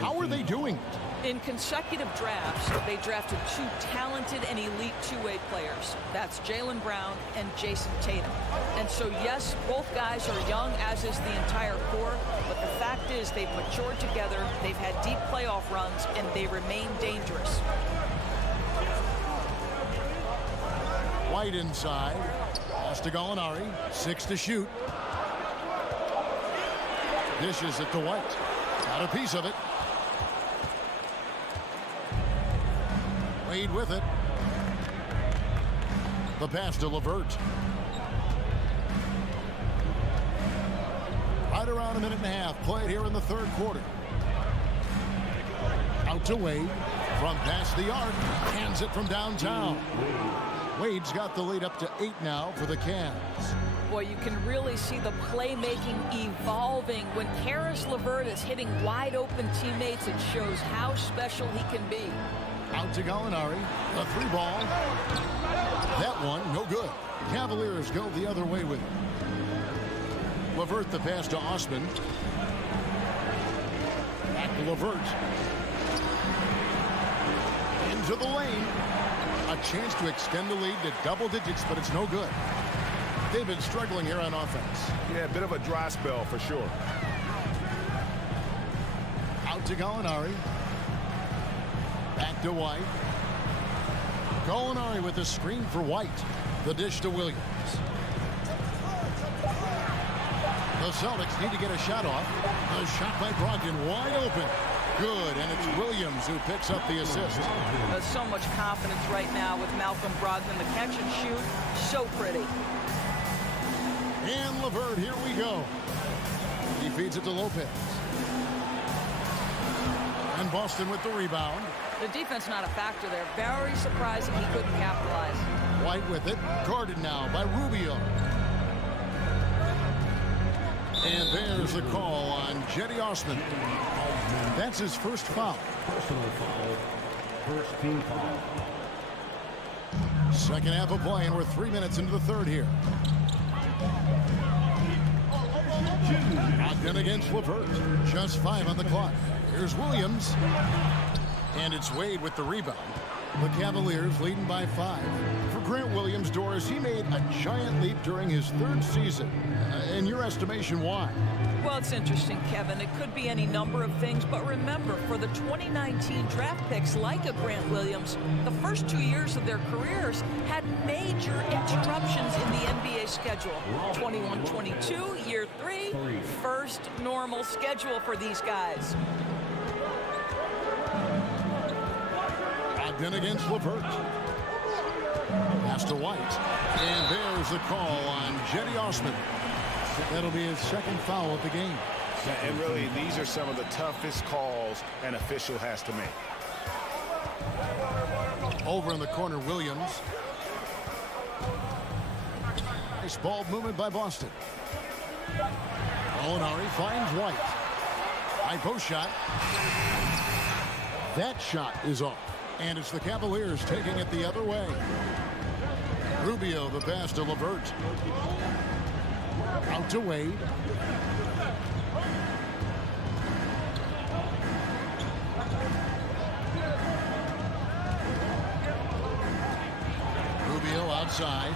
How are they doing? In consecutive drafts, they drafted 2 talented and elite two-way players. That's Jaylen Brown and Jason Tatum. And so, yes, both guys are young, as is the entire core, but the fact is they've matured together, they've had deep playoff runs, and they remain dangerous. White inside. Pass to Gallinari. 6 to shoot. Dishes it to White. Got a piece of it. Wade with it. The pass to LeVert. Right around a minute and a half played here in the third quarter. Out to Wade. From past the arc. Hands it from downtown. Wade's got the lead up to 8 now for the Cavs. Boy, you can really see the playmaking evolving. When Karis LeVert is hitting wide open teammates, it shows how special he can be. Out to Gallinari. The 3 ball. That one, no good. Cavaliers go the other way with it. LeVert the pass to Osman. Back to LeVert. Into the lane. A chance to extend the lead to double digits, but it's no good. They've been struggling here on offense. Yeah, a bit of a dry spell for sure. Out to Gallinari. Back to White. Gallinari with the screen for White. The dish to Williams. The Celtics need to get a shot off. The shot by Brogdon wide open. Good, and it's Williams who picks up the assist. There's so much confidence right now with Malcolm Brogdon. The catch and shoot, so pretty. And LeVert, here we go. He feeds it to Lopez. And Boston with the rebound. The defense not a factor there. Very surprising he couldn't capitalize. White with it. Guarded now by Rubio. And there's the call on Jetty Osman. That's his first foul. Personal foul. First team foul. Second half of play, and we're 3 minutes into the third here. Brogdon against LeVert. Just 5 on the clock. Here's Williams. And it's Wade with the rebound. The Cavaliers leading by 5. For Grant Williams, Doris, he made a giant leap during his 3rd season. In your estimation, why? Well, it's interesting, Kevin. It could be any number of things, but remember, for the 2019 draft picks like a Grant Williams, the first 2 years of their careers had major interruptions in the NBA schedule. 21-22, year 3, first normal schedule for these guys. Brogdon against LeVert. Pass to White. And there's the call on Jetty Osman. That'll be his second foul of the game. And really, these are some of the toughest calls an official has to make. Over in the corner, Williams. Nice ball movement by Boston. Gallinari finds White. High post shot. That shot is off. And it's the Cavaliers taking it the other way. Rubio the pass to LeVert. Out to Wade. Rubio outside.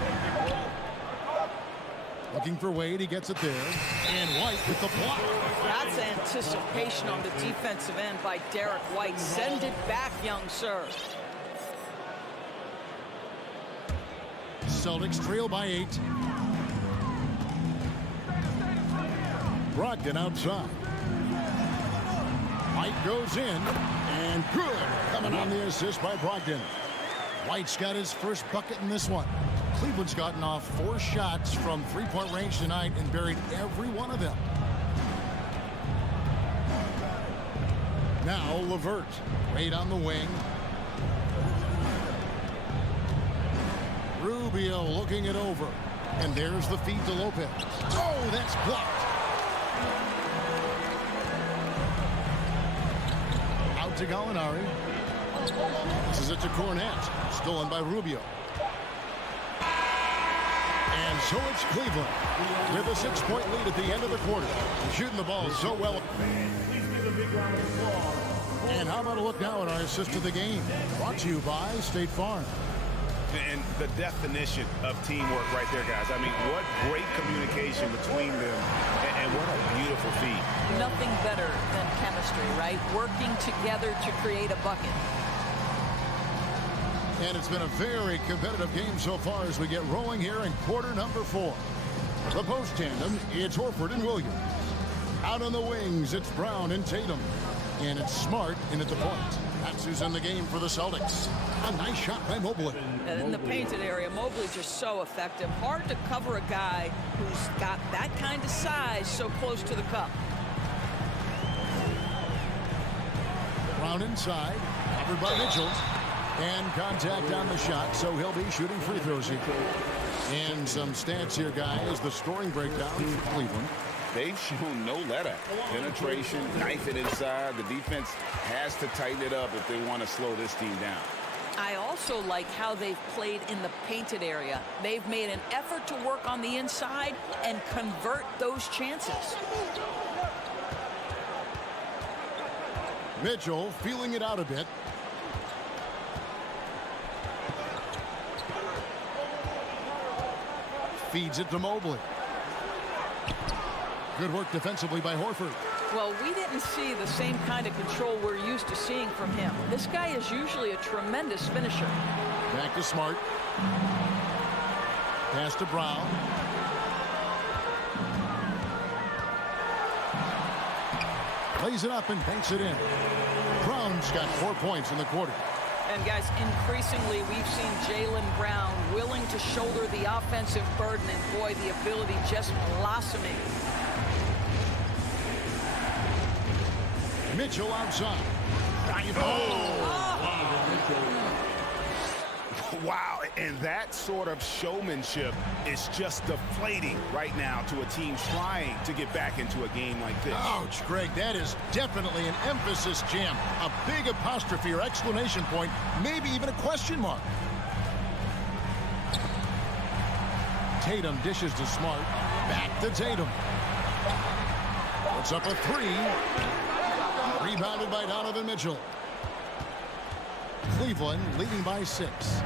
Looking for Wade. He gets it there. And White with the block. That's anticipation on the defensive end by Derek White. Send it back, young sir. Celtics trail by 8. Brogdon outside. White goes in, and good. Coming on the assist by Brogdon. White's got his first bucket in this one. Cleveland's gotten off 4 shots from 3-point range tonight and buried every one of them. Now LeVert. Wade on the wing. Rubio looking it over. And there's the feed to Lopez. Oh, that's blocked. Out to Gallinari. This is it to Cornette. Stolen by Rubio. And so it's Cleveland with a 6-point lead at the end of the quarter. Shooting the ball so well. And how about a look now at our assist of the game? Brought to you by State Farm. And the definition of teamwork right there, guys. I mean, what great communication between them, and what a beautiful feed. Nothing better than chemistry, right? Working together to create a bucket. And it's been a very competitive game so far as we get rolling here in quarter number 4. The post tandem, it's Horford and Williams. Out on the wings, it's Brown and Tatum. And it's Smart in at the point. That's who's in the game for the Celtics. A nice shot by Mobley. In the painted area, Mobley just so effective. Hard to cover a guy who's got that kind of size so close to the cup. Brown inside, covered by Mitchell. And contact on the shot, so he'll be shooting free throws here. And some stats here, guys. The scoring breakdown for Cleveland. They've shown no let-up. Penetration, knife it inside. The defense has to tighten it up if they want to slow this team down. I also like how they've played in the painted area. They've made an effort to work on the inside and convert those chances. Mitchell feeling it out a bit. Feeds it to Mobley. Good work defensively by Horford. Well, we didn't see the same kind of control we're used to seeing from him. This guy is usually a tremendous finisher. Back to Smart. Pass to Brown. Lays it up and banks it in. Brown's got 4 points in the quarter. And guys, increasingly we've seen Jaylen Brown willing to shoulder the offensive burden, and boy, the ability just blossoming. Mitchell outside. Wow, and that sort of showmanship is just deflating right now to a team trying to get back into a game like this. Ouch, Greg, that is definitely an emphasis jam. A big apostrophe or exclamation point, maybe even a question mark. Tatum dishes to Smart. Back to Tatum. Puts up a three. Rebounded by Donovan Mitchell. Cleveland leading by 6.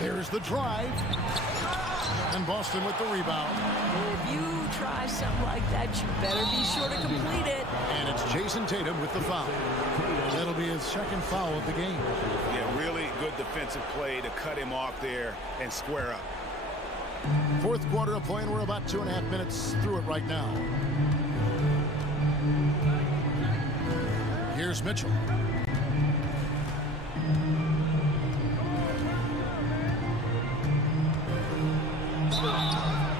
There's the drive. And Boston with the rebound. If you try something like that, you better be sure to complete it. And it's Jason Tatum with the foul. That'll be his second foul of the game. Yeah, really good defensive play to cut him off there and square up. Fourth quarter of play, and we're about 2.5 minutes through it right now. Here's Mitchell.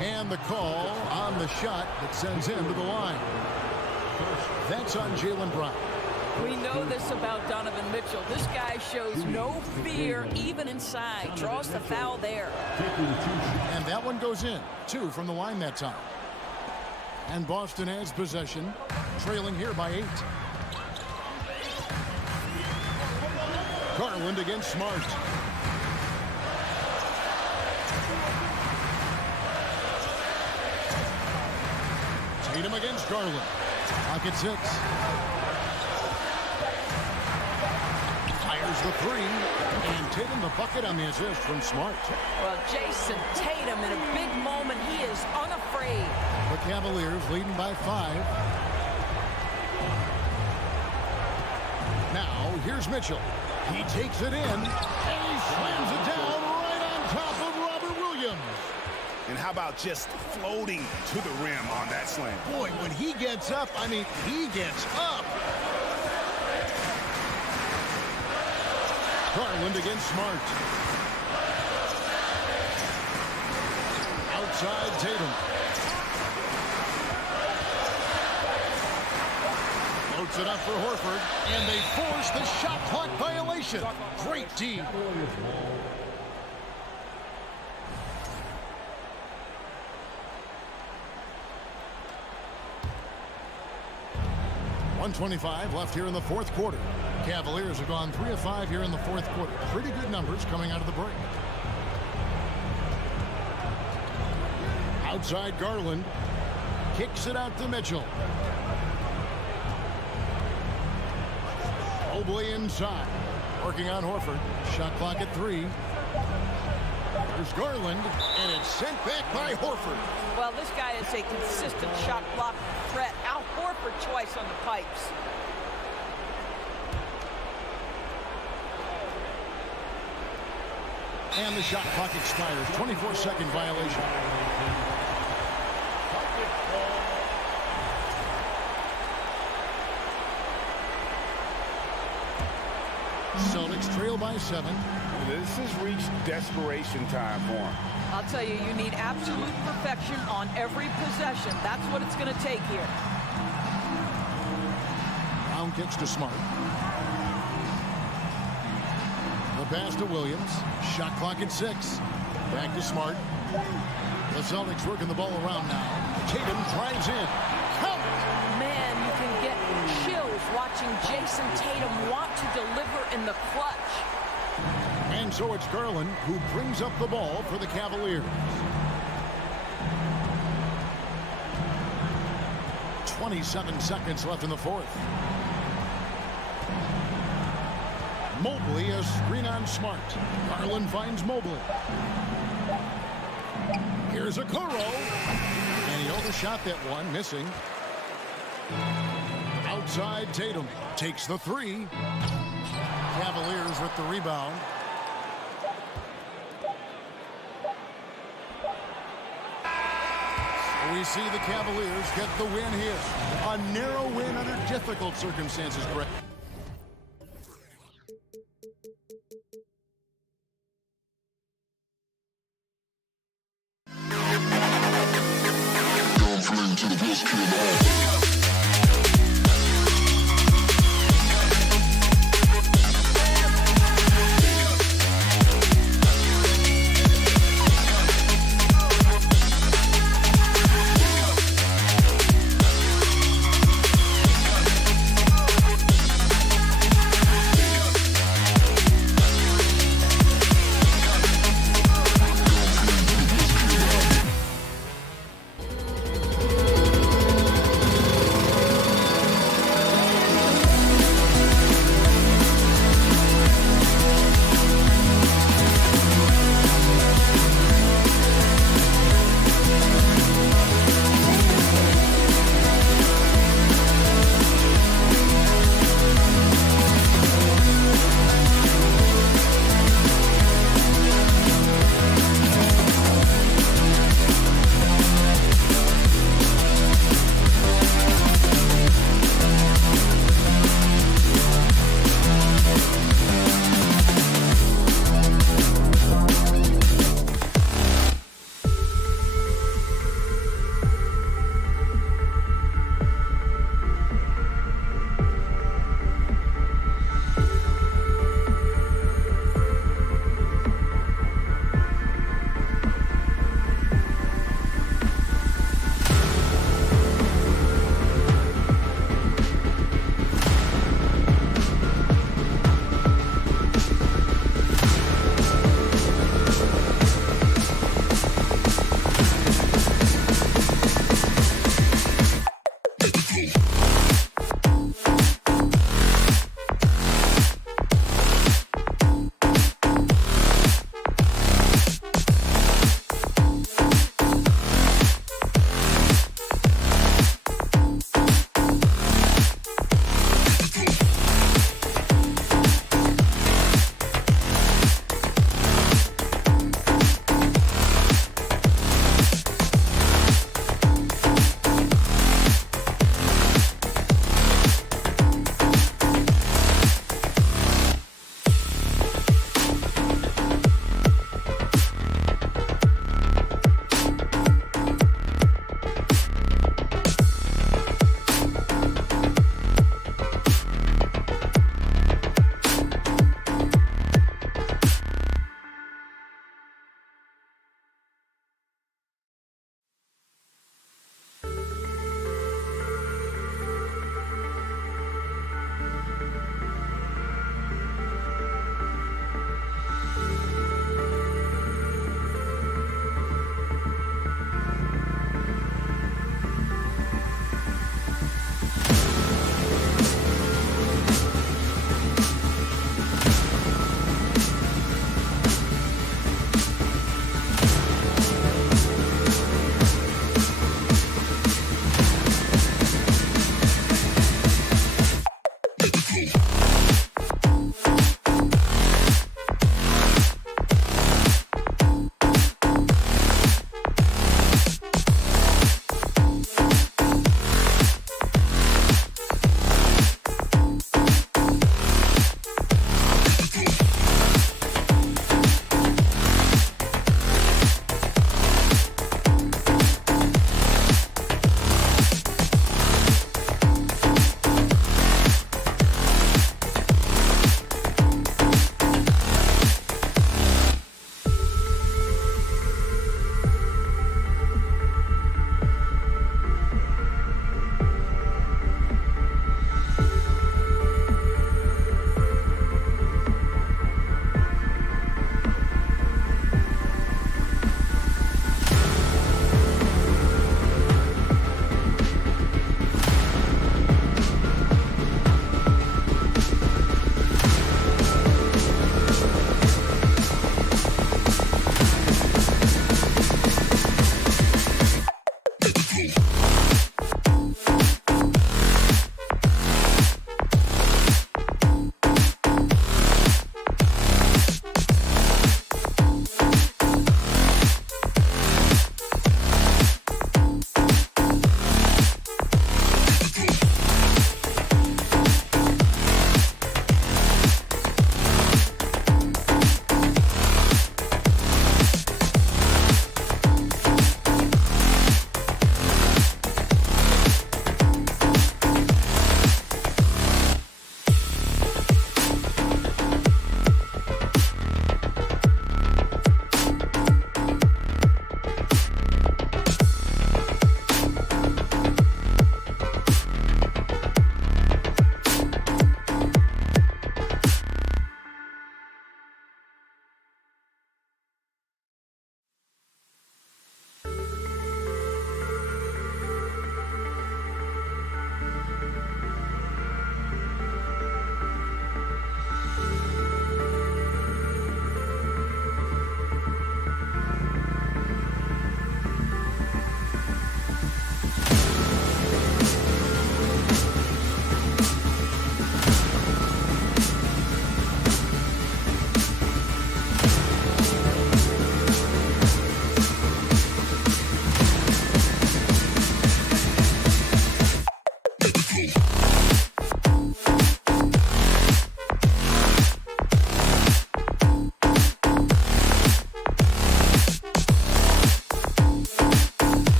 And the call on the shot that sends him to the line. That's on Jaylen Brown. We know this about Donovan Mitchell. This guy shows no fear even inside. Draws the foul there. And that one goes in. 2 from the line that time. And Boston has possession, trailing here by 8. Garland against Smart. Tatum against Garland. Pocket 6. Fires the 3. And Tatum the bucket on the assist from Smart. Well, Jason Tatum in a big moment. He is unafraid. The Cavaliers leading by 5. Now, here's Mitchell. He takes it in, and he slams it down right on top of Robert Williams. And how about just floating to the rim on that slam? Boy, when he gets up, I mean, he gets up. Garland against Smart. Outside Tatum. Floats it up for Horford, and they force the shot clock violation. Great D. 1:25 left here in the fourth quarter. Cavaliers have gone 3 of 5 here in the fourth quarter. Pretty good numbers coming out of the break. Outside Garland. Kicks it out to Mitchell. Mobley inside. Working on Horford. Shot clock at 3. There's Garland, and it's sent back by Horford. Well, this guy is a consistent shot block threat. Al Horford twice on the pipes. And the shot clock expires. 24-second violation. Celtics trail by 7. This has reached desperation time for him. I'll tell you, you need absolute perfection on every possession. That's what it's going to take here. Brown kicks to Smart. The pass to Williams. Shot clock at 6. Back to Smart. The Celtics working the ball around now. Tatum drives in. Count! Man, you can get chills watching Jason Tatum want to deliver in the clutch. And so it's Garland who brings up the ball for the Cavaliers. 27 seconds left in the fourth. Mobley, a screen on Smart. Garland finds Mobley. Here's a Kuro. And he overshot that one, missing. Outside, Tatum takes the 3. Cavaliers with the rebound. We see the Cavaliers get the win here. A narrow win under difficult circumstances, Greg. To the best CLA.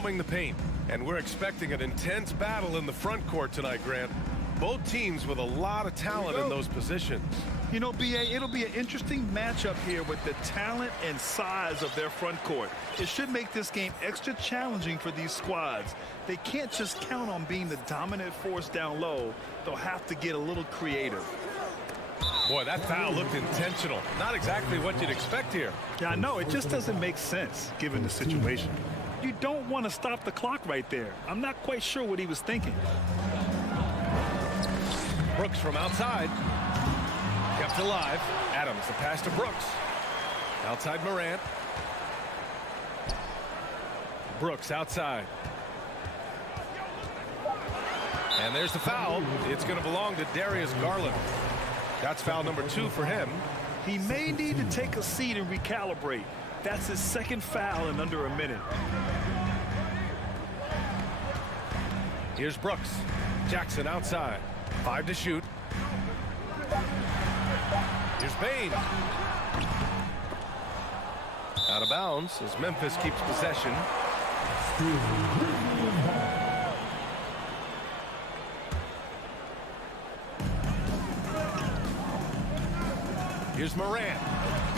roaming the paint. And we're expecting an intense battle in the front court tonight, Grant. Both teams with a lot of talent in those positions. You know, B.A., it'll be an interesting matchup here with the talent and size of their front court. It should make this game extra challenging for these squads. They can't just count on being the dominant force down low. They'll have to get a little creative. Boy, that foul looked intentional. Not exactly what you'd expect here. Yeah, I know. It just doesn't make sense given the situation. You don't want to stop the clock right there. I'm not quite sure what he was thinking. Brooks from outside. Kept alive. Adams, the pass to Brooks. Outside Morant. Brooks outside. And there's the foul. It's going to belong to Darius Garland. That's foul number 2 for him. He may need to take a seat and recalibrate. That's his second foul in under a minute. Here's Brooks. Jackson outside. 5 to shoot. Here's Bane. Out of bounds as Memphis keeps possession. Here's Morant.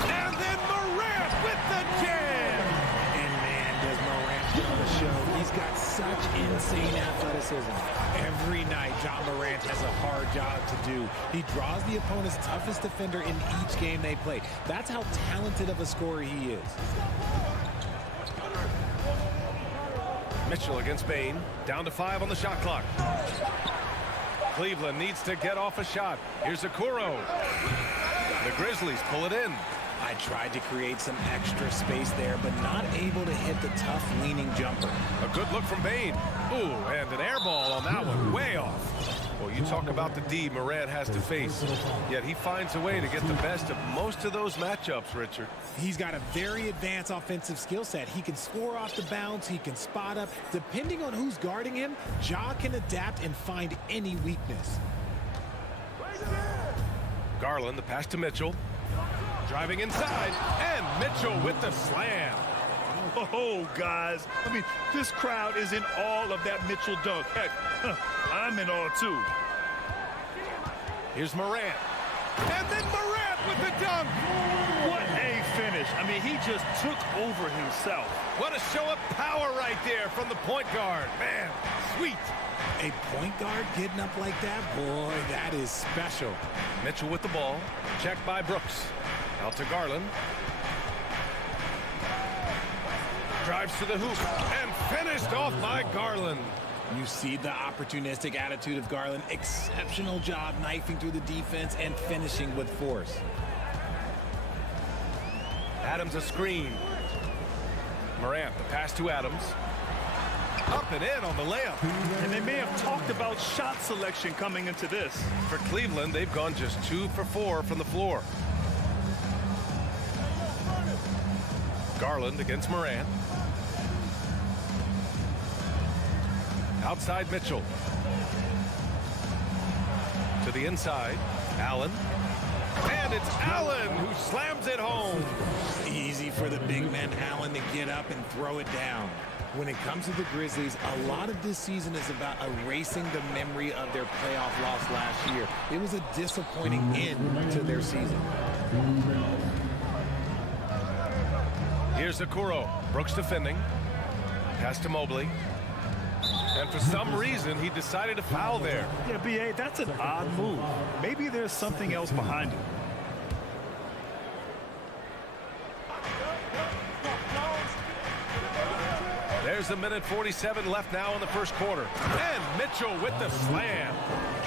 And then Morant with the jam. And man, does Morant put on the show. He's got such insane athleticism. Every night, John Morant has a hard job to do. He draws the opponent's toughest defender in each game they play. That's how talented of a scorer he is. Mitchell against Bane. Down to 5 on the shot clock. Cleveland needs to get off a shot. Here's Okoro. The Grizzlies pull it in. I tried to create some extra space there, but not able to hit the tough leaning jumper. A good look from Bane. Ooh, and an air ball on that one. Way off. Well, you talk about the D Morant has to face. Yet he finds a way to get the best of most of those matchups, Richard. He's got a very advanced offensive skill set. He can score off the bounce. He can spot up. Depending on who's guarding him, Ja can adapt and find any weakness. Garland, the pass to Mitchell. Driving inside, and Mitchell with the slam. Oh, guys. I mean, this crowd is in awe of that Mitchell dunk. Heck, I'm in awe, too. Here's Morant. And then Morant with the dunk. What a finish. I mean, he just took over himself. What a show of power right there from the point guard. Man, sweet. A point guard getting up like that? Boy, that is special. Mitchell with the ball. Checked by Brooks. Out to Garland. Drives to the hoop and finished off by Garland. You see the opportunistic attitude of Garland. Exceptional job knifing through the defense and finishing with force. Adams a screen. Morant, the pass to Adams. Up and in on the layup. And they may have talked about shot selection coming into this. For Cleveland, they've gone just 2 for 4 from the floor. Garland against Morant. Outside Mitchell. To the inside. Allen. And it's Allen who slams it home. Easy for the big man Allen to get up and throw it down. When it comes to the Grizzlies, a lot of this season is about erasing the memory of their playoff loss last year. It was a disappointing end to their season. Here's Okoro. Brooks defending. Pass to Mobley. And for some reason, he decided to foul there. Yeah, B.A., that's an odd move. Maybe there's something else behind it. There's a minute 47 left now in the first quarter. And Mitchell with the slam.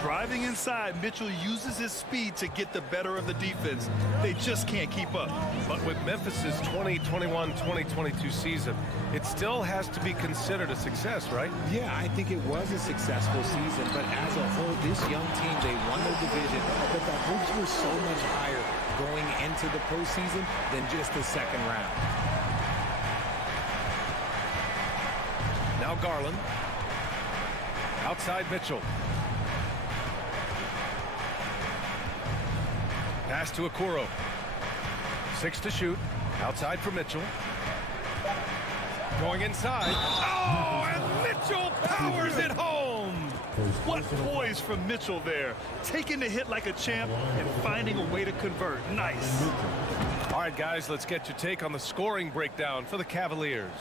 Driving inside, Mitchell uses his speed to get the better of the defense. They just can't keep up. But with Memphis's 2021-2022 season, it still has to be considered a success, right? Yeah, I think it was a successful season, but as a whole, this young team, they won their division, but the hopes were so much higher going into the postseason than just the second round. Now Garland. Outside Mitchell. Pass to Okoro. 6 to shoot. Outside for Mitchell. Going inside. Oh, and Mitchell powers it home. What poise from Mitchell there. Taking the hit like a champ and finding a way to convert. Nice. All right, guys, let's get your take on the scoring breakdown for the Cavaliers.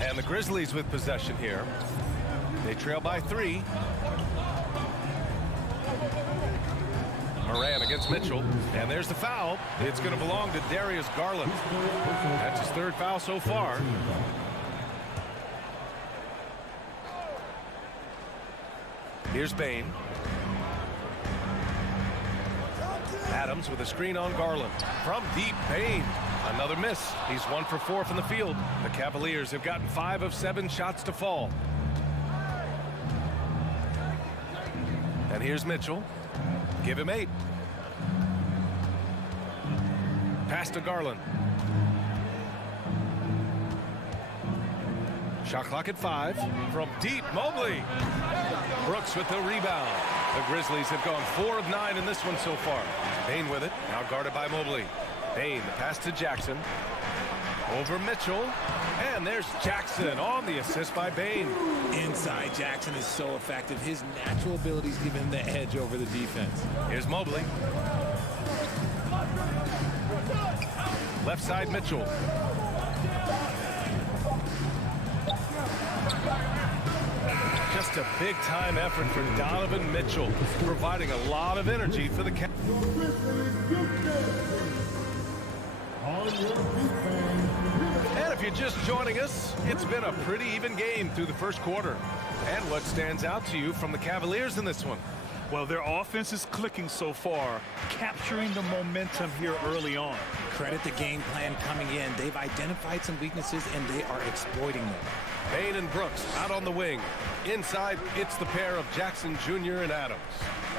And the Grizzlies with possession here. They trail by 3. Moran against Mitchell. And there's the foul. It's going to belong to Darius Garland. That's his 3rd foul so far. Here's Bain. Adams with a screen on Garland. From deep, Bain. Another miss. He's 1 for 4 from the field. The Cavaliers have gotten 5 of 7 shots to fall. And here's Mitchell. Give him 8. Pass to Garland. Shot clock at 5. From deep, Mobley. Brooks with the rebound. The Grizzlies have gone 4 of 9 in this one so far. Bain with it. Now guarded by Mobley. Bain, the pass to Jackson. Over Mitchell. And there's Jackson on the assist by Bain. Inside, Jackson is so effective. His natural abilities give him the edge over the defense. Here's Mobley. Left side, Mitchell. Just a big-time effort for Donovan Mitchell, providing a lot of energy for the Cavaliers. And if you're just joining us, it's been a pretty even game through the first quarter. And what stands out to you from the Cavaliers in this one? Well, their offense is clicking so far, capturing the momentum here early on. Credit the game plan coming in. They've identified some weaknesses, and they are exploiting them. Bain and Brooks out on the wing. Inside, it's the pair of Jackson Jr. and Adams.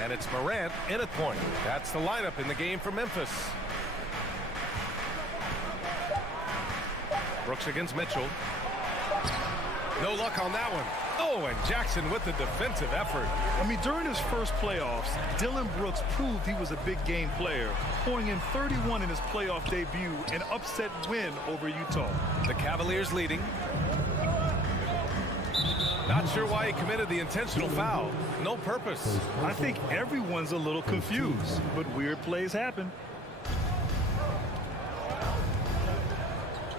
And it's Morant in at point. That's the lineup in the game for Memphis. Brooks against Mitchell. No luck on that one. Oh, and Jackson with the defensive effort. I mean, during his first playoffs, Dillon Brooks proved he was a big game player, pouring in 31 in his playoff debut, an upset win over Utah. The Cavaliers leading. Not sure why he committed the intentional foul. No purpose. I think everyone's a little confused, but weird plays happen.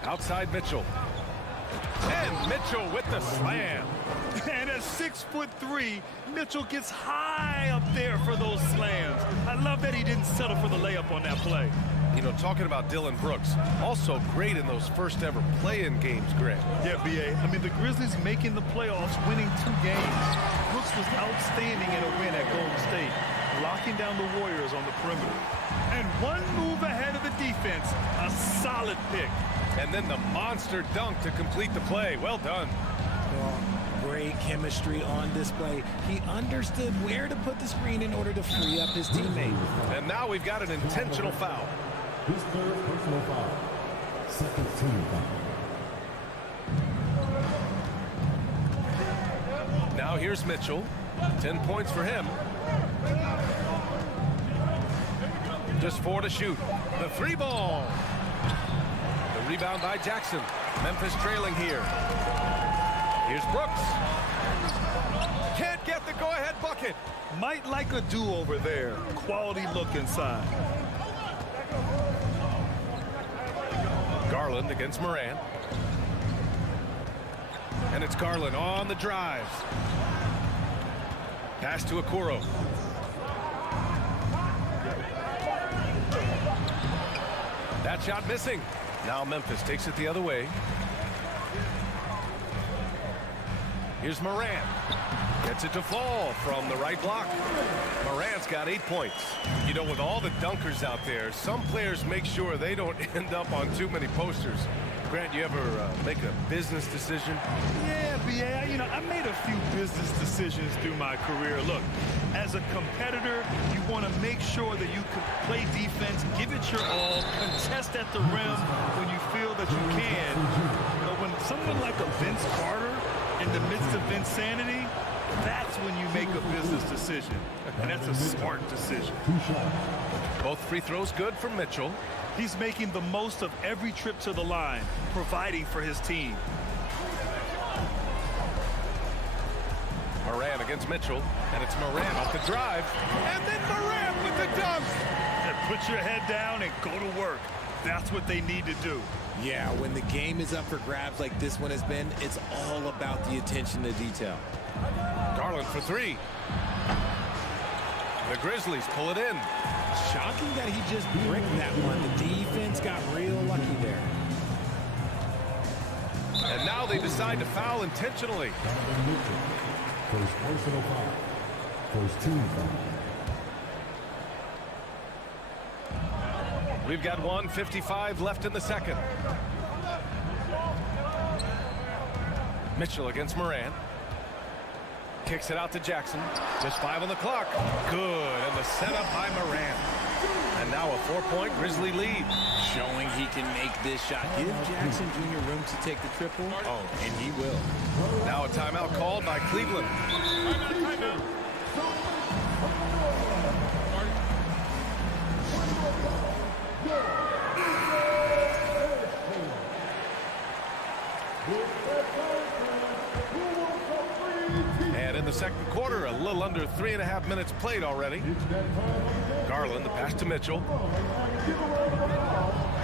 Outside Mitchell. And Mitchell with the slam. And at 6'3", Mitchell gets high up there for those slams. I love that he didn't settle for the layup on that play. You know, talking about Dillon Brooks, also great in those first ever play-in games, Greg. Yeah, B.A. I mean, the Grizzlies making the playoffs, winning 2 games. Brooks was outstanding in a win at Golden State, locking down the Warriors on the perimeter. And one move ahead of the defense, a solid pick. And then the monster dunk to complete the play. Well done. Well, great chemistry on display. He understood where to put the screen in order to free up his teammate. And now we've got an intentional foul. His 3rd personal foul. 2nd team foul. Now here's Mitchell. 10 points for him. Just 4 to shoot. The 3 ball. The rebound by Jackson. Memphis trailing here. Here's Brooks. Can't get the go-ahead bucket. Might like a do-over there. Quality look inside. Garland against Moran. And it's Garland on the drive. Pass to Okoro. That shot missing. Now Memphis takes it the other way. Here's Moran. Gets it to fall from the right block. Moran's got 8 points. You know, with all the dunkers out there, some players make sure they don't end up on too many posters. Grant, you ever make a business decision? Yeah, B.A. You know, I made a few business decisions through my career. Look, as a competitor, you want to make sure that you can play defense, give it your all, contest at the rim when you feel that you can. But when someone like a Vince Carter, in the midst of insanity, That's when you make a business decision, and that's a smart decision. Both free throws good for Mitchell. He's making the most of every trip to the line, providing for his team. Moran against Mitchell, and it's Moran off the drive, and then Moran with the dunk. And put your head down and go to work. That's what they need to do. Yeah, when the game is up for grabs like this one has been, it's all about the attention to detail. Garland for three. The Grizzlies pull it in. Shocking that he just bricked that one. The defense got real lucky there. And now they decide to foul intentionally. First personal foul. First team foul. We've got 1:55 left in the second. Mitchell against Moran. Kicks it out to Jackson. Just 5 on the clock. Good. And the setup by Moran. And now a 4-point Grizzly lead. Showing he can make this shot. Give Jackson Jr. room to take the triple. Oh, and he will. Now a timeout called by Cleveland. And in the second quarter, a little under 3.5 minutes played already. Garland, the pass to Mitchell.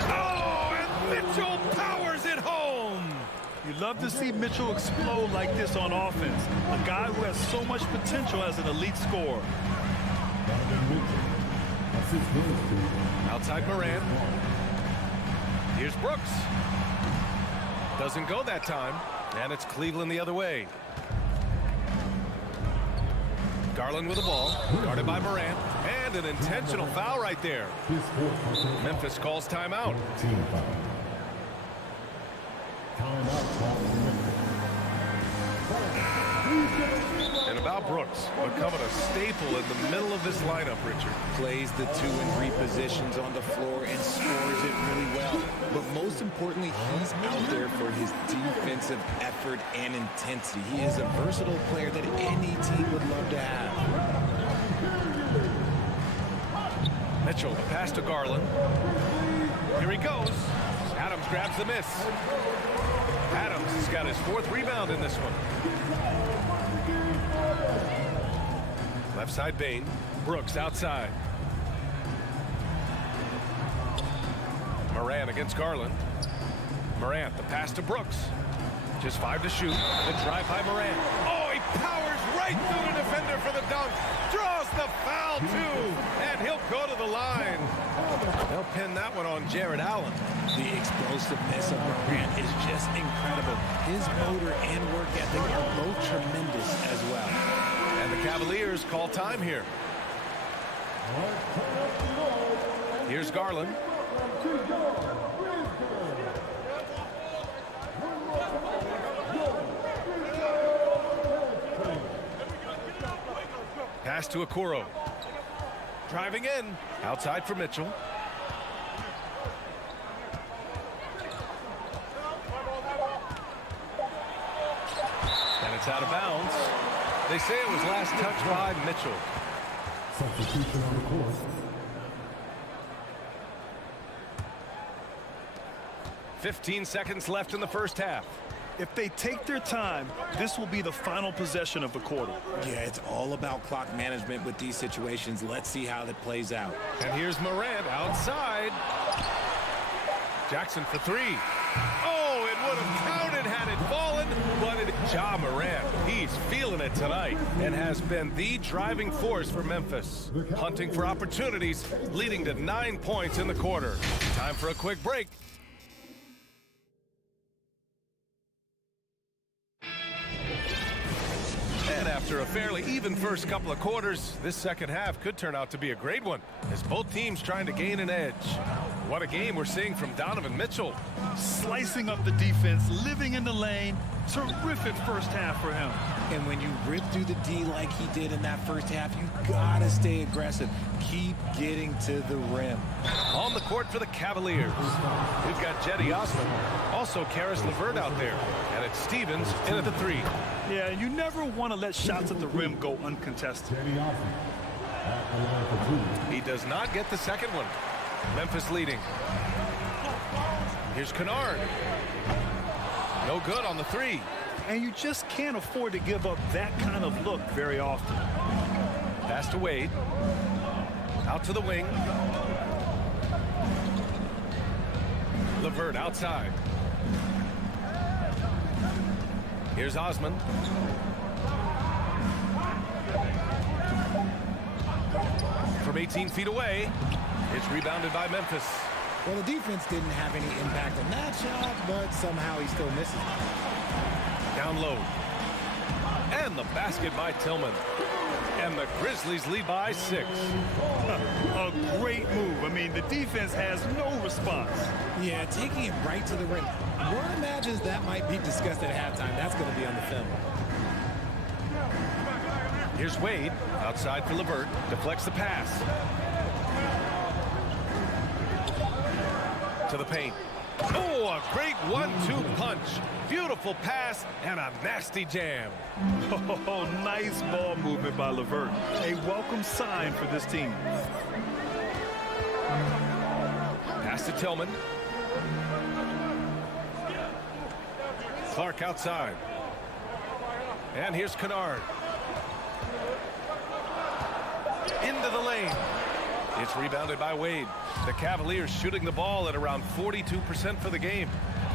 Oh, and Mitchell powers it home. You love to see Mitchell explode like this on offense. A guy who has so much potential as an elite scorer. Outside Moran. Here's Brooks. Doesn't go that time. And it's Cleveland the other way. Garland with the ball, guarded by Moran, and an intentional foul right there. Memphis calls timeout. Team foul. And about Brooks, becoming a staple in the middle of this lineup, Richard. Plays the 2 and 3 positions on the floor and scores it really well. But most importantly, he's out there for his defensive effort and intensity. He is a versatile player that any team would love to have. Mitchell, the pass to Garland. Here he goes. Adams grabs the miss. Adams has got his 4th rebound in this one. Left side Bain. Brooks outside. Moran against Garland. Moran, the pass to Brooks. Just 5 to shoot. The drive by Moran. Oh, he powers right through the defender for the dunk. Draws the foul, too. And he'll go to the line. They'll pin that one on Jared Allen. The explosiveness of Moran is just incredible. His motor and work ethic are both tremendous as well. And the Cavaliers call time here. Here's Garland. Pass to Okoro. Driving in. Outside for Mitchell. And it's out of bounds. They say it was last touched by Mitchell. Substitution on the court. "15 seconds left in the first half. If they take their time, this will be the final possession of the quarter. Yeah, it's all about clock management with these situations. Let's see how that plays out. And here's Morant outside. Jackson for 3. Oh, it would have counted had it fallen, but Ja Morant, he's feeling it tonight and has been the driving force for Memphis. Hunting for opportunities, leading to 9 points in the quarter. Time for a quick break. And after a fairly even first couple of quarters, this second half could turn out to be a great one, as both teams trying to gain an edge. What a game we're seeing from Donovan Mitchell. Slicing up the defense, living in the lane. Terrific first half for him. And when you rip through the D like he did in that first half, you gotta stay aggressive. Keep getting to the rim. On the court for the Cavaliers, we've got Jetty Osman, also Karis LeVert out there, and it's Stevens in at the 3. Yeah, you never want to let shots at the rim go uncontested. He does not get the second one. Memphis leading. Here's Kennard. No good on the 3. And you just can't afford to give up that kind of look very often. Pass to Wade. Out to the wing. LeVert outside. Here's Osman. From 18 feet away. It's rebounded by Memphis. Well, the defense didn't have any impact on that shot, but somehow he still misses. Down low. And the basket by Tillman. And the Grizzlies lead by 6. A great move. I mean, the defense has no response. Yeah, taking it right to the rim. One imagines that might be discussed at halftime. That's going to be on the film. Here's Wade. Outside for LeVert. Deflects the pass. To the paint. Oh, a great 1-2 punch. Beautiful pass and a nasty jam. Oh, nice ball movement by LeVert. A welcome sign for this team. Pass to Tillman. Clark outside. And here's Kennard. Into the lane. It's rebounded by Wade. The Cavaliers shooting the ball at around 42% for the game.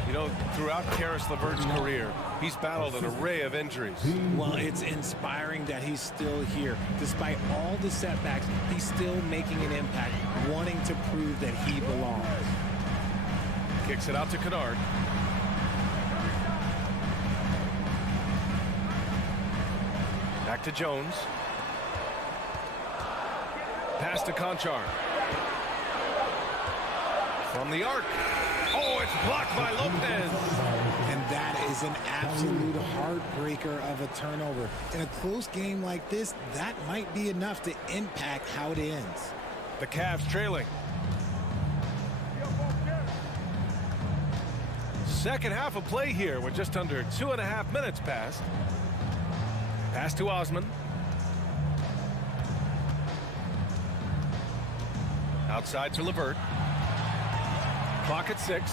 You know, throughout Karis LeVert's career, he's battled an array of injuries. Well, it's inspiring that he's still here. Despite all the setbacks, he's still making an impact, wanting to prove that he belongs. Kicks it out to Kennard. Back to Jones. Pass to Conchar. From the arc. Oh, it's blocked by Lopez. And that is an absolute heartbreaker of a turnover. In a close game like this, that might be enough to impact how it ends. The Cavs trailing. Second half of play here with just under 2.5 minutes passed. Pass to Osman. Outside to LeVert. Clock at 6.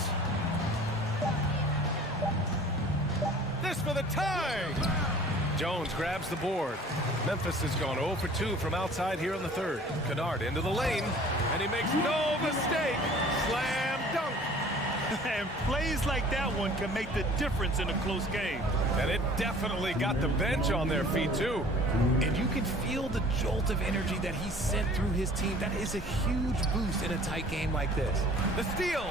This for the tie. Jones grabs the board. Memphis has gone 0 for 2 from outside here in the third. Kennard into the lane, and he makes no mistake. Slam dunk. And plays like that one can make the difference in a close game. And it definitely got the bench on their feet, too. And you can feel the jolt of energy that he sent through his team. That is a huge boost in a tight game like this. The steal.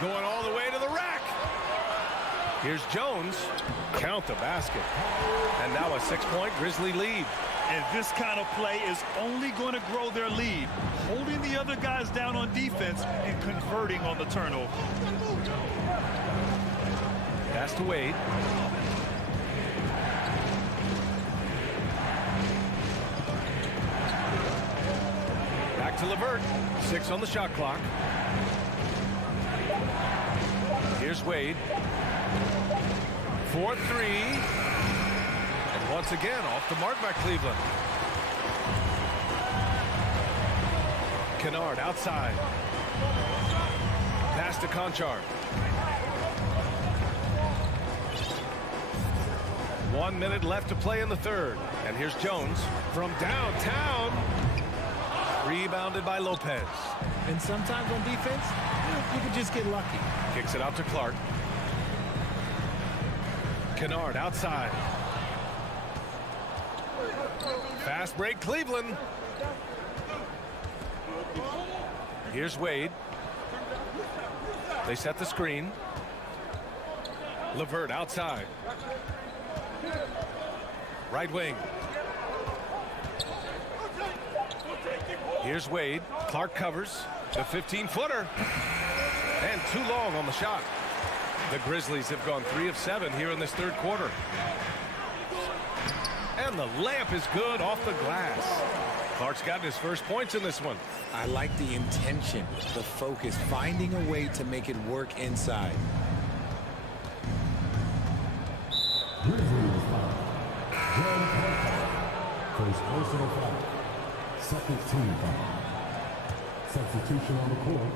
Going all the way to the rack. Here's Jones. Count the basket. And now a 6-point Grizzly lead. And this kind of play is only going to grow their lead, holding the other guys down on defense and converting on the turnover. Pass to Wade. Back to LeVert. 6 on the shot clock. Here's Wade. 4-3. And once again, off the mark by Cleveland. Kennard outside. Pass to Conchar. 1 minute left to play in the third. And here's Jones from downtown. Rebounded by Lopez. And sometimes on defense, you can just get lucky. Kicks it out to Clark. Kennard outside. Fast break, Cleveland. Here's Wade. They set the screen. LeVert outside. Right wing. Here's Wade. Clark covers. The 15-footer. And too long on the shot. The Grizzlies have gone 3 of 7 here in this third quarter. And the layup is good off the glass. Clark's gotten his first points in this one. I like the intention, the focus, finding a way to make it work inside. First personal foul. Second team foul. Substitution on the court.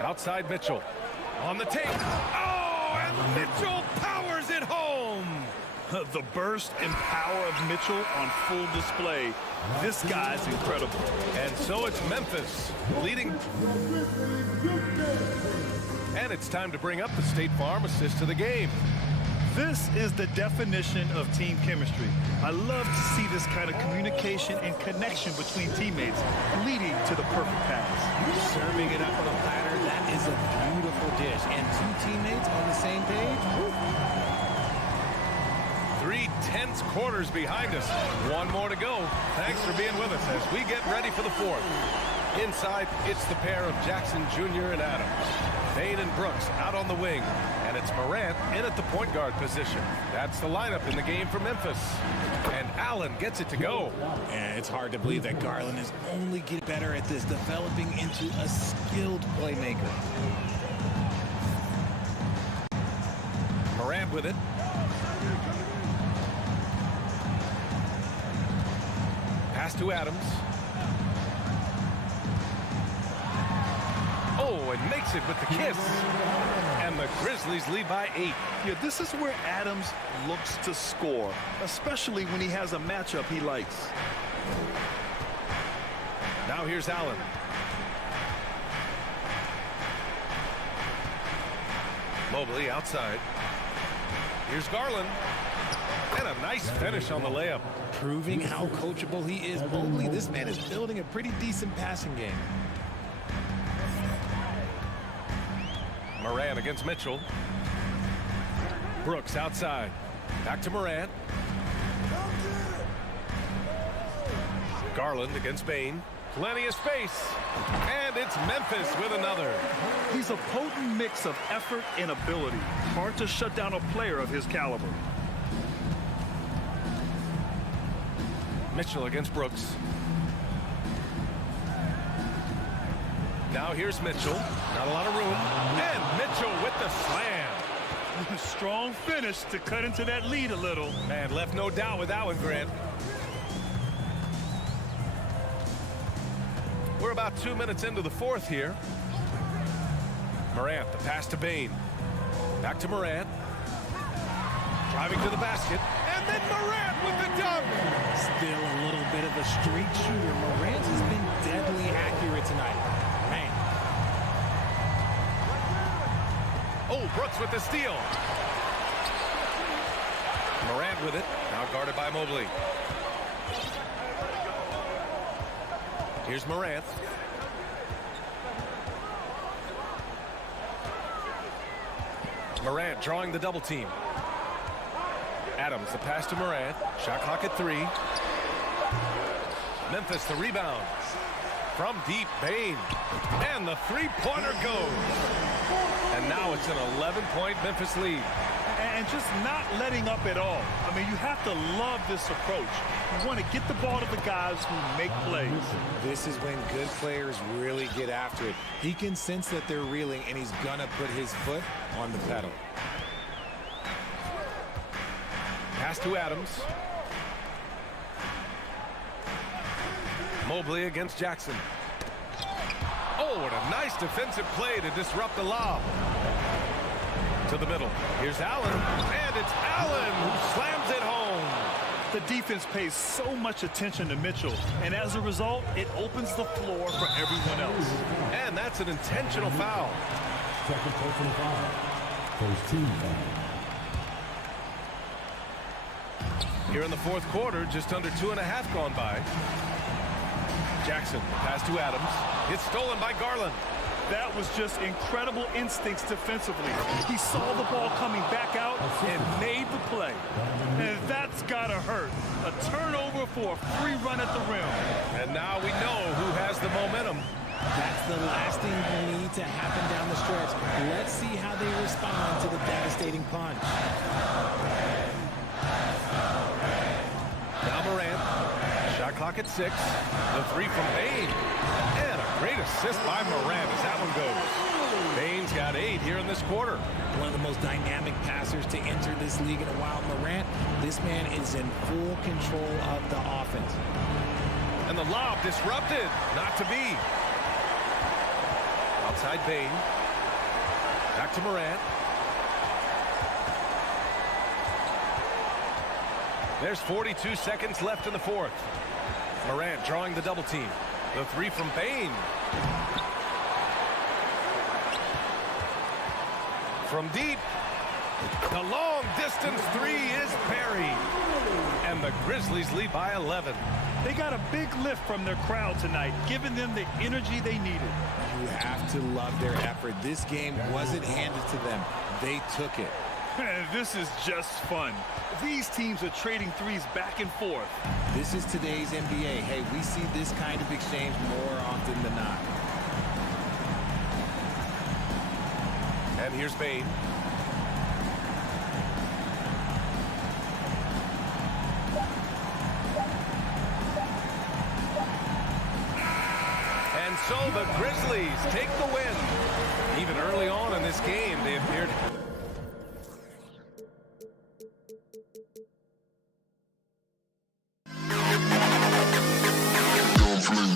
Outside Mitchell. On the tape. Oh, and Mitchell powers it home. The burst and power of Mitchell on full display. This guy's incredible. And so it's Memphis leading. And it's time to bring up the State Farm assist to the game. This is the definition of team chemistry. I love to see this kind of communication and connection between teammates leading to the perfect pass. Serving it up on a platter, that is a beautiful dish. And two teammates on the same page. 3 tense quarters behind us. One more to go. Thanks for being with us as we get ready for the fourth. Inside, it's the pair of Jackson Jr. and Adams. Bain and Brooks out on the wing. And it's Morant in at the point guard position. That's the lineup in the game for Memphis. And Allen gets it to go. And it's hard to believe that Garland is only getting better at this, developing into a skilled playmaker. Morant with it. Pass to Adams. Oh, and makes it with the kiss. And the Grizzlies lead by 8. Yeah, this is where Adams looks to score, especially when he has a matchup he likes. Now here's Allen. Mobley outside. Here's Garland. And a nice finish on the layup. Proving how coachable he is. Mobley, this man is building a pretty decent passing game. Morant against Mitchell. Brooks outside. Back to Morant. Garland against Bain. Plenty of space. And it's Memphis with another. He's a potent mix of effort and ability. Hard to shut down a player of his caliber. Mitchell against Brooks. Now here's Mitchell. Not a lot of room. And Mitchell with the slam. Strong finish to cut into that lead a little. Man, left no doubt with that one, Grant. We're about 2 minutes into the fourth here. Morant, the pass to Bain. Back to Morant. Driving to the basket. And then Morant with the dunk. Still a little bit of a streak shooter. Morant has been deadly accurate tonight. Man. Oh, Brooks with the steal. Morant with it. Now guarded by Mobley. Here's Morant. Morant drawing the double team. Adams, the pass to Morant. Shot clock at 3. Memphis, the rebound. From deep, Bain. And the three-pointer goes. And now it's an 11-point Memphis lead. And just not letting up at all. I mean, you have to love this approach. You want to get the ball to the guys who make plays. This is when good players really get after it. He can sense that they're reeling, and he's going to put his foot on the pedal. Pass to Adams. Mobley against Jackson. Oh, what a nice defensive play to disrupt the lob. To the middle. Here's Allen. And it's Allen who slams it home. The defense pays so much attention to Mitchell, and as a result, it opens the floor for everyone else. And that's an intentional foul. Second personal foul. First team foul. Here in the fourth quarter, just under 2.5 gone by. Jackson, pass to Adams. It's stolen by Garland. That was just incredible instincts defensively. He saw the ball coming back out and made the play. And that's gotta hurt. A turnover for a free run at the rim. And now we know who has the momentum. That's the last thing you need to happen down the stretch. Let's see how they respond to the devastating punch. Now Morant. Shot clock at 6. The three from Bane. And a great assist by Morant as that one goes. Bane's got 8 here in this quarter. One of the most dynamic passers to enter this league in a while. Morant, this man is in full control of the offense. And the lob disrupted. Not to be. Outside Bane. Back to Morant. There's 42 seconds left in the fourth. Morant drawing the double team. The three from Bane. From deep. The long distance three is buried. And the Grizzlies lead by 11. They got a big lift from their crowd tonight, giving them the energy they needed. You have to love their effort. This game wasn't handed to them. They took it. This is just fun. These teams are trading threes back and forth. This is today's NBA. Hey, we see this kind of exchange more often than not. And here's Bane. And so the Grizzlies take the win. Even early on in this game, they appeared...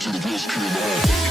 To the best CLA.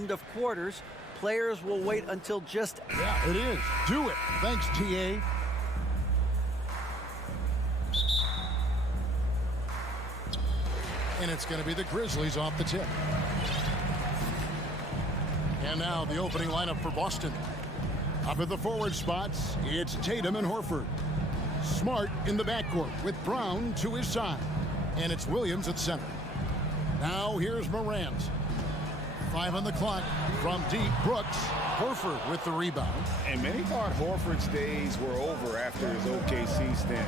end of quarters. Players will wait until just... Yeah, it is. Do it. Thanks, TA. And it's going to be the Grizzlies off the tip. And now the opening lineup for Boston. Up at the forward spots, it's Tatum and Horford. Smart in the backcourt with Brown to his side. And it's Williams at center. Now here's Morant. 5 on the clock from deep. Brooks. Horford with the rebound. And many thought Horford's days were over after his OKC stint,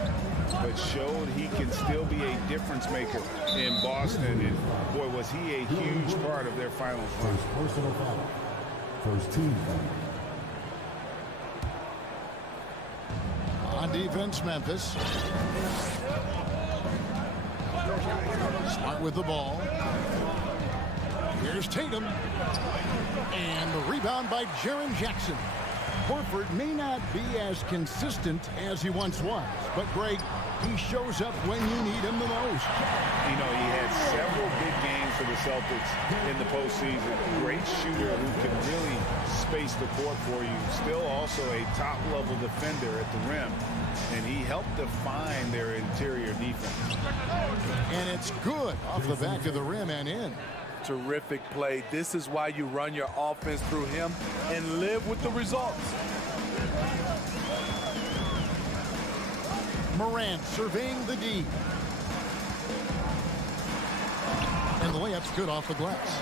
but showed he can still be a difference maker in Boston. And boy, was he a huge part of their finals run. Personal foul. First team foul. On defense, Memphis. Smart with the ball. Here's Tatum. And the rebound by Jaren Jackson. Horford may not be as consistent as he once was, but Greg, he shows up when you need him the most. You know, he had several big games for the Celtics in the postseason. Great shooter who can really space the court for you. Still also a top-level defender at the rim. And he helped define their interior defense. And it's good off the back of the rim and in. Terrific play. This is why you run your offense through him and live with the results. Morant surveying the D. And the layup's good off the glass.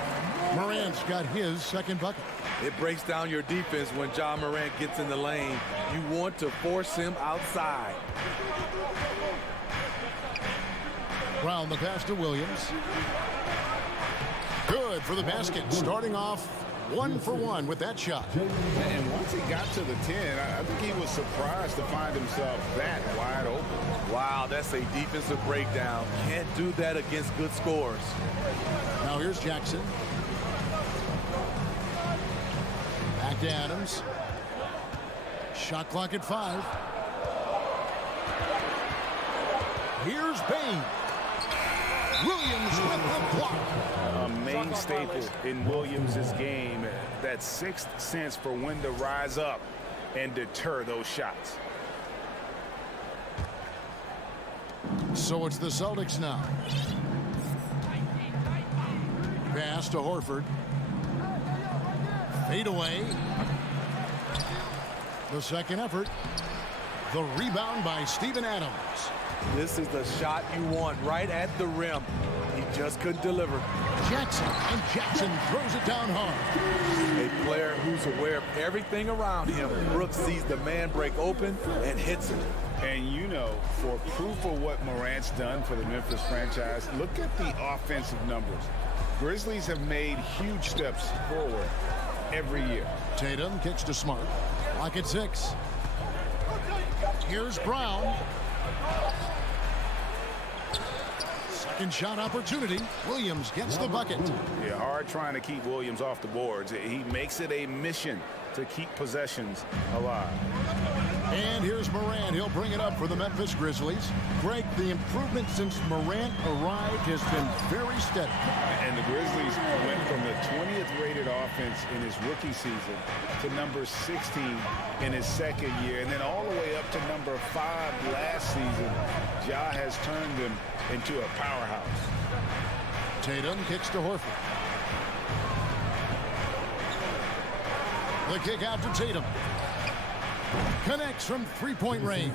Morant's got his second bucket. It breaks down your defense when John Morant gets in the lane. You want to force him outside. Brown the pass to Williams. Good for the basket. Starting off 1 for 1 with that shot. And once he got to the 10, I think he was surprised to find himself that wide open. Wow, that's a defensive breakdown. Can't do that against good scores. Now here's Jackson. Back to Adams. Shot clock at 5. Here's Bain. Williams with the block. A main staple in Williams' game, that sixth sense for when to rise up and deter those shots. So it's the Celtics now. Pass to Horford. Fade away. The second effort. The rebound by Steven Adams. This is the shot you want right at the rim. He just couldn't deliver. Jackson, and Jackson throws it down hard. A player who's aware of everything around him. Brooks sees the man break open and hits him. And you know, for proof of what Morant's done for the Memphis franchise, look at the offensive numbers. Grizzlies have made huge steps forward every year. Tatum kicks to Smart. Lock at 6. Here's Brown. Second shot opportunity. Williams gets the bucket. Yeah, hard trying to keep Williams off the boards. He makes it a mission to keep possessions alive. And here's Morant. He'll bring it up for the Memphis Grizzlies. Greg, the improvement since Morant arrived has been very steady. And the Grizzlies went from the 20th rated offense in his rookie season to number 16 in his second year, and then all the way up to number 5 last season. Ja has turned them into a powerhouse. Tatum kicks to Horford. The kick out to Tatum. Connects from three-point range.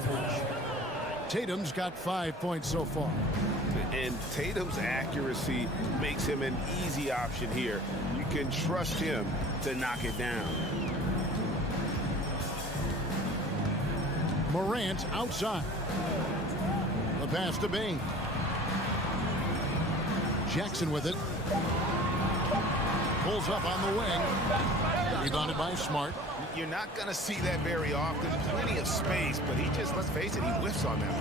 Tatum's got 5 points so far. And Tatum's accuracy makes him an easy option here. You can trust him to knock it down. Morant outside. The pass to Bain. Jackson with it. Pulls up on the wing. Rebounded by Smart. You're not going to see that very often. Plenty of space, but he just, let's face it, he whiffs on that.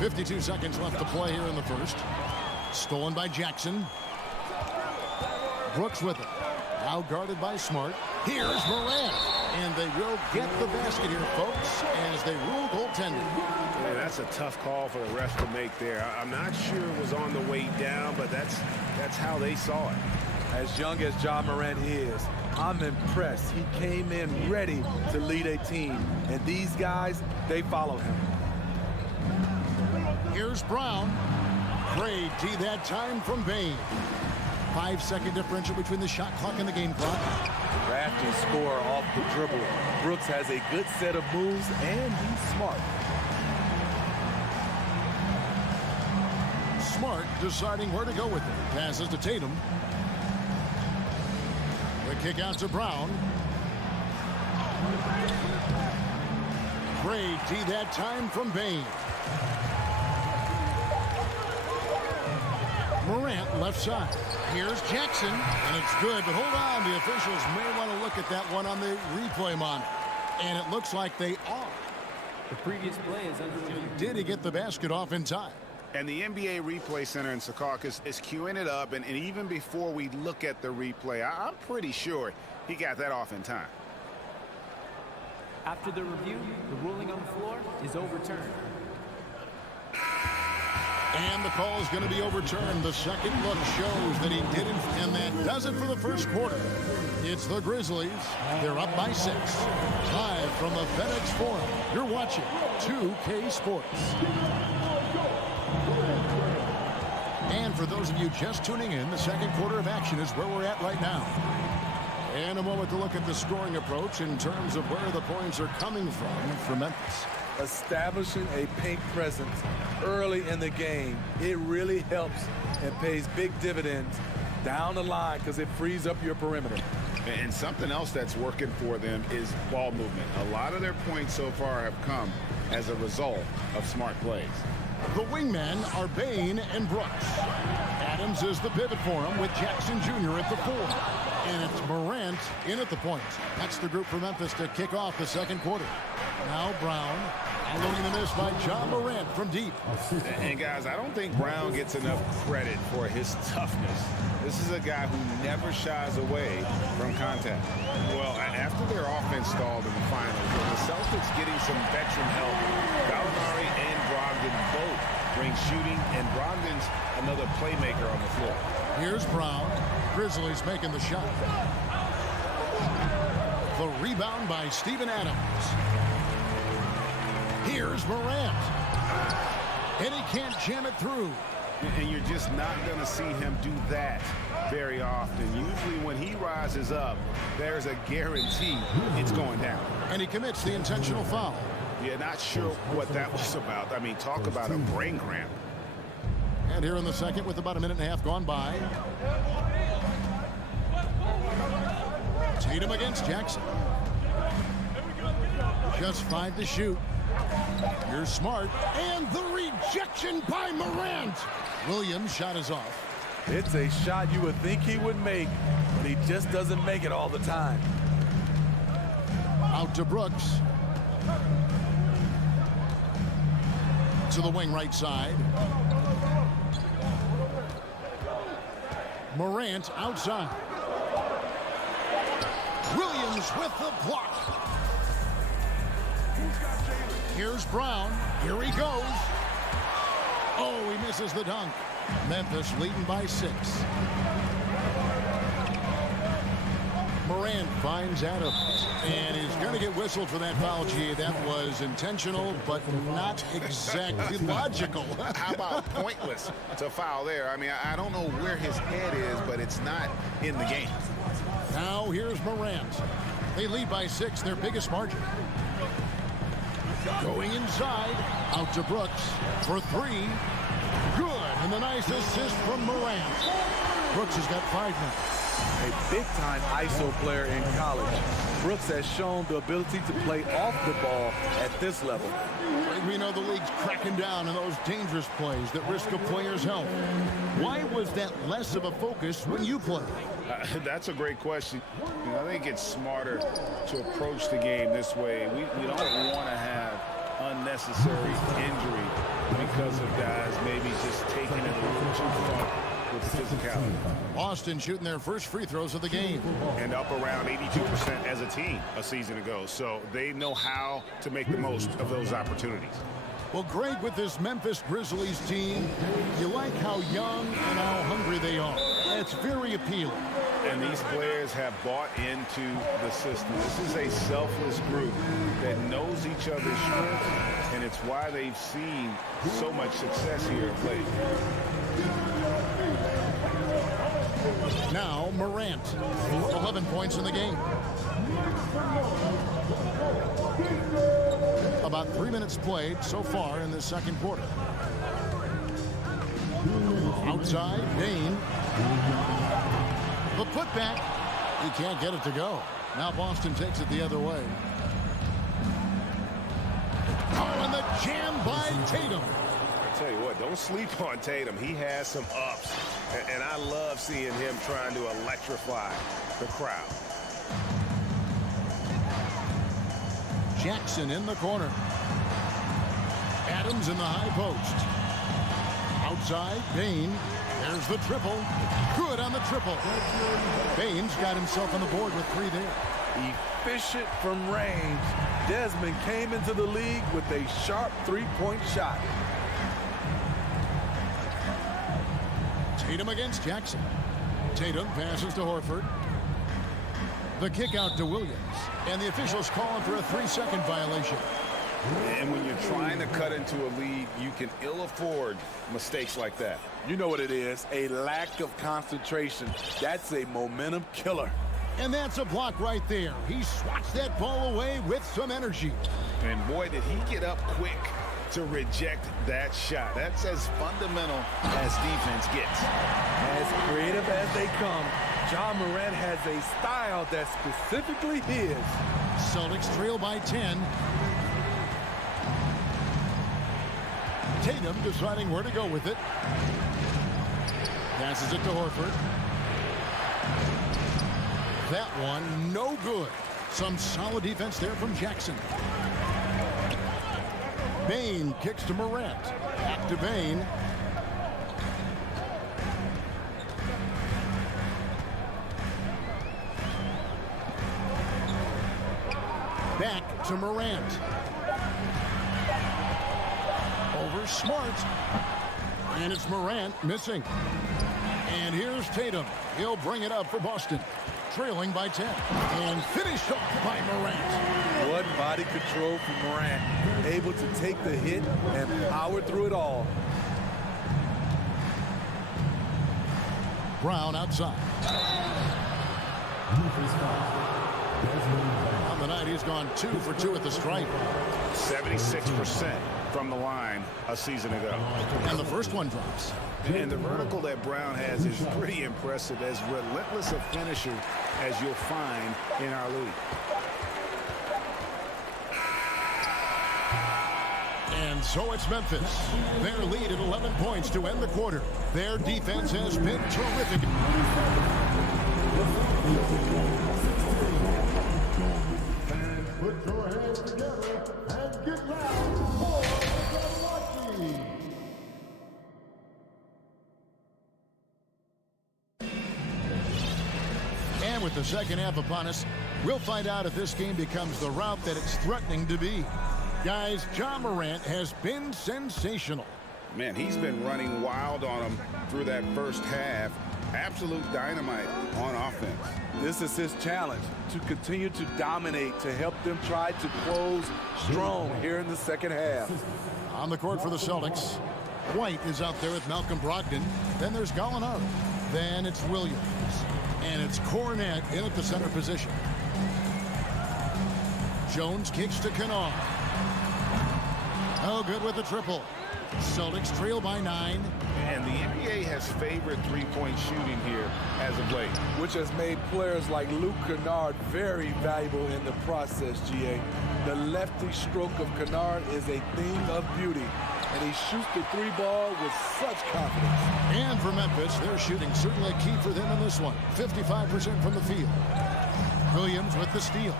52 seconds left to play here in the first. Stolen by Jackson. Brooks with it. Now guarded by Smart. Here's Morant. And they will get the basket here, folks, as they rule goaltending. Yeah, that's a tough call for the refs to make there. I'm not sure it was on the way down, but that's how they saw it. As young as Ja Morant is, I'm impressed. He came in ready to lead a team, and these guys, they follow him. Here's Brown. Great D that time from Bain. 5-second differential between the shot clock and the game clock. Crafty score off the dribble. Brooks has a good set of moves, and he's smart. Smart deciding where to go with it. Passes to Tatum. The kick out to Brown. Great D that time from Bain. Morant left side. Here's Jackson, and it's good, but hold on. The officials may want to look at that one on the replay monitor. And it looks like they are. The previous play is under review. Did he get the basket off in time? And the NBA Replay Center in Secaucus is queuing it up, and even before we look at the replay, I'm pretty sure he got that off in time. After the review, the ruling on the floor is overturned. And the call is going to be overturned. The second look shows that he didn't, and that does it for the first quarter. It's the Grizzlies. They're up by 6. Live from the FedEx Forum, you're watching 2K Sports. And for those of you just tuning in, the second quarter of action is where we're at right now. And a moment to look at the scoring approach in terms of where the points are coming from Memphis. Establishing a paint presence early in the game, it really helps and pays big dividends down the line because it frees up your perimeter. And something else that's working for them is ball movement. A lot of their points so far have come as a result of smart plays. The wingmen are Bain and Brooks. Adams is the pivot for him with Jackson Jr. at the 4. And it's Morant in at the point. That's the group for Memphis to kick off the second quarter. Now Brown, following the miss by Ja Morant from deep. And guys, I don't think Brown gets enough credit for his toughness. This is a guy who never shies away from contact. Well, after their offense stalled in the finals, with the Celtics getting some veteran help, Gallinari and Brogdon both bring shooting, and Brogdon's another playmaker on the floor. Here's Brown. Grizzlies making the shot. The rebound by Steven Adams. Here's Morant. And he can't jam it through. And you're just not going to see him do that very often. Usually when he rises up, there's a guarantee it's going down. And he commits the intentional foul. Yeah, not sure what that was about. I mean, talk about a brain cramp. And here in the second with about a minute and a half gone by. Tatum against Jackson. Just 5 to shoot. Here's Smart. And the rejection by Morant. Williams' shot is off. It's a shot you would think he would make, but he just doesn't make it all the time. Out to Brooks. To the wing right side. Morant outside. Williams with the block. Here's Brown. Here he goes. Oh, he misses the dunk. Memphis leading by 6. Morant finds Adams, and he's going to get whistled for that foul. Gee, that was intentional, but not exactly logical. How about pointless to foul there? I mean, I don't know where his head is, but it's not in the game. Now here's Morant. They lead by 6, their biggest margin. Going inside, out to Brooks for 3. Good, and the nice assist from Morant. Brooks has got 5 minutes. A big-time ISO player in college. Brooks has shown the ability to play off the ball at this level. We know the league's cracking down on those dangerous plays that risk a player's health. Why was that less of a focus when you played? That's a great question. I think it's smarter to approach the game this way. We don't want to have unnecessary injury because of guys maybe just taking it a little too far. with the physicality. Boston shooting their first free throws of the game. And up around 82% as a team a season ago. So they know how to make the most of those opportunities. Well, Greg, with this Memphis Grizzlies team, you like how young and how hungry they are. It's very appealing. And these players have bought into the system. This is a selfless group that knows each other's strength, and it's why they've seen so much success here of late. Now Morant, 11 points in the game. About 3 minutes played so far in the second quarter. Outside, Dane. The putback. He can't get it to go. Now Boston takes it the other way. Oh, and the jam by Tatum. I tell you what, don't sleep on Tatum. He has some ups. And I love seeing him trying to electrify the crowd. Jackson in the corner. Adams in the high post. Outside, Bane. There's the triple. Good on the triple. Bane's got himself on the board with 3 there. Efficient from range. Desmond came into the league with a sharp three-point shot. Tatum against Jackson. Tatum passes to Horford. The kick out to Williams. And the officials calling for a 3-second violation. And when you're trying to cut into a lead, you can ill afford mistakes like that. You know what it is, a lack of concentration. That's a momentum killer. And that's a block right there. He swats that ball away with some energy. And boy, did he get up quick to reject that shot. That's as fundamental as defense gets. As creative as they come, Ja Morant has a style that's specifically his. Celtics trail by 10. Tatum deciding where to go with it. Passes it to Horford. That one, no good. Some solid defense there from Jackson. Bane kicks to Morant. Back to Bane. Back to Morant. Over Smart. And it's Morant missing. And here's Tatum. He'll bring it up for Boston. Trailing by 10. And finished off by Morant. What body control from Morant. Able to take the hit and power through it all. Brown outside. On the night, he's gone 2 for 2 at the stripe. 76% from the line a season ago. And the first one drops. And the vertical that Brown has is pretty impressive, as relentless a finisher as you'll find in our league. And so it's Memphis. Their lead at 11 points to end the quarter. Their defense has been terrific. Put your hands together and get loud for the Milwaukee. And with the second half upon us, we'll find out if this game becomes the rout that it's threatening to be. Guys, Ja Morant has been sensational. Man, he's been running wild on him through that first half. Absolute dynamite on offense. This is his challenge, to continue to dominate, to help them try to close strong here in the second half. On the court for the Celtics, White is out there with Malcolm Brogdon. Then there's Gallinari. Then it's Williams. And it's Cornette in at the center position. Jones kicks to Kennard. Oh, good with the triple. Celtics trail by 9. And the NBA has favored three-point shooting here as of late, which has made players like Luke Kennard very valuable in the process, GA. The lefty stroke of Kennard is a thing of beauty, and he shoots the 3 ball with such confidence. And for Memphis, their shooting certainly a key for them in this one. 55% from the field. Williams with the steal.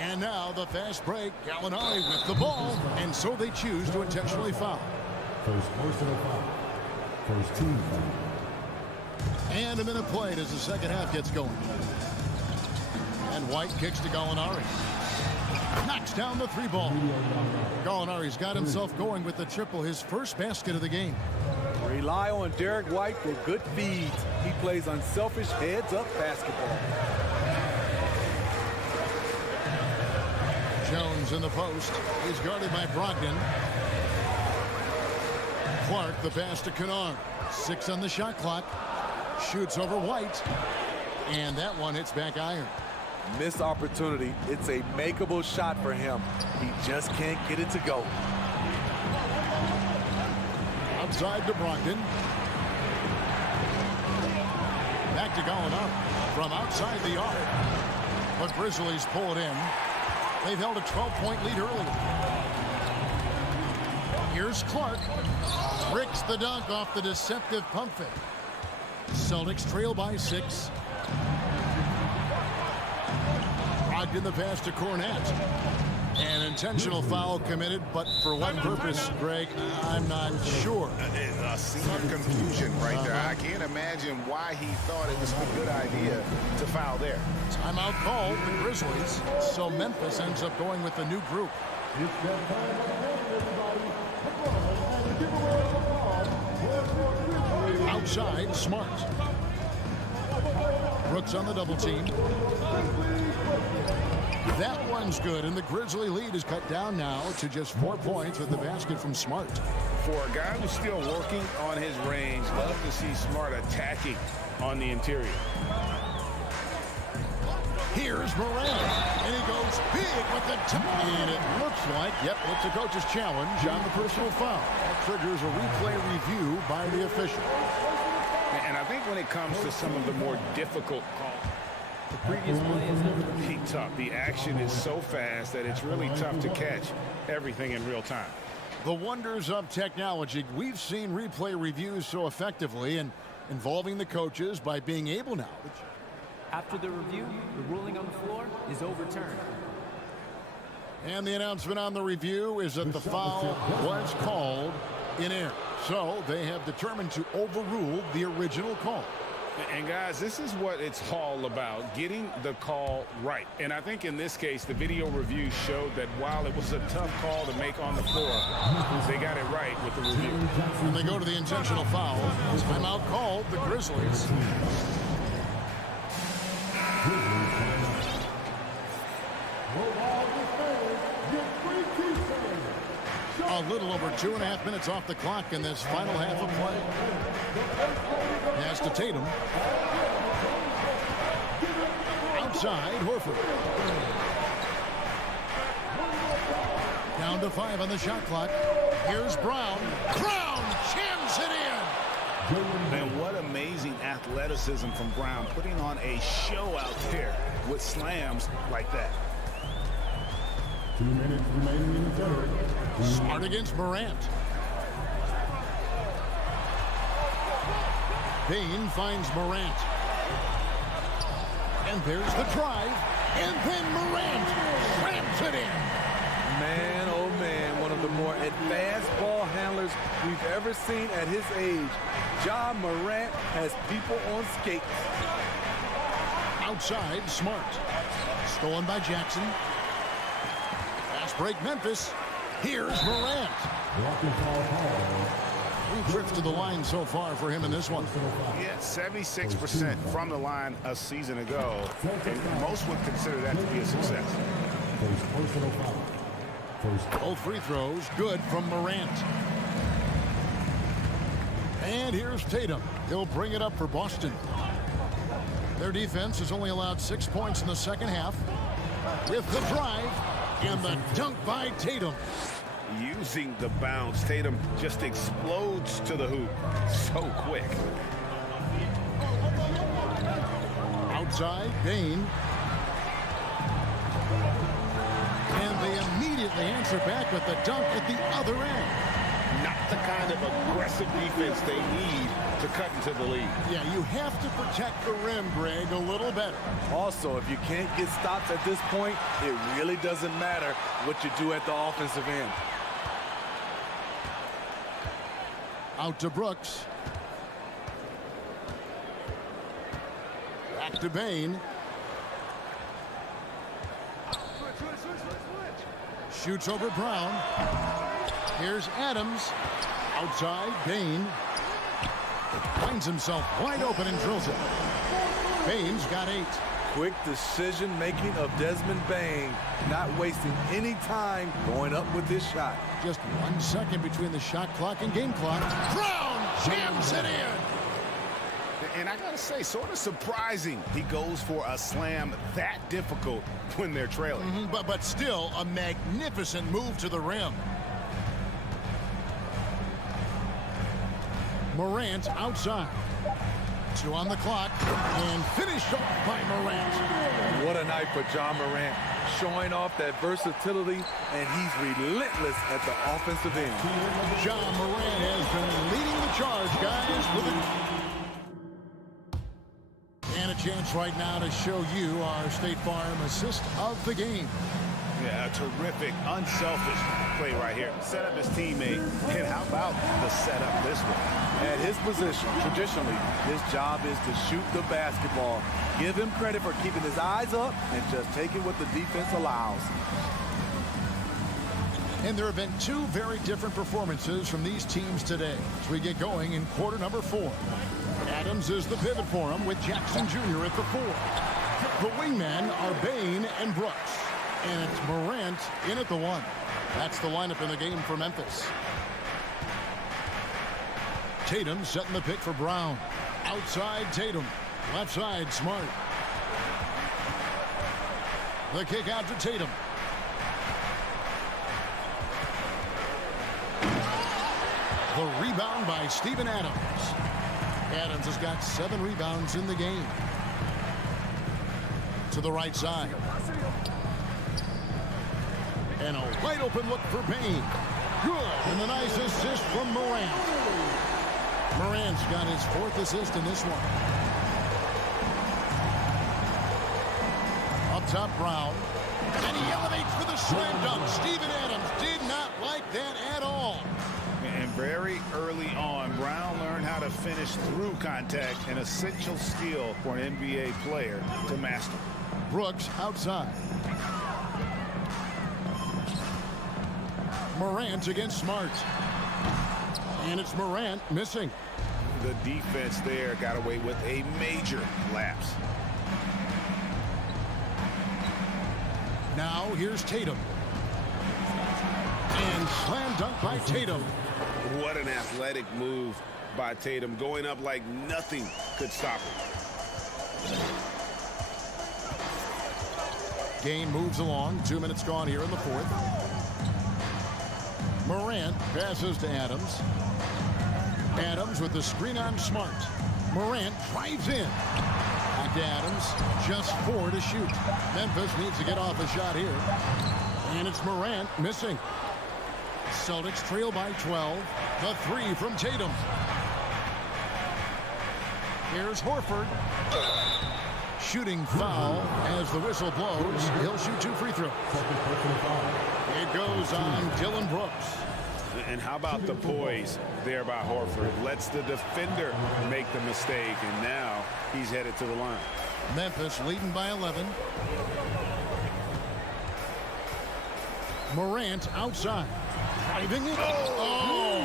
And now the fast break. Gallinari with the ball. And so they choose to intentionally foul. First personal foul. First team foul. And a minute played as the second half gets going. And White kicks to Gallinari. Knocks down the three ball. Gallinari's got himself going with the triple, his first basket of the game. Rely on Derek White for good feeds. He plays unselfish heads-up basketball. Jones in the post. He's guarded by Brogdon. Clark the pass to Kennard. 6 on the shot clock. Shoots over White. And that one hits back iron. Missed opportunity. It's a makeable shot for him. He just can't get it to go. Outside to Brogdon. Back to Gallinari. From outside the arc. The Grizzlies pull it in. They've held a 12-point lead early. Here's Clark. Ricks the dunk off the deceptive pump fake. Celtics trail by 6. Brogdon the pass to Cornette. An intentional foul committed, but for what purpose, Greg, I'm not sure. A scene of confusion right there. I can't imagine why he thought it was a good idea to foul there. Timeout called the Grizzlies, so Memphis ends up going with the new group. Outside, Smart. Brooks on the double team. That one's good, and the Grizzly lead is cut down now to just 4 points with the basket from Smart. For a guy who's still working on his range, love to see Smart attacking on the interior. Here's Morant, and he goes big with the top. And it looks like, it's a coach's challenge on the personal foul. That triggers a replay review by the official. And I think when it comes to some of the more difficult calls, the previous play is tough. The action is so fast that it's really tough to catch everything in real time. The wonders of technology. We've seen replay reviews so effectively and involving the coaches by being able now. After the review, the ruling on the floor is overturned. And the announcement on the review is that the foul was called in error. So they have determined to overrule the original call. And guys, this is what it's all about, getting the call right. And I think in this case, the video review showed that while it was a tough call to make on the floor, they got it right with the review. When they go to the intentional foul, timeout called the Grizzlies. A little over 2.5 minutes off the clock in this final half of play. Pass to Tatum. Outside, Horford. Down to 5 on the shot clock. Here's Brown. Brown jams it in. And what amazing athleticism from Brown, putting on a show out there with slams like that. 2 minutes remaining in the third. Smart against Morant. Payne finds Morant. And there's the drive. And then Morant slams it in. Man, oh man, one of the more advanced ball handlers we've ever seen at his age. Ja Morant has people on skates. Outside, Smart. Stolen by Jackson. Fast break, Memphis. Here's Morant. Two trips to the line so far for him in this one. Yeah, 76% from the line a season ago. And most would consider that to be a success. Both free throws good from Morant. And here's Tatum. He'll bring it up for Boston. Their defense has only allowed 6 points in the second half. With the drive and the dunk by Tatum. Using the bounce, Tatum just explodes to the hoop so quick. Outside, Bain. And they immediately answer back with the dunk at the other end. Not the kind of aggressive defense they need to cut into the lead. Yeah, you have to protect the rim, Greg, a little better. Also, if you can't get stops at this point, it really doesn't matter what you do at the offensive end. Out to Brooks. Back to Bain. Shoots over Brown. Here's Adams. Outside, Bain. Finds himself wide open and drills it. Bain's got 8. Quick decision-making of Desmond Bain, not wasting any time going up with his shot. Just 1 second between the shot clock and game clock. Brown jams it in. And I gotta say, sort of surprising he goes for a slam that difficult when they're trailing. But still a magnificent move to the rim. Morant outside. 2 on the clock and finished off by Morant. What a night for John Morant, showing off that versatility, and he's relentless at the offensive end. John Morant has been leading the charge, guys, with and a chance right now to show you our State Farm assist of the game. Yeah, a terrific, unselfish play right here. Set up his teammate, and how about the setup this way? At his position, traditionally, his job is to shoot the basketball. Give him credit for keeping his eyes up and just taking what the defense allows. And there have been 2 very different performances from these teams today as we get going in quarter number 4. Adams is the pivot for him with Jackson Jr. at the 4. The wingmen are Bain and Brooks. And it's Morant in at the 1. That's the lineup in the game for Memphis. Tatum setting the pick for Brown. Outside Tatum. Left side Smart. The kick out to Tatum. The rebound by Steven Adams. Adams has got 7 rebounds in the game. To the right side. And a wide open look for Bain. Good. And a nice assist from Morant. Morant's got his 4th assist in this one. Up top, Brown. And he elevates for the slam dunk. Steven Adams did not like that at all. And very early on, Brown learned how to finish through contact, an essential skill for an NBA player to master. Brooks outside. Morant against Smart. And it's Morant missing. The defense there got away with a major lapse. Now here's Tatum. And slam dunk by Tatum. What an athletic move by Tatum, going up like nothing could stop him. Game moves along. 2 minutes gone here in the 4th. Morant passes to Adams. Adams with the screen on Smart. Morant drives in. Back to Adams. Just 4 to shoot. Memphis needs to get off a shot here. And it's Morant missing. Celtics trail by 12. The 3 from Tatum. Here's Horford. Shooting foul as the whistle blows. He'll shoot 2 free throws. It goes on Dylan Brooks. And how about the poise there by Horford? Lets the defender make the mistake, and now he's headed to the line. Memphis leading by 11. Morant outside. Driving it. Oh!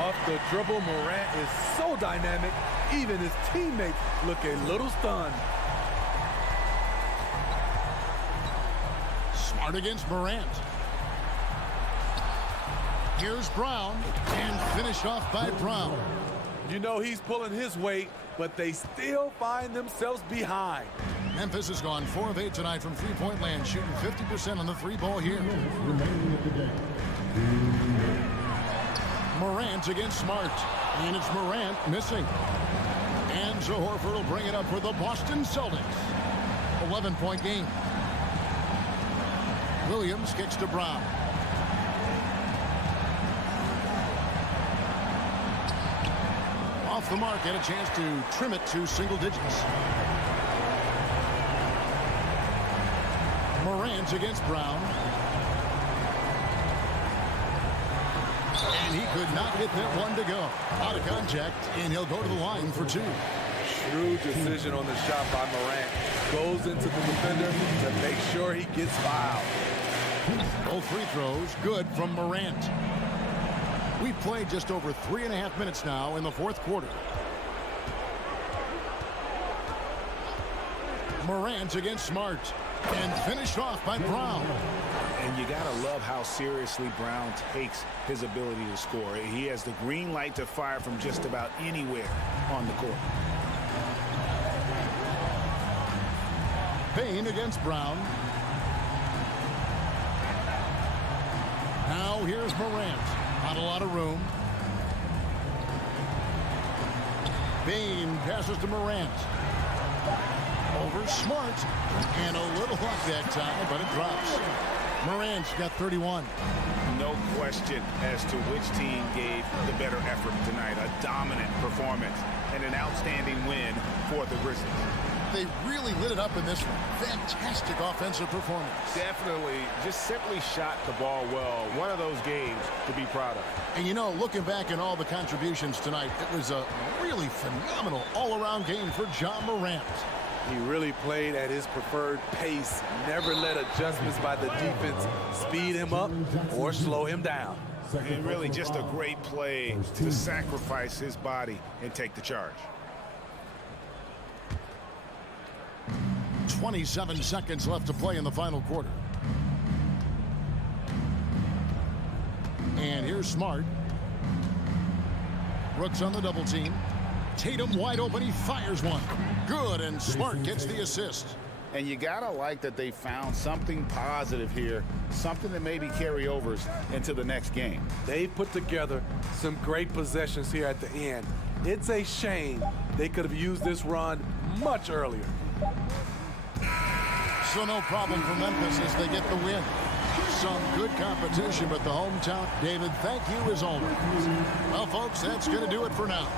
Off the dribble, Morant is so dynamic, even his teammates look a little stunned. Smart against Morant. Here's Brown, and finished off by Brown. You know he's pulling his weight, but they still find themselves behind. Memphis has gone 4 of 8 tonight from three-point land, shooting 50% on the 3-ball here. Morant against Smart, and it's Morant missing. And so Horford will bring it up for the Boston Celtics. 11-point game. Williams kicks to Brown. Off the mark, and a chance to trim it to single digits. Morant against Brown. And he could not get that one to go. Out of contact, and he'll go to the line for 2. Shrewd decision on the shot by Morant. Goes into the defender to make sure he gets fouled. Both free throws good from Morant. We've played just over 3.5 minutes now in the fourth quarter. Morant against Smart. And finished off by Brown. And you got to love how seriously Brown takes his ability to score. He has the green light to fire from just about anywhere on the court. Payne against Brown. Now here's Morant. Not a lot of room. Payne passes to Morant. Over Smart. And a little luck that time, but it drops. Morant's got 31. No question as to which team gave the better effort tonight. A dominant performance and an outstanding win for the Grizzlies. They really lit it up in this one. Fantastic offensive performance. Definitely just simply shot the ball well. One of those games to be proud of. And you know, looking back at all the contributions tonight, it was a really phenomenal all-around game for Ja Morant. He really played at his preferred pace. Never let adjustments by the defense speed him up or slow him down. And really just a great play to sacrifice his body and take the charge. 27 seconds left to play in the final quarter. And here's Smart. Brooks on the double team. Tatum wide open. He fires one. Good, and Smart gets the assist. And you got to like that they found something positive here, something that maybe carry overs into the next game. They put together some great possessions here at the end. It's a shame they could have used this run much earlier. So no problem for Memphis as they get the win. Some good competition, but the hometown. David, thank you as always. Well, folks, that's going to do it for now.